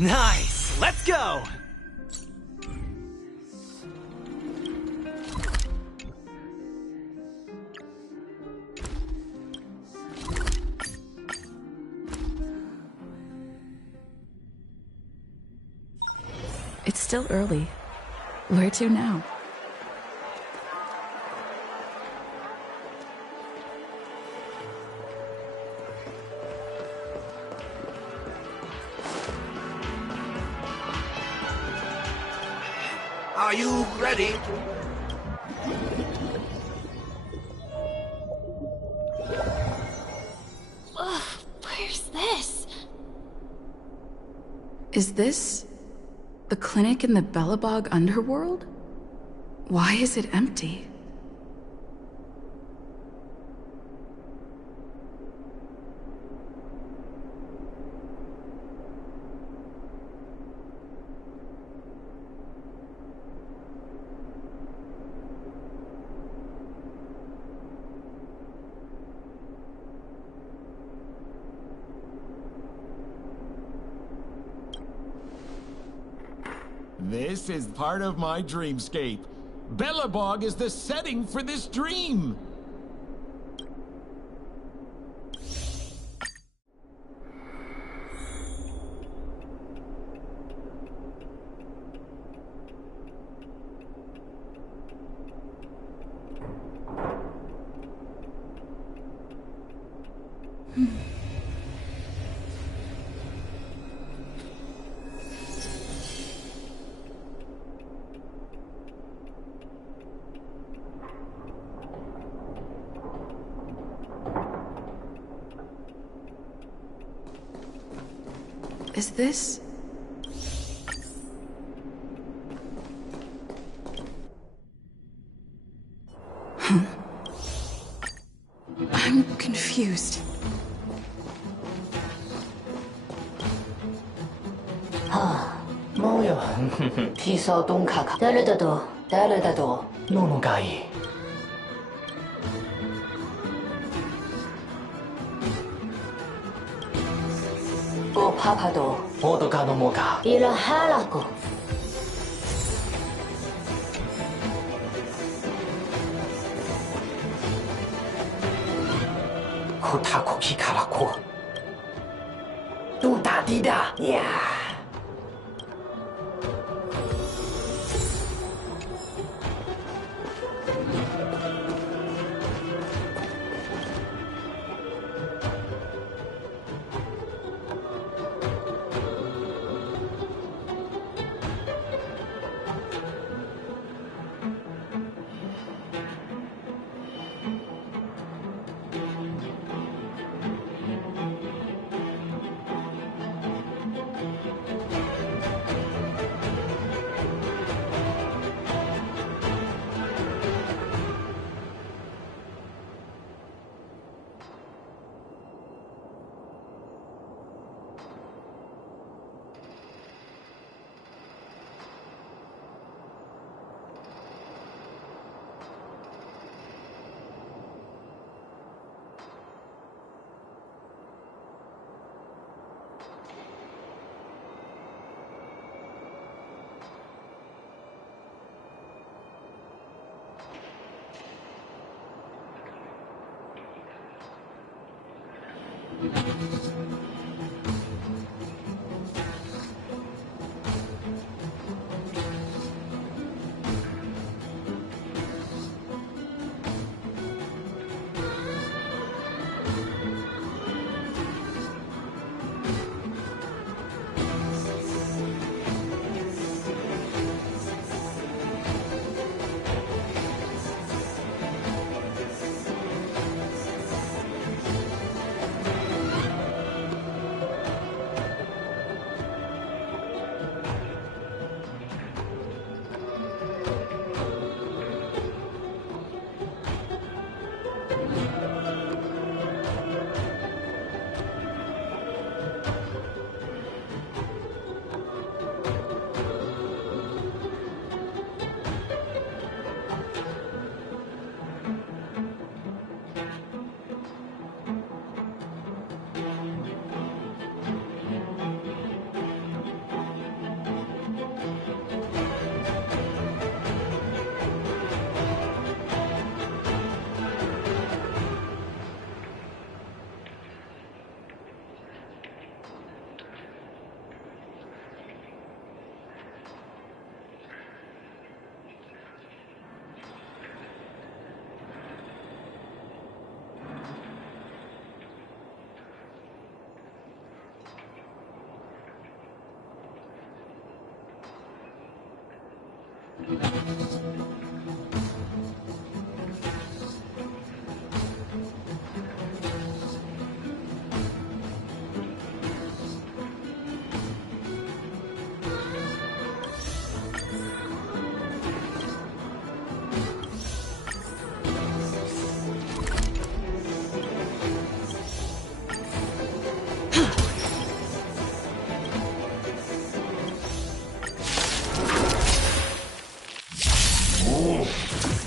Nice! Let's go! It's still early. Where to now? Are you ready? Ugh, where's this? Is this the clinic in the Belobog underworld? Why is it empty? This is part of my dreamscape. Belobog is the setting for this dream. Is this... Huh? I'm confused. 뭐요? 피서 동카카. 다르다도. 노노가이. 오 파파도. 모두가 노모가. 이라하라고. 코타코 키카라코. 뚜다디다. 야.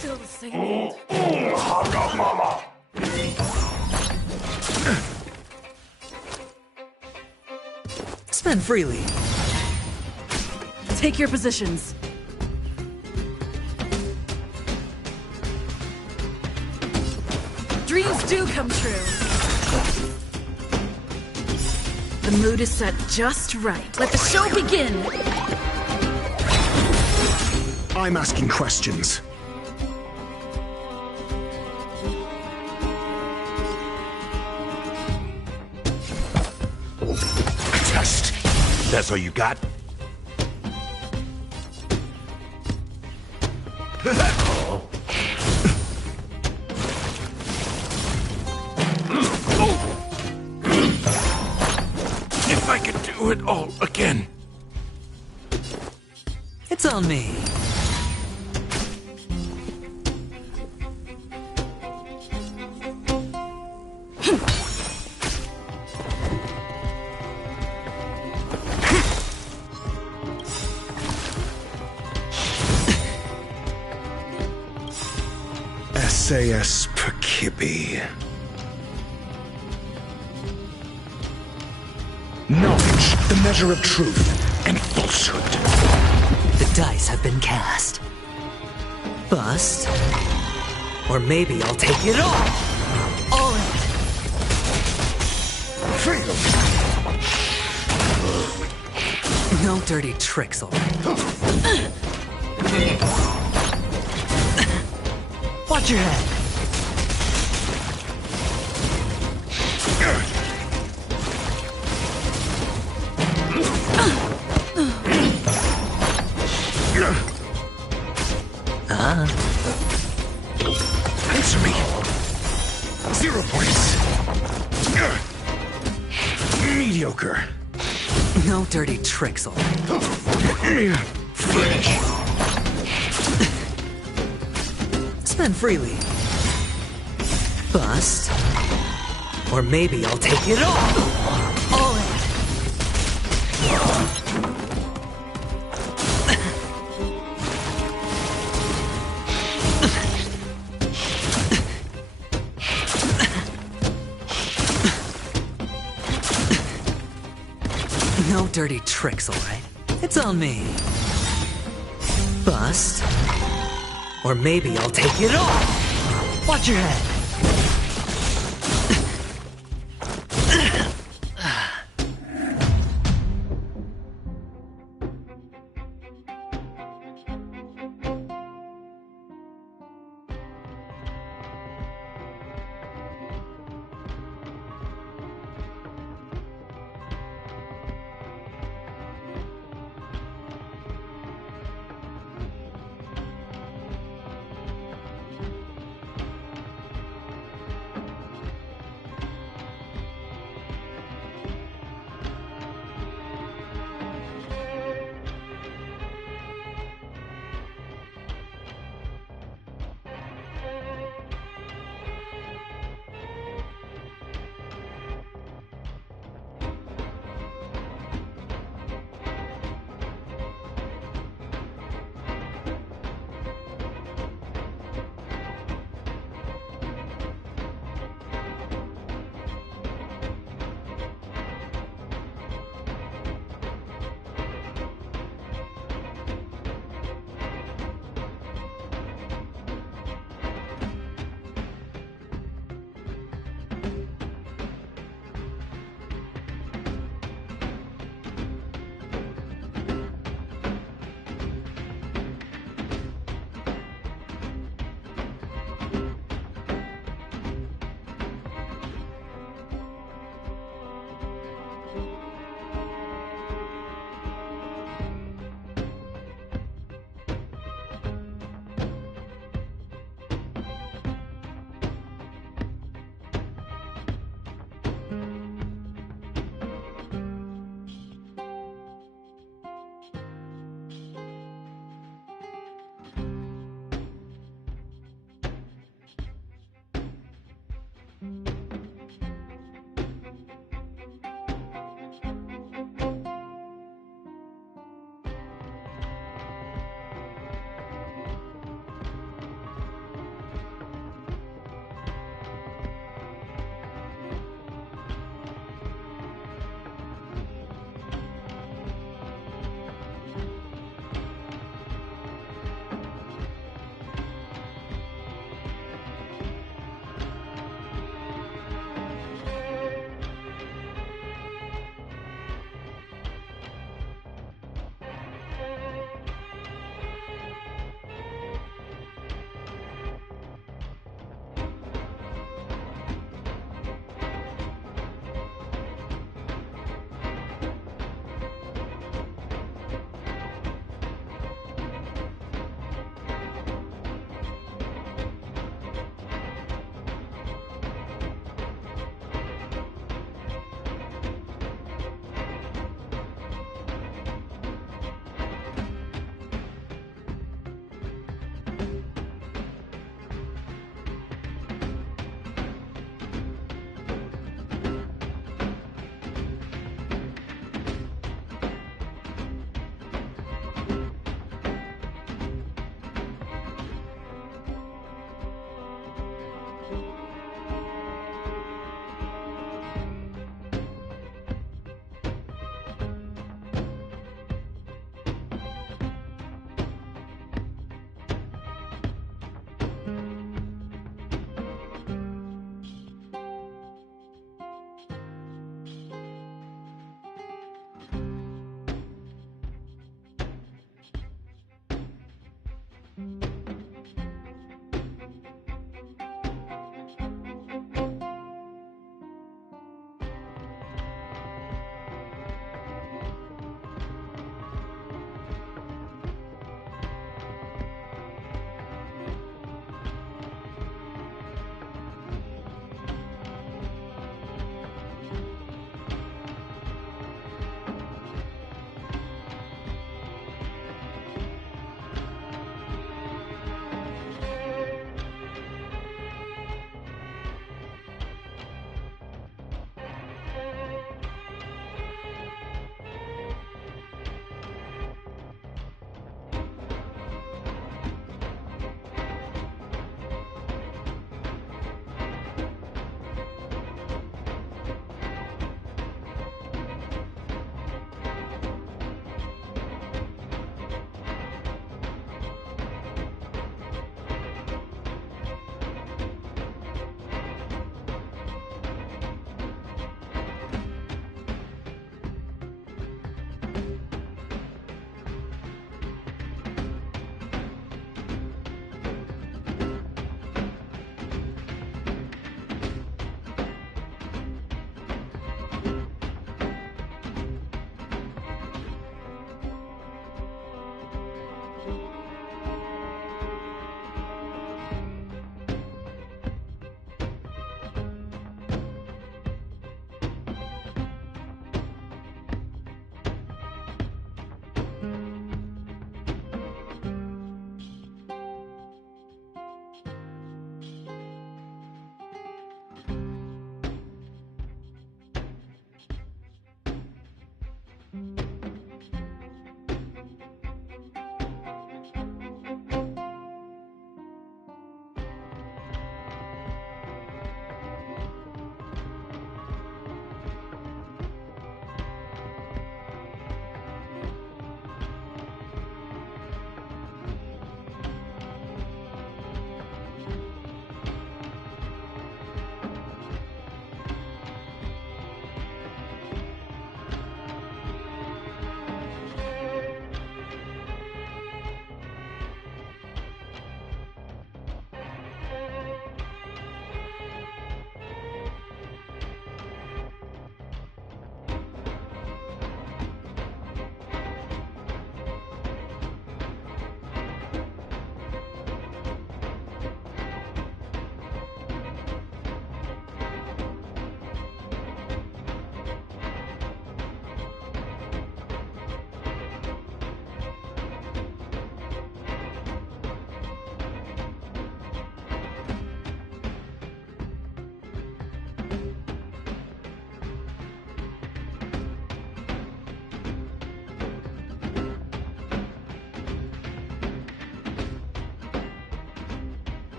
Still the same. Mama. Spend freely. Take your positions. Dreams do come true. The mood is set just right. Let the show begin! I'm asking questions. Test. That's all you got? If I could do it all again. It's on me. SAS Perkibi. Knowledge, the measure of truth and falsehood. The dice have been cast. Bust. Or maybe I'll take it all. All in. Freedom. No dirty tricks, all right. Watch your head. Answer me. 0 points. Mediocre. No dirty tricks, all right. Finish. Spend freely. Bust. Or maybe I'll take it all. All in. No dirty tricks, all right? It's on me. Bust. Or maybe I'll take it all. Watch your head.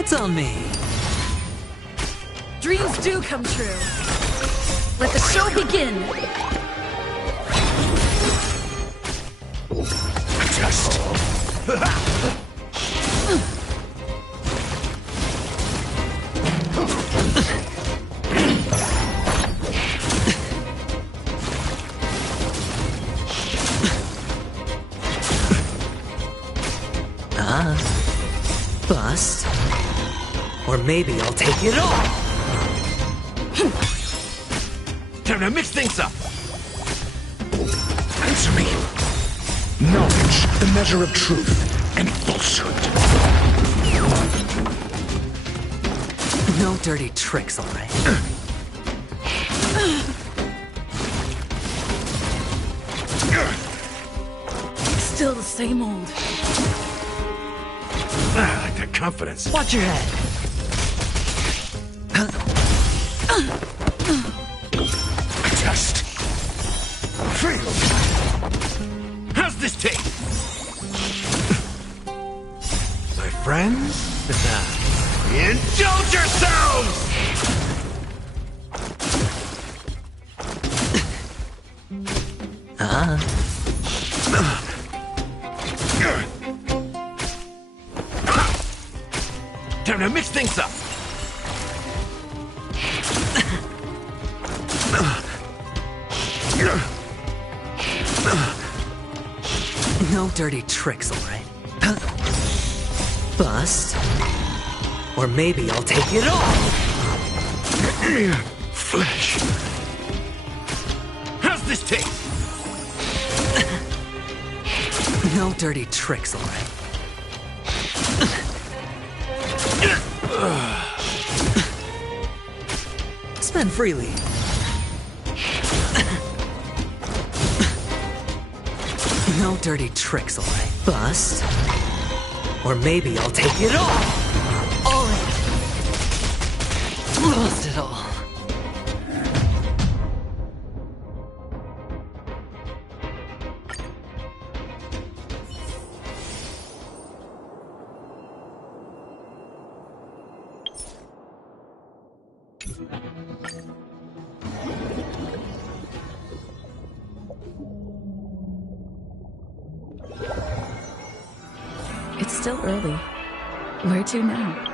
It's on me. Dreams do come true. Let the show begin. Just... Bust. Or maybe I'll take it all. Time to mix things up. Answer me. Knowledge, the measure of truth and falsehood. No dirty tricks, all right? Still the same old. I like that confidence. Watch your head. Just... feel. How's this taste? My friends? Indulge yourselves! Time to mix things up. No dirty tricks, all right? Bust. Or maybe I'll take it all. Flesh. How's this taste? No dirty tricks, all right? Spend freely. No dirty tricks, all right? Bust. Or maybe I'll take it all. All in. Lost it all. It's still early. Where to now?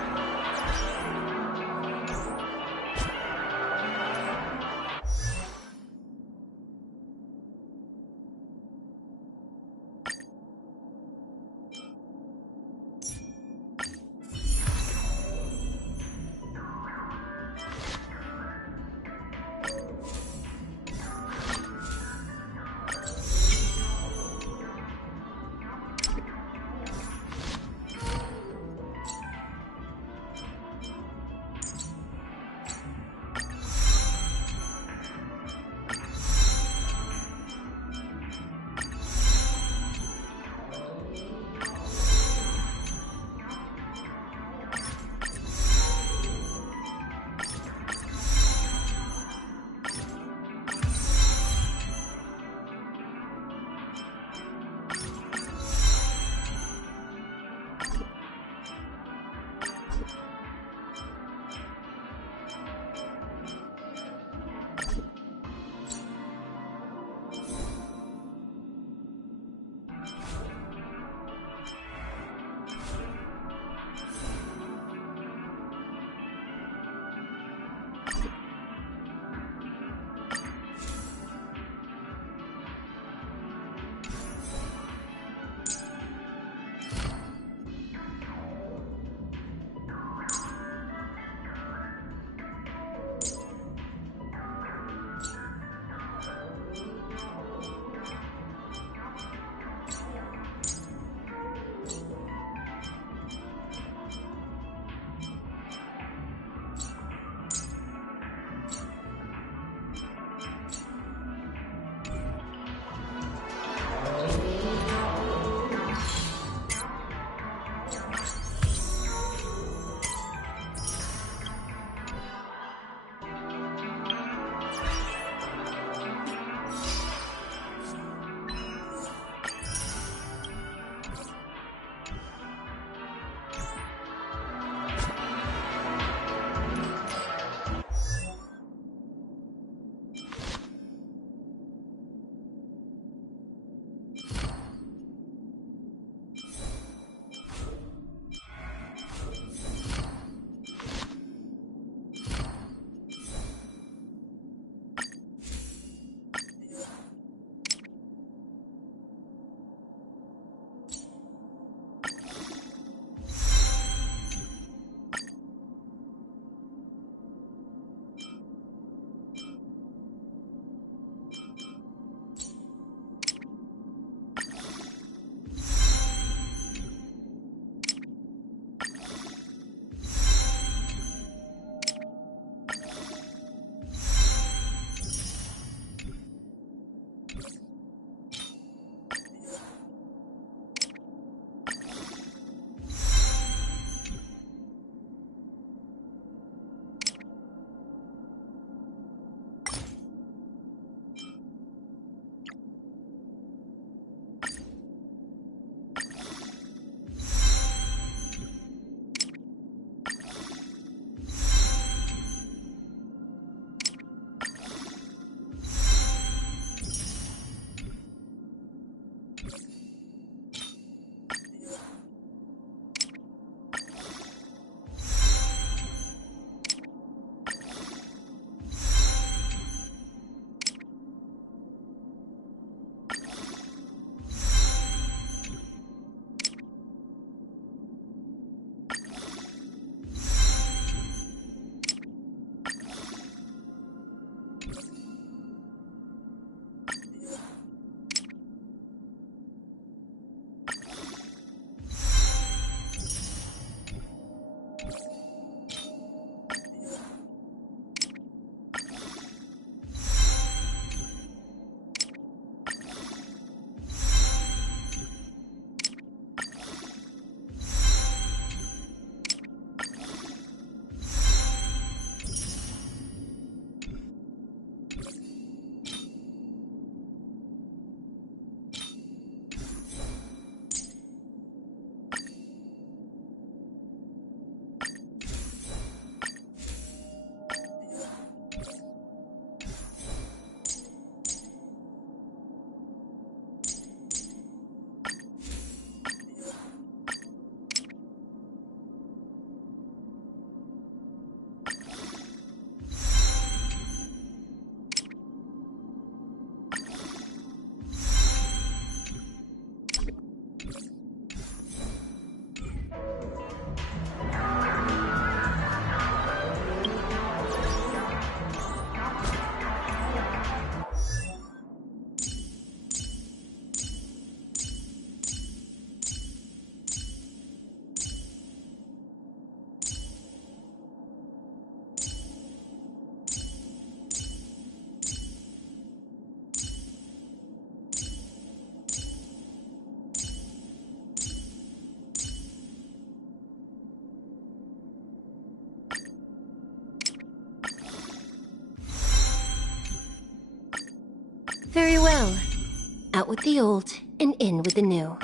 Very well. Out with the old and in with the new.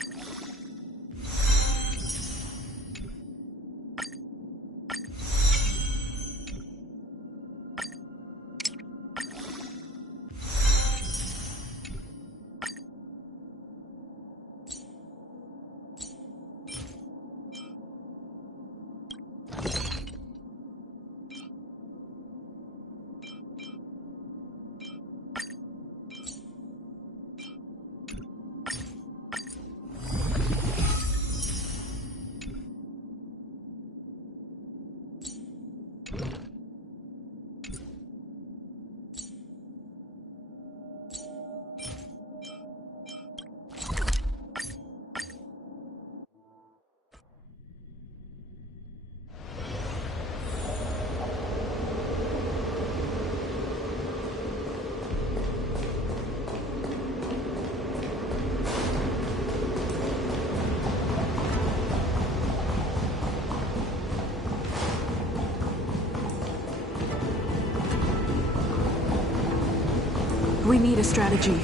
We need a strategy.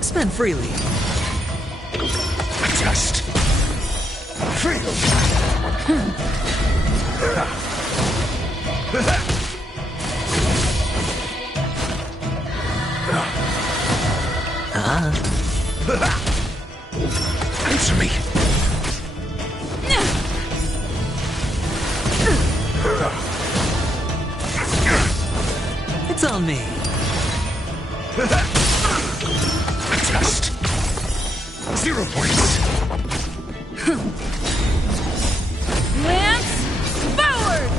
Spend freely. Just feel. Answer me. It's on me. Just 0 points. Lance forward!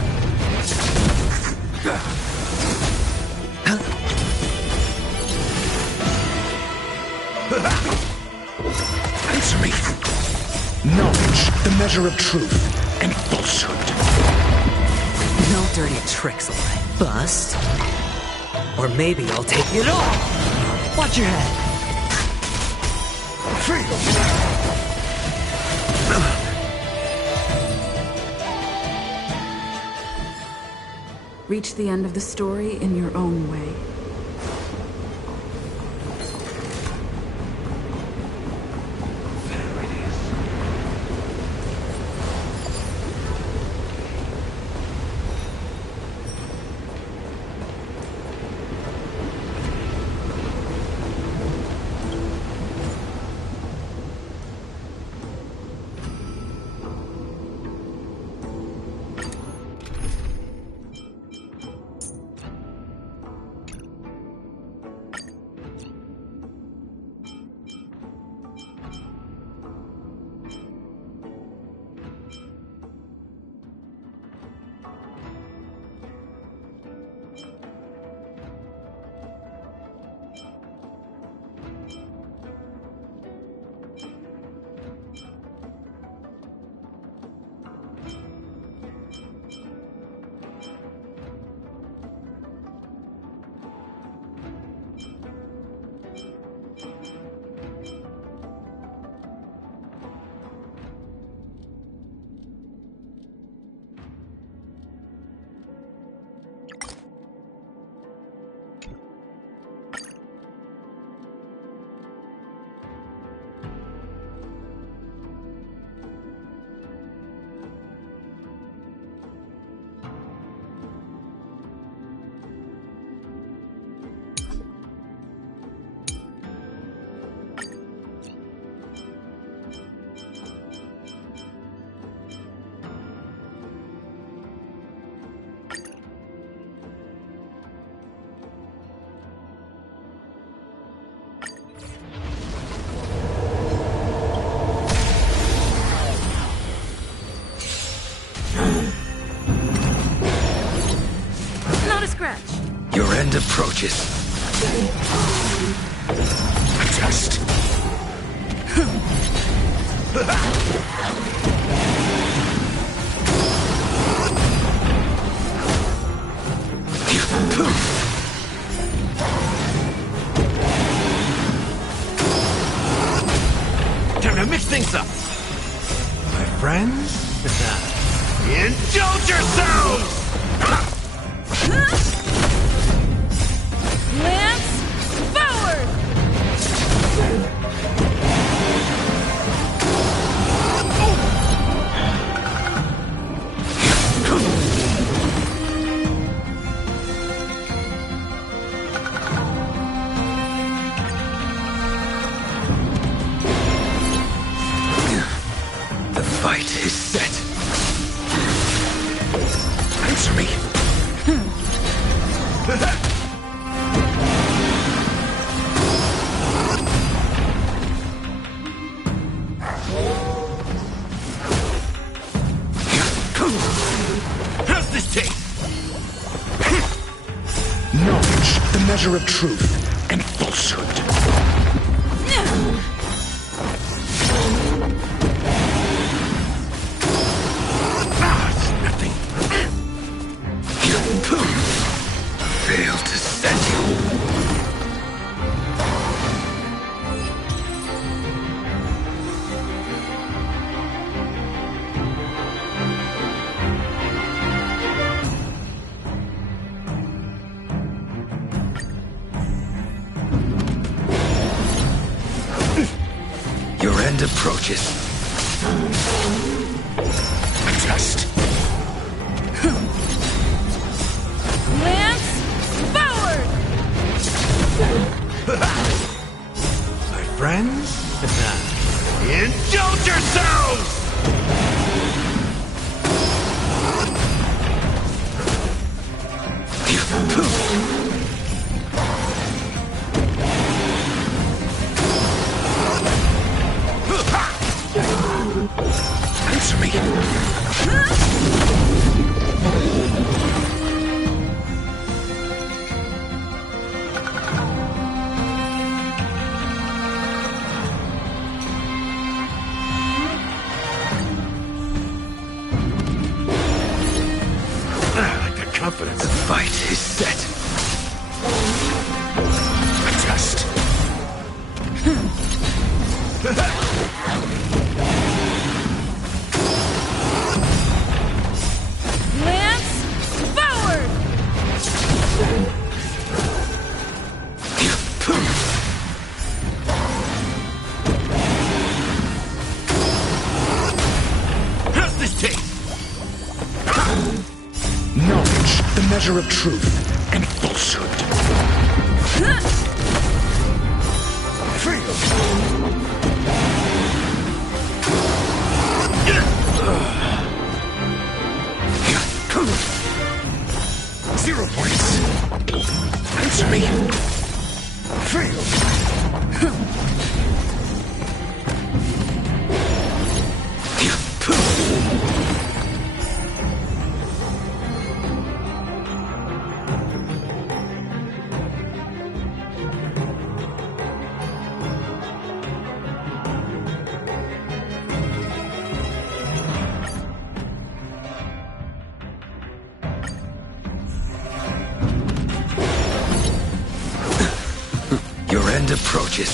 Answer me. Knowledge, the measure of truth and falsehood. No dirty tricks, alright? Bust. Or maybe I'll take it all. Watch your head. Reach the end of the story in your own way. Your end approaches. Just. Time to mix things up. My friends? Indulge yourselves! Lance, forward! The fight is set. Answer me. How's this taste? Knowledge, the measure of truth and falsehood. Fail to set you. Your end approaches. Adjust. Lance, forward! My friends? Indulge yourselves! Answer me. Confidence. The fight is set. Adjust. Lance, forward! How's this taste? Knowledge, the measure of truth and falsehood. Zero points. Answer me. Your end approaches.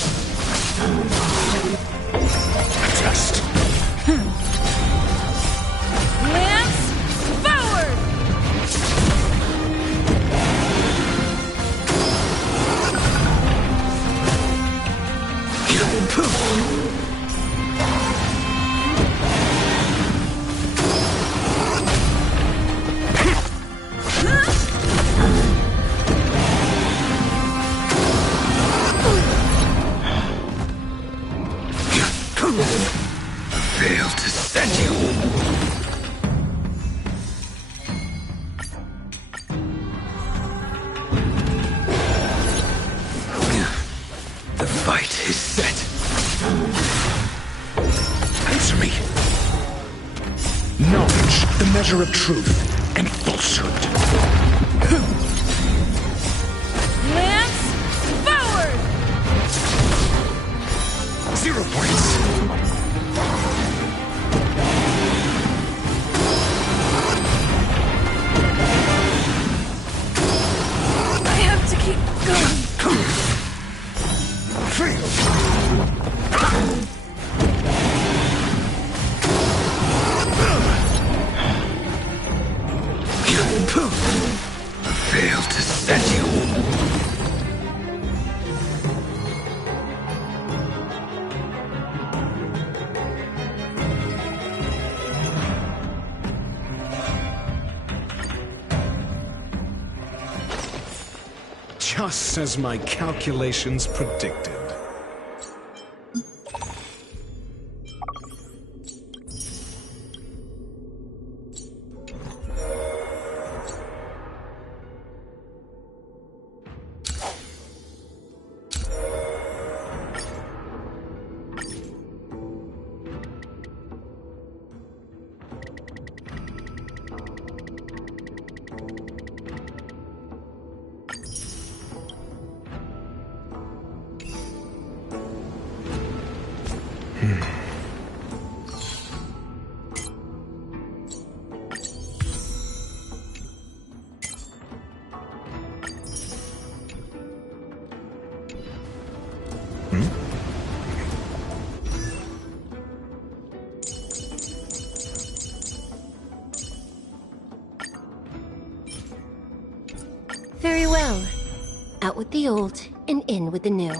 Adjust. Lance, forward! Fail to set you. The fight is set. Answer me. Knowledge, the measure of truth and falsehood. Lance, forward! 0 points. I have to keep going. Just as my calculations predicted. Very well. Out with the old and in with the new.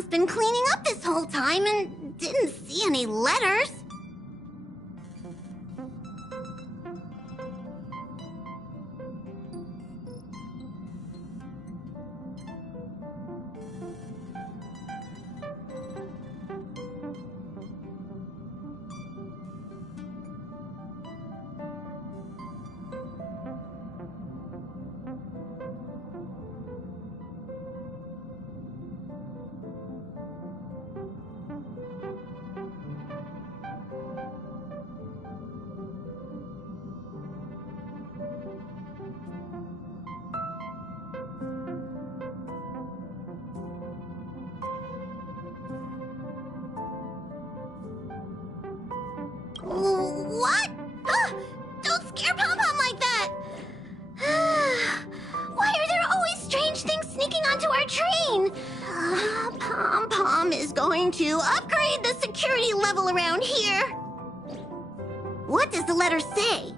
Pom-Pom's been cleaning up this whole time and didn't see any letters. What? Don't scare Pom-Pom like that! Why are there always strange things sneaking onto our train? Pom-Pom is going to upgrade the security level around here. What does the letter say?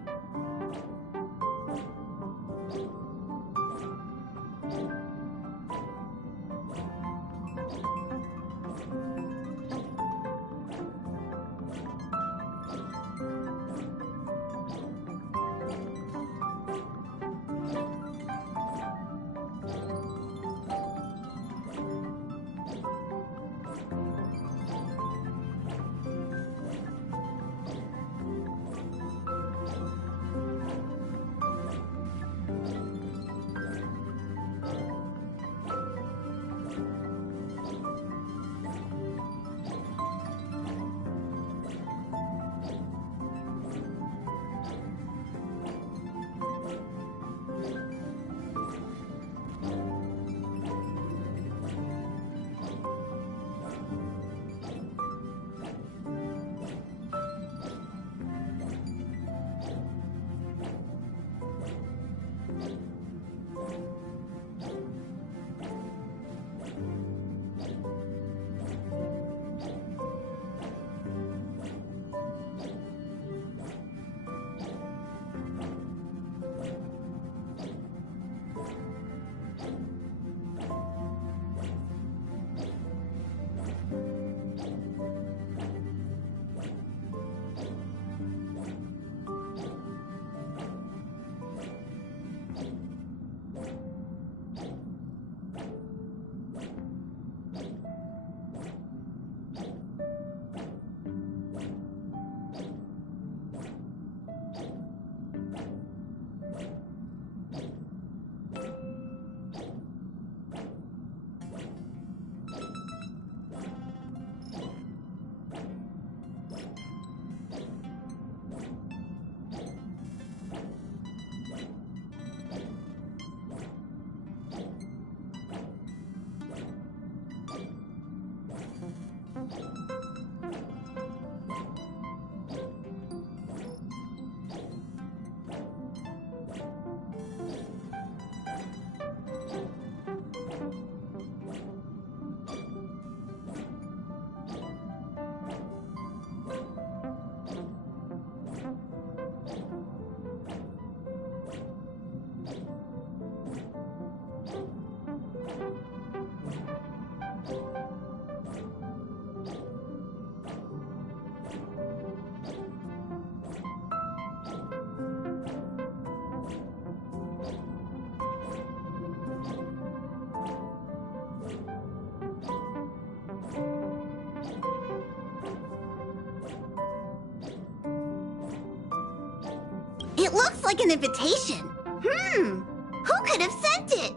It looks like an invitation. Who could have sent it?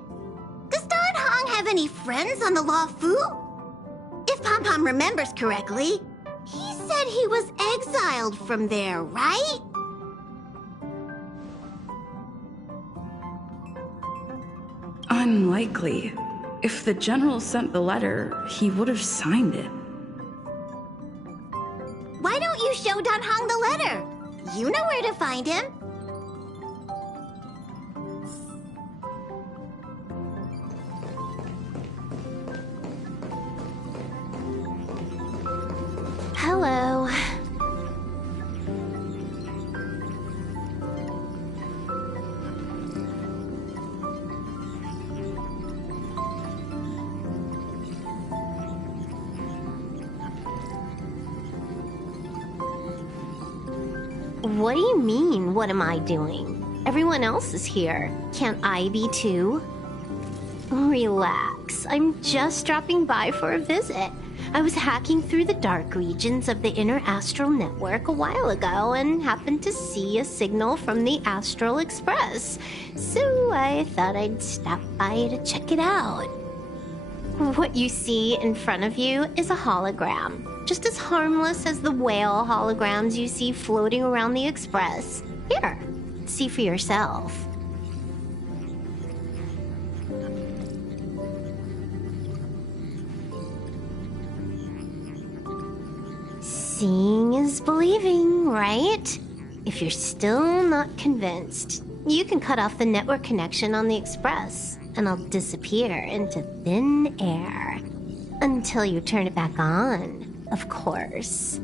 Does Don Hong have any friends on the Law Fu? If Pom-Pom remembers correctly, he said he was exiled from there, right? Unlikely. If the general sent the letter, he would have signed it. Why don't you show Don Hong the letter? You know where to find him. Hello. What do you mean, what am I doing? Everyone else is here. Can't I be too? Relax. I'm just dropping by for a visit. I was hacking through the dark regions of the inner astral network a while ago and happened to see a signal from the Astral Express. So I thought I'd stop by to check it out. What you see in front of you is a hologram, just as harmless as the whale holograms you see floating around the Express. Here, see for yourself. Seeing is believing, right? If you're still not convinced, you can cut off the network connection on the Express, and I'll disappear into thin air. Until you turn it back on, of course.